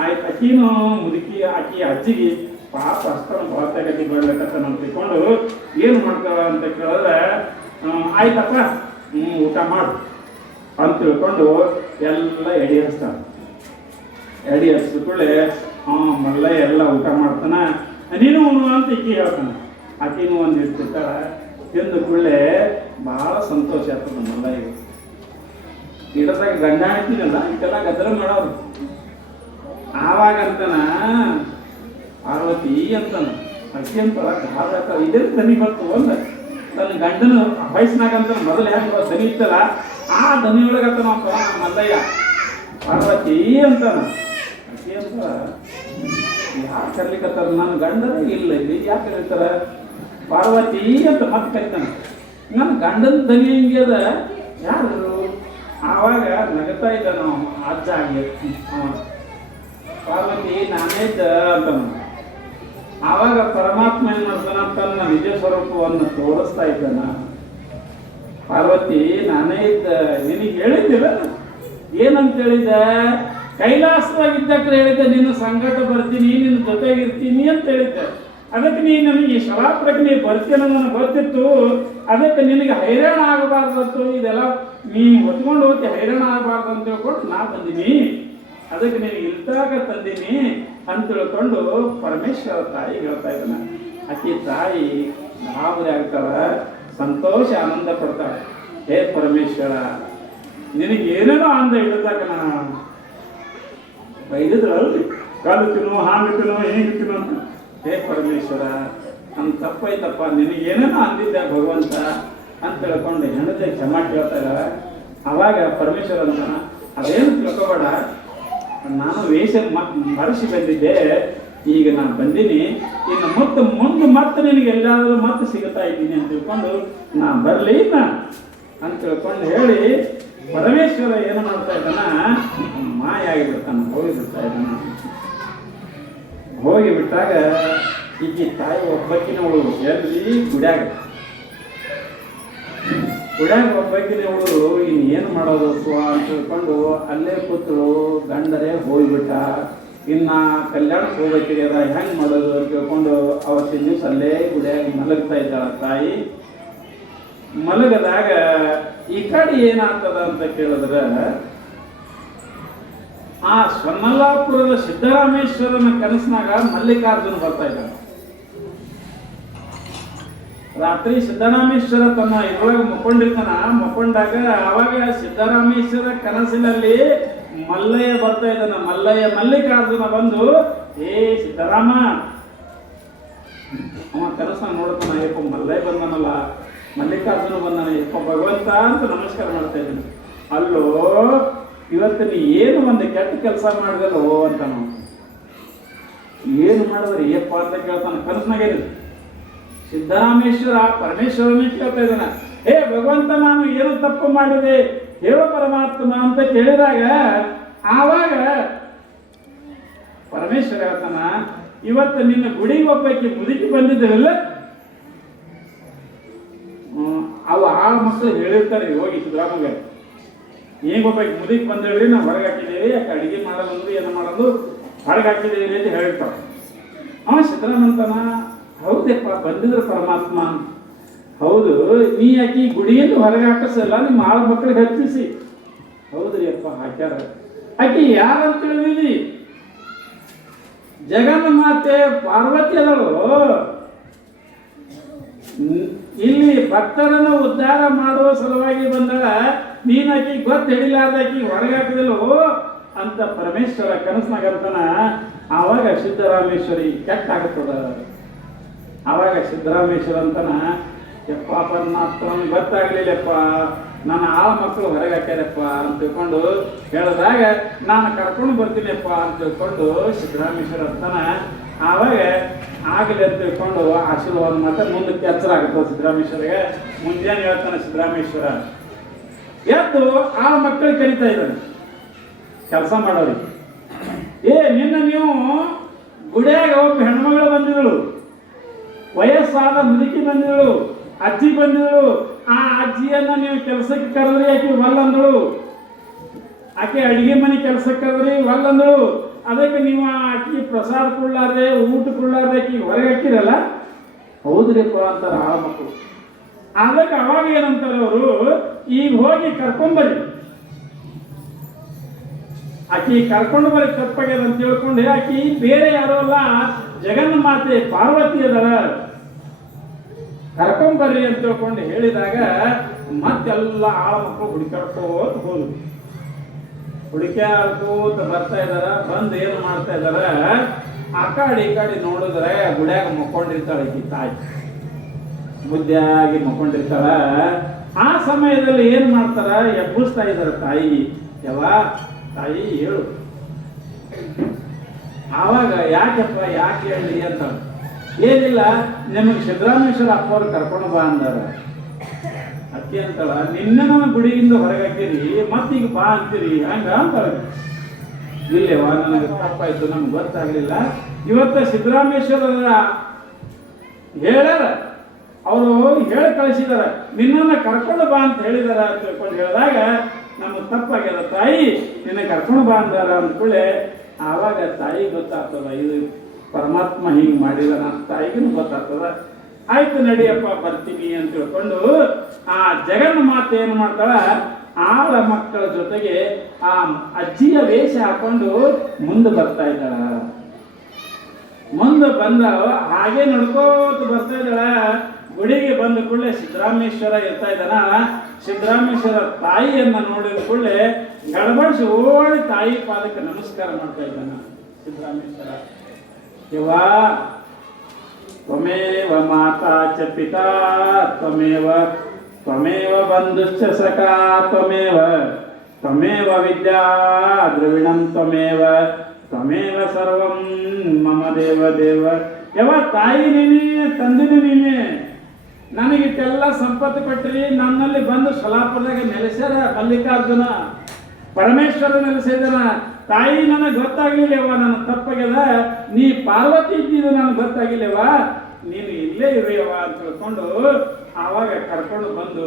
ಆಯ್ತು, ಅಕ್ಕಿನೂ ಮುದುಕಿ ಆಕಿ ಅಜ್ಜಿಗೆ ಪಾಪ ಅಷ್ಟೊಂದು ಭಾಳ ಬರ್ಬೇಕಂತ ನಾವು ತಿಳ್ಕೊಂಡು ಏನು ಮಾಡ್ತಾಳ ಅಂತ ಕೇಳಿದ್ರೆ, ಆಯ್ತಪ್ಪ ಊಟ ಮಾಡು ಅಂತ ತಿಳ್ಕೊಂಡು ಎಲ್ಲ ಎಡಿ ಹಚ್ತಾನೆ. ಎಡಿ ಹಚ್ಚಿಕೊಳ್ಳೆ ಮಲ್ಲ ಎಲ್ಲ ಊಟ ಮಾಡ್ತಾನ, ನೀನು ಅಂತ ಈಕಿ ಹೇಳ್ತಾನೆ. ಆಕಿನೂ ಒಂದು ಇರ್ತಿರ್ತಾಳ. ತಿಂದು ಕೂಡಲೇ ಭಾಳ ಸಂತೋಷ ಆಗ್ತದೆ ಮಲ್ಲ. ಈಗ ಗಿಡದಾಗ ಗಂಡ ಹಾಕ್ತೀನಲ್ಲ, ಇದೆಲ್ಲ ಗದ್ದಲ ಮಾಡೋರು. ಆವಾಗ ಅಂತಾನ ಪಾರ್ವತಿ ಅಂತಾನ, ಅಕ್ಕಿ ಅಂತ ಗಾದ ಇದೇ ದನಿ ಬರ್ತು ಅಂದ. ತನ್ನ ಗಂಡನ ವಯಸ್ಸಿನಾಗಂತ ಮೊದಲು ಹೆಂಗೆ ದನಿ ಇತ್ತಲ್ಲ, ಆ ದನಿ ಒಳಗತ್ತ ನಾವು ಮಲ್ಲಯ್ಯ ಪಾರ್ವತಿ ಅಂತಾನ. ಅಕ್ಕಿ ಅಂತ ಯಾಕೆ ಕರ್ಲಿಕ್ಕತ್ತಾರ, ನನ್ನ ಗಂಡನ ಇಲ್ಲ ಇಲ್ಲಿ, ಯಾಕೆ ಕರೀತಾರ ಪಾರ್ವತಿ ಅಂತ ಮತ್ತೆ ಕರಿತಾನೆ. ನನ್ನ ಗಂಡನ ದನಿ ಹಿಂಗೆ ಅದ, ಯಾರು? ಆವಾಗ ನಗತಾ ಇದ್ದ ನಾವು ಅಜ್ಜ ಆಗಿ ಪಾರ್ವತಿ ನಾನೇದ್ದ ಅಂತ. ಆವಾಗ ಪರಮಾತ್ಮ ಏನ್ ಮಾಡ್ತಾನ, ತನ್ನ ನಿಜ ಸ್ವರೂಪವನ್ನು ತೋರಿಸ್ತಾ ಇದ್ದಾನ. ಪಾರ್ವತಿ ನಾನೇ ಇದ್ದ, ನಿನಗೆ ಹೇಳಿದ್ದಿಲ್ಲ ಏನಂತ ಹೇಳಿದ್ದ, ಕೈಲಾಸವಾಗಿದ್ದಕ್ಕೆ ಹೇಳಿದ್ದೆ, ನಿನ್ನ ಸಂಕಟ ಬರ್ತೀನಿ, ನಿನ್ನ ಜೊತೆಗಿರ್ತೀನಿ ಅಂತ ಹೇಳಿದ್ದೆ. ಅದಕ್ಕೆ ನೀ ನನಗೆ ಶಲಾಪುರಕ್ಕೆ ನೀ ಬರ್ತೀನಿ ನನಗೆ ಗೊತ್ತಿತ್ತು, ಅದಕ್ಕೆ ನಿನಗೆ ಹೈರಾಣ ಆಗಬಾರ್ದಂತು, ಇದೆಲ್ಲ ನೀ ಹೊತ್ಕೊಂಡು ಹೋಗ್ತಿ, ಹೈರಾಣ ಆಗಬಾರ್ದು ಅಂತ ತಿಳ್ಕೊಂಡು ನಾ ಬಂದೀನಿ, ಅದಕ್ಕೆ ನೀನು ಇಲ್ದಾಗ ತಂದೀನಿ ಅಂತ ತಿಳ್ಕೊಂಡು ಪರಮೇಶ್ವರ ತಾಯಿ ಹೇಳ್ತಾ ಇದ್ದಾನೆ. ಆಕೆ ತಾಯಿ ಗಾಬರಿ ಆಗ್ತಾಳ, ಸಂತೋಷ ಆನಂದ ಪಡ್ತಾಳೆ. ಹೇ ಪರಮೇಶ್ವರ, ನಿನಗೆ ಏನೇನೋ ಆನಂದ ಇಡದಾಗ ನಾ ಬೈದಿದ್ರಲ್ರಿ, ಕಾಲು ತಿನ್ನು, ಹಾಂಗೆ ತಿನ್ನು, ಹೇಗೆ ತಿನ್ನು ಅಂತ. ಹೇ ಪರಮೇಶ್ವರ, ನನ್ನ ತಪ್ಪೈತಪ್ಪ, ನಿನಗೇನೇನೋ ಅಂದಿದ್ದ ಭಗವಂತ ಅಂತ ತಿಳ್ಕೊಂಡು ಹೆಣತೆ ಕ್ಷಮ ಕೇಳ್ತಾ ಇದ್ದಾಳೆ. ಆವಾಗ ಪರಮೇಶ್ವರ ಅಂತ, ಅದೇನು ತಿಳ್ಕೊಬೇಡ, ನಾನು ವೇಷ ಮರೆಸಿ ಬಂದಿದ್ದೆ, ಈಗ ನಾನು ಬಂದೀನಿ, ಇನ್ನು ಮತ್ತೆ ನಿನಗೆ ಎಲ್ಲಾದರೂ ಮತ್ತೆ ಸಿಗುತ್ತಾ ಇದ್ದೀನಿ ಅಂತ ತಿಳ್ಕೊಂಡು ನಾ ಬರಲಿ ಅಂತ ತಿಳ್ಕೊಂಡು ಹೇಳಿ ಪರಮೇಶ್ವರ ಏನು ಮಾಡ್ತಾ ಇದ್ದಾನ, ಮಾಯ ಆಗಿಬಿಡ್ತಾನ, ಹೋಗಿಬಿಡ್ತಾ ಇದ್ದಾನ. ಹೋಗಿಬಿಟ್ಟಾಗ ಈಕೆ ತಾಯಿ ಒಬ್ಬಕ್ಕಿನ ಉಳು ಎಲ್ಲಿ ಗುಡ್ಯಾಗ ಗುಡ್ಯಾಗ ಒಬ್ಬಾಕಿನೇ ಉಳಿದ್ರು ಇನ್ನೇನು ಮಾಡೋದು ಅಂತ ತಿಳ್ಕೊಂಡು ಅಲ್ಲೇ ಕೂತರು. ಗಂಡರೇ ಹೋಗ್ಬಿಟ್ಟ. ಇನ್ನ ಕಲ್ಯಾಣಕ್ಕೆ ಹೋಗ್ಬೇಕಿದೆ ಹೆಂಗೆ ಮಾಡೋದು ಅಂತ ತಿಳ್ಕೊಂಡು ಅವತ್ತಿನ ದಿವಸ ಅಲ್ಲೇ ಗುಡ್ಯಾಗ ಮಲಗ್ತಾ ಇದ್ದಾಳ ತಾಯಿ. ಮಲಗದಾಗ ಈ ಕಡೆ ಏನಾಗ್ತದ ಅಂತ ಕೇಳಿದ್ರೆ ಆ ಸ್ವರ್ಣಲ್ಲಾಪುರದ ಸಿದ್ದರಾಮೇಶ್ವರನ ಕನಸಿನಾಗ ಮಲ್ಲಿಕಾರ್ಜುನ ಬರ್ತಾ ಇದ್ದಾನೆ. ರಾತ್ರಿ ಸಿದ್ದರಾಮೇಶ್ವರ ತನ್ನ ಇದ್ರೊಳಗೆ ಮಕ್ಕೊಂಡಿರ್ತಾನ. ಮಕ್ಕೊಂಡಾಗ ಅವಾಗ ಸಿದ್ದರಾಮೇಶ್ವರ ಕನಸಿನಲ್ಲಿ ಮಲ್ಲಯ್ಯ ಬರ್ತಾ ಇದ್ದಾನ. ಮಲ್ಲಿಕಾರ್ಜುನ ಬಂದು, ಏ ಸಿದ್ದರಾಮ, ಅವ ಕನಸನ್ನ ನೋಡ್ತಾನ. ಯಪ್ಪ ಮಲ್ಲಯ್ಯ ಬಂದನಲ್ಲ, ಮಲ್ಲಿಕಾರ್ಜುನ ಬಂದನ, ಯಪ್ಪ ಭಗವಂತ ಅಂತ ನಮಸ್ಕಾರ ಮಾಡ್ತಾ ಇದ್ದಾನೆ. ಅಲ್ಲೋ ಇವತ್ತು ನೀ ಏನು ಒಂದು ಕೆಟ್ಟ ಕೆಲಸ ಮಾಡಿದಲ್ಲೋ ಅಂತ ನಾವು ಏನು ಮಾಡಿದ್ರಿ ಯಪ್ಪ ಅಂತ ಕೇಳ್ತಾನ. ಕನಸ್ನಾಗೇನು ಸಿದ್ದರಾಮೇಶ್ವರ ಪರಮೇಶ್ವರನೇ ಕೇಳ್ತಾ ಇದ್ದಾನ. ಹೇ ಭಗವಂತ, ನಾನು ಏನು ತಪ್ಪು ಮಾಡಿದೆ ಹೇಳೋ ಪರಮಾತ್ಮ ಅಂತ ಕೇಳಿದಾಗ ಆವಾಗ ಪರಮೇಶ್ವರ ಹೇಳ್ತಾನ, ಇವತ್ತು ನಿನ್ನ ಗುಡಿಗೆ ಒಬ್ಬಕ್ಕೆ ಮುದುಕಿ ಬಂದಿದ್ದೇವಲ್ಲ, ಅವು ಆ ಮಕ್ಕಳು ಹೇಳಿರ್ತಾರೆ ಹೋಗಿ ಸಿದ್ದರಾಮಗೆ, ಈಗ ಒಬ್ಬಕ್ಕೆ ಮುದುಕಿ ಬಂದೇಳಿ ನಾವು ಹೊರಗೆ ಹಾಕಿದ್ದೀವಿ, ಯಾಕೆ ಅಡುಗೆ ಮಾಡೋದು ಏನು ಮಾಡೋದು ಹೊರಗೆ ಹಾಕಿದ್ದೀವಿ ಅಂತ ಹೇಳಿರ್ತಾವೆ. ಅವ ಸಿದ್ದರಾಮಂತನ, ಹೌದಪ್ಪ ಬಂದಿದ್ರು ಪರಮಾತ್ಮ, ಹೌದು ನೀ ಆಕಿ ಗುಡಿಯಿಂದ ಹೊರಗೆ ಹಾಕಿಸಲ್ಲ, ನಿಮ್ಮ ಆಳು ಮಕ್ಕಳಿಗೆ ಹಚ್ಚಿಸಿ. ಹೌದ್ರಿ ಅಪ್ಪ ಹಾಕ್ಯಾರ. ಆಕಿ ಯಾರಂತ ಹೇಳಿದಿ? ಜಗನ್ ಮಾತೆ ಪಾರ್ವತಿ ಅದಳು. ಇಲ್ಲಿ ಭಕ್ತರನ್ನು ಉದ್ಧಾರ ಮಾಡುವ ಸಲುವಾಗಿ ಬಂದಳ, ನೀನ್ ಆಕಿ ಗೊತ್ತ ಹಿಡಿಲಾರ್ದ ಆಕಿ ಹೊರಗೆ ಹಾಕಿದಳು ಅಂತ ಪರಮೇಶ್ವರ ಕನಸ್ನಾಗಂತನ. ಆವಾಗ ಸಿದ್ದರಾಮೇಶ್ವರಿ ಕೆಟ್ಟ ಆಗ್ತದ. ಆವಾಗ ಸಿದ್ದರಾಮೇಶ್ವರ ಅಂತನ, ಯಪ್ಪ ಪರಮಾತ್ಮ ಗೊತ್ತಾಗ್ಲಿಲ್ಲಪ್ಪ, ನನ್ನ ಆಳ ಮಕ್ಕಳು ಹೊರಗೆ ಹಾಕ್ಯಾರಪ್ಪ ಅಂತ ತಿಳ್ಕೊಂಡು ಹೇಳಿದಾಗ ನಾನು ಕರ್ಕೊಂಡು ಬರ್ತೀನಿಯಪ್ಪ ಅಂತ ತಿಳ್ಕೊಂಡು ಸಿದ್ದರಾಮೇಶ್ವರ ಅಂತಾನ. ಆವಾಗ ಆಗಲಿ ಅಂತ ತಿಳ್ಕೊಂಡು ಆಶೀರ್ವಾದ ಮಾತ್ರ ಮುಂದಕ್ಕೆ ಎಚ್ಚರ ಆಗುತ್ತೆ ಸಿದ್ದರಾಮೇಶ್ವರಿಗೆ. ಮುಂಜಾನೆ ಹೇಳ್ತಾನೆ ಸಿದ್ದರಾಮೇಶ್ವರ, ಎದ್ದು ಆಳ ಮಕ್ಕಳಿಗೆ ಕರಿತಾ ಇದ್ದಾನೆ ಕೆಲಸ ಮಾಡೋರಿಗೆ. ನಿನ್ನ ನೀವು ಗುಡಿಯಾಗ ಒಬ್ಬ ಹೆಣ್ಮಗಳು ಬಂದಿದಳು, ವಯಸ್ಸಾದ ಮುದುಕಿ ಬಂದಿದಳು, ಅಜ್ಜಿ ಬಂದಿದಳು. ಆ ಅಜ್ಜಿಯನ್ನ ನೀವು ಕೆಲಸಕ್ಕೆ ಕರೆದ್ರಿ, ಆಕೆ ಒಲ್ಲಂದಳು. ಆಕೆ ಅಡಿಗೆ ಮನೆ ಕೆಲಸಕ್ಕೆ ಕರೆದ್ರಿ, ಒಲ್ಲಂದಳು. ಅದಕ್ಕೆ ನೀವು ಆಕಿ ಪ್ರಸಾದ ಕೊಡ್ಲಾರ್ದೆ ಊಟ ಕೊಡ್ಲಾರ್ದೆ ಆಕಿ ಹೊರಗೆ ಹಾಕಿರಲ್ಲ. ಹೌದ್ರಿಪ್ಪ ಅಂತಾರೆ ಆ ಮಕ್ಕಳು. ಅದಕ್ಕೆ ಅವಾಗ ಏನಂತಾರೆ ಅವರು, ಈಗ ಹೋಗಿ ಕರ್ಕೊಂಬರ್ರಿ, ಆಕಿ ಕರ್ಕೊಂಡು ಬರೀ ತಪ್ಪಾಗ್ಯದ ಅಂತ ತಿಳ್ಕೊಂಡು ಆಕಿ ಬೇರೆ ಯಾರೋ ಅಲ್ಲ, ಜಗನ್ನ ಮಾತೆ ಪಾರ್ವತಿ ಅದರ, ಕರ್ಕೊಂಬರ್ರಿ ಅಂತ ತಿಳ್ಕೊಂಡು ಹೇಳಿದಾಗ ಮತ್ತೆಲ್ಲ ಆಳ ಮಕ್ಕಳು ಹುಡುಕಾಡ್ಕೋತ ಹೋದ್ರು. ಹುಡುಕ್ಯಾಡ್ಕೋತ ಬರ್ತಾ ಇದಾರ. ಬಂದು ಏನು ಮಾಡ್ತಾ ಇದಾರ, ಆ ಕಡೆ ಈ ಕಡೆ ನೋಡಿದ್ರೆ ಗುಡ್ಯಾಗ ಮಕ್ಕೊಂಡಿರ್ತಾಳೆ ಆಕಿ ತಾಯಿ, ಬುದ್ಧಿಯಾಗಿ ಮಕ್ಕೊಂಡಿರ್ತಾಳ. ಆ ಸಮಯದಲ್ಲಿ ಏನ್ ಮಾಡ್ತಾರ, ಎಬ್ಬಿಸ್ತಾ ಇದಾರ ತಾಯಿ. ತಾಯಿ ಹೇಳು. ಆವಾಗ ಯಾಕೆಪ್ಪ ಯಾಕೆ ಹೇಳಿ ಅಂತ, ಏನಿಲ್ಲ ನಿಮಗೆ ಸಿದ್ದರಾಮೇಶ್ವರ ಅಪ್ಪವ್ರು ಕರ್ಕೊಂಡು ಬಾ ಅಂದಾರ. ಅಕ್ಕಿ ಅಂತಳ, ನಿನ್ನೆ ನನ್ನ ಗುಡಿಯಿಂದ ಹೊರಗೆ ಹಾಕಿರಿ, ಮತ್ತೀಗ ಬಾ ಅಂತೀರಿ ಹಂಗ ಅಂತಾಳ. ಇಲ್ಲೇವಾ ನನಗೆ ತಪ್ಪಾಯ್ತು, ನಮ್ಗೆ ಗೊತ್ತಾಗ್ಲಿಲ್ಲ. ಇವತ್ತ ಸಿದ್ದರಾಮೇಶ್ವರ ಹೇಳ್ಯಾರ, ಅವರು ಹೇಳಿ ಕಳಿಸಿದಾರ, ನಿನ್ನನ್ನು ಕರ್ಕೊಂಡು ಬಾ ಅಂತ ಹೇಳಿದಾರ ಅಂತ ತಿಳ್ಕೊಂಡು ಹೇಳಿದಾಗ ನಮ್ಗೆ ತಪ್ಪಾಗ್ಯದ ತಾಯಿ, ನಿನ್ನ ಕರ್ಕೊಂಡು ಬಾ ಅಂದಾರ ಅಂದ್ಕೊಳ್ಳೆ. ಆವಾಗ ತಾಯಿ ಗೊತ್ತಾಗ್ತದ, ಇದು ಪರಮಾತ್ಮ ಹಿಂಗೆ ಮಾಡಿದ, ನನ್ನ ತಾಯಿಗೂ ಗೊತ್ತಾಗ್ತದ. ಆಯ್ತು ನಡಿಯಪ್ಪ ಬರ್ತೀನಿ ಅಂತ ತಿಳ್ಕೊಂಡು ಆ ಜಗನ್ ಮಾತೆ ಏನು ಮಾಡ್ತಾಳ, ಆಳ ಮಕ್ಕಳ ಜೊತೆಗೆ ಆ ಅಜ್ಜಿಯ ವೇಷ ಹಾಕೊಂಡು ಮುಂದೆ ಬರ್ತಾ ಇದ್ದಾಳ. ಮುಂದೆ ಬಂದ ಹಾಗೆ ನಡ್ಕೋತ ಬರ್ತಾ ಇದ್ದಾಳ. ಗುಡಿಗೆ ಬಂದ ಕೂಡಲೇ ಸಿದ್ದರಾಮೇಶ್ವರ ಇರ್ತಾ ಇದ್ದಾನ. ಸಿದ್ದರಾಮೇಶ್ವರ ತಾಯಿಯನ್ನ ನೋಡಿದ ಕೂಡಲೇ ಗಡಬಡಿಸಿ ಓಡಿ ತಾಯಿ ಪಾದಕ್ಕೆ ನಮಸ್ಕಾರ ಮಾಡ್ತಾ ಇದ್ದಾನ ಸಿದ್ದರಾಮೇಶ್ವರ. ಯವ್ವಾ ತ್ವಮೇವ ಮಾತಾ ಚ ಪಿತಾ ತ್ವಮೇವ ತ್ವಮೇವ ಬಂಧುಶ್ಚ ಸಖಾ ತ್ವಮೇವ ತ್ವಮೇವ ವಿದ್ಯಾ ದ್ರವಿಣಂ ತ್ವಮೇವ ತ್ವಮೇವ ಸರ್ವಂ ಮಮ ದೇವ ದೇವ. ಯವ್ವ ತಾಯಿ ನೀನೇ, ತಂದೆನೂ ನೀನೇ, ನನಗಿಟ್ಟೆಲ್ಲ ಸಂಪತ್ತು ಕೊಟ್ಟರಿ, ನನ್ನಲ್ಲಿ ಬಂದು ಸೊಲಾಪುರದಾಗ ನೆಲೆಸ್ಯಾರ ಮಲ್ಲಿಕಾರ್ಜುನ ಪರಮೇಶ್ವರ ನೆಲೆಸಿದನ. ತಾಯಿ ನನಗೆ ಗೊತ್ತಾಗ್ಲಿಲ್ಲವ, ನನ್ನ ತಪ್ಪಾಗ್ಯದ, ನೀ ಪಾರ್ವತಿ ಇದ್ದಿದ್ದು ನನಗೆ ಗೊತ್ತಾಗಿಲ್ಲವ, ನೀನು ಇಲ್ಲೇ ಇರುಯವ ಅಂತ ತಿಳ್ಕೊಂಡು ಆವಾಗ ಕರ್ಕೊಂಡು ಬಂದು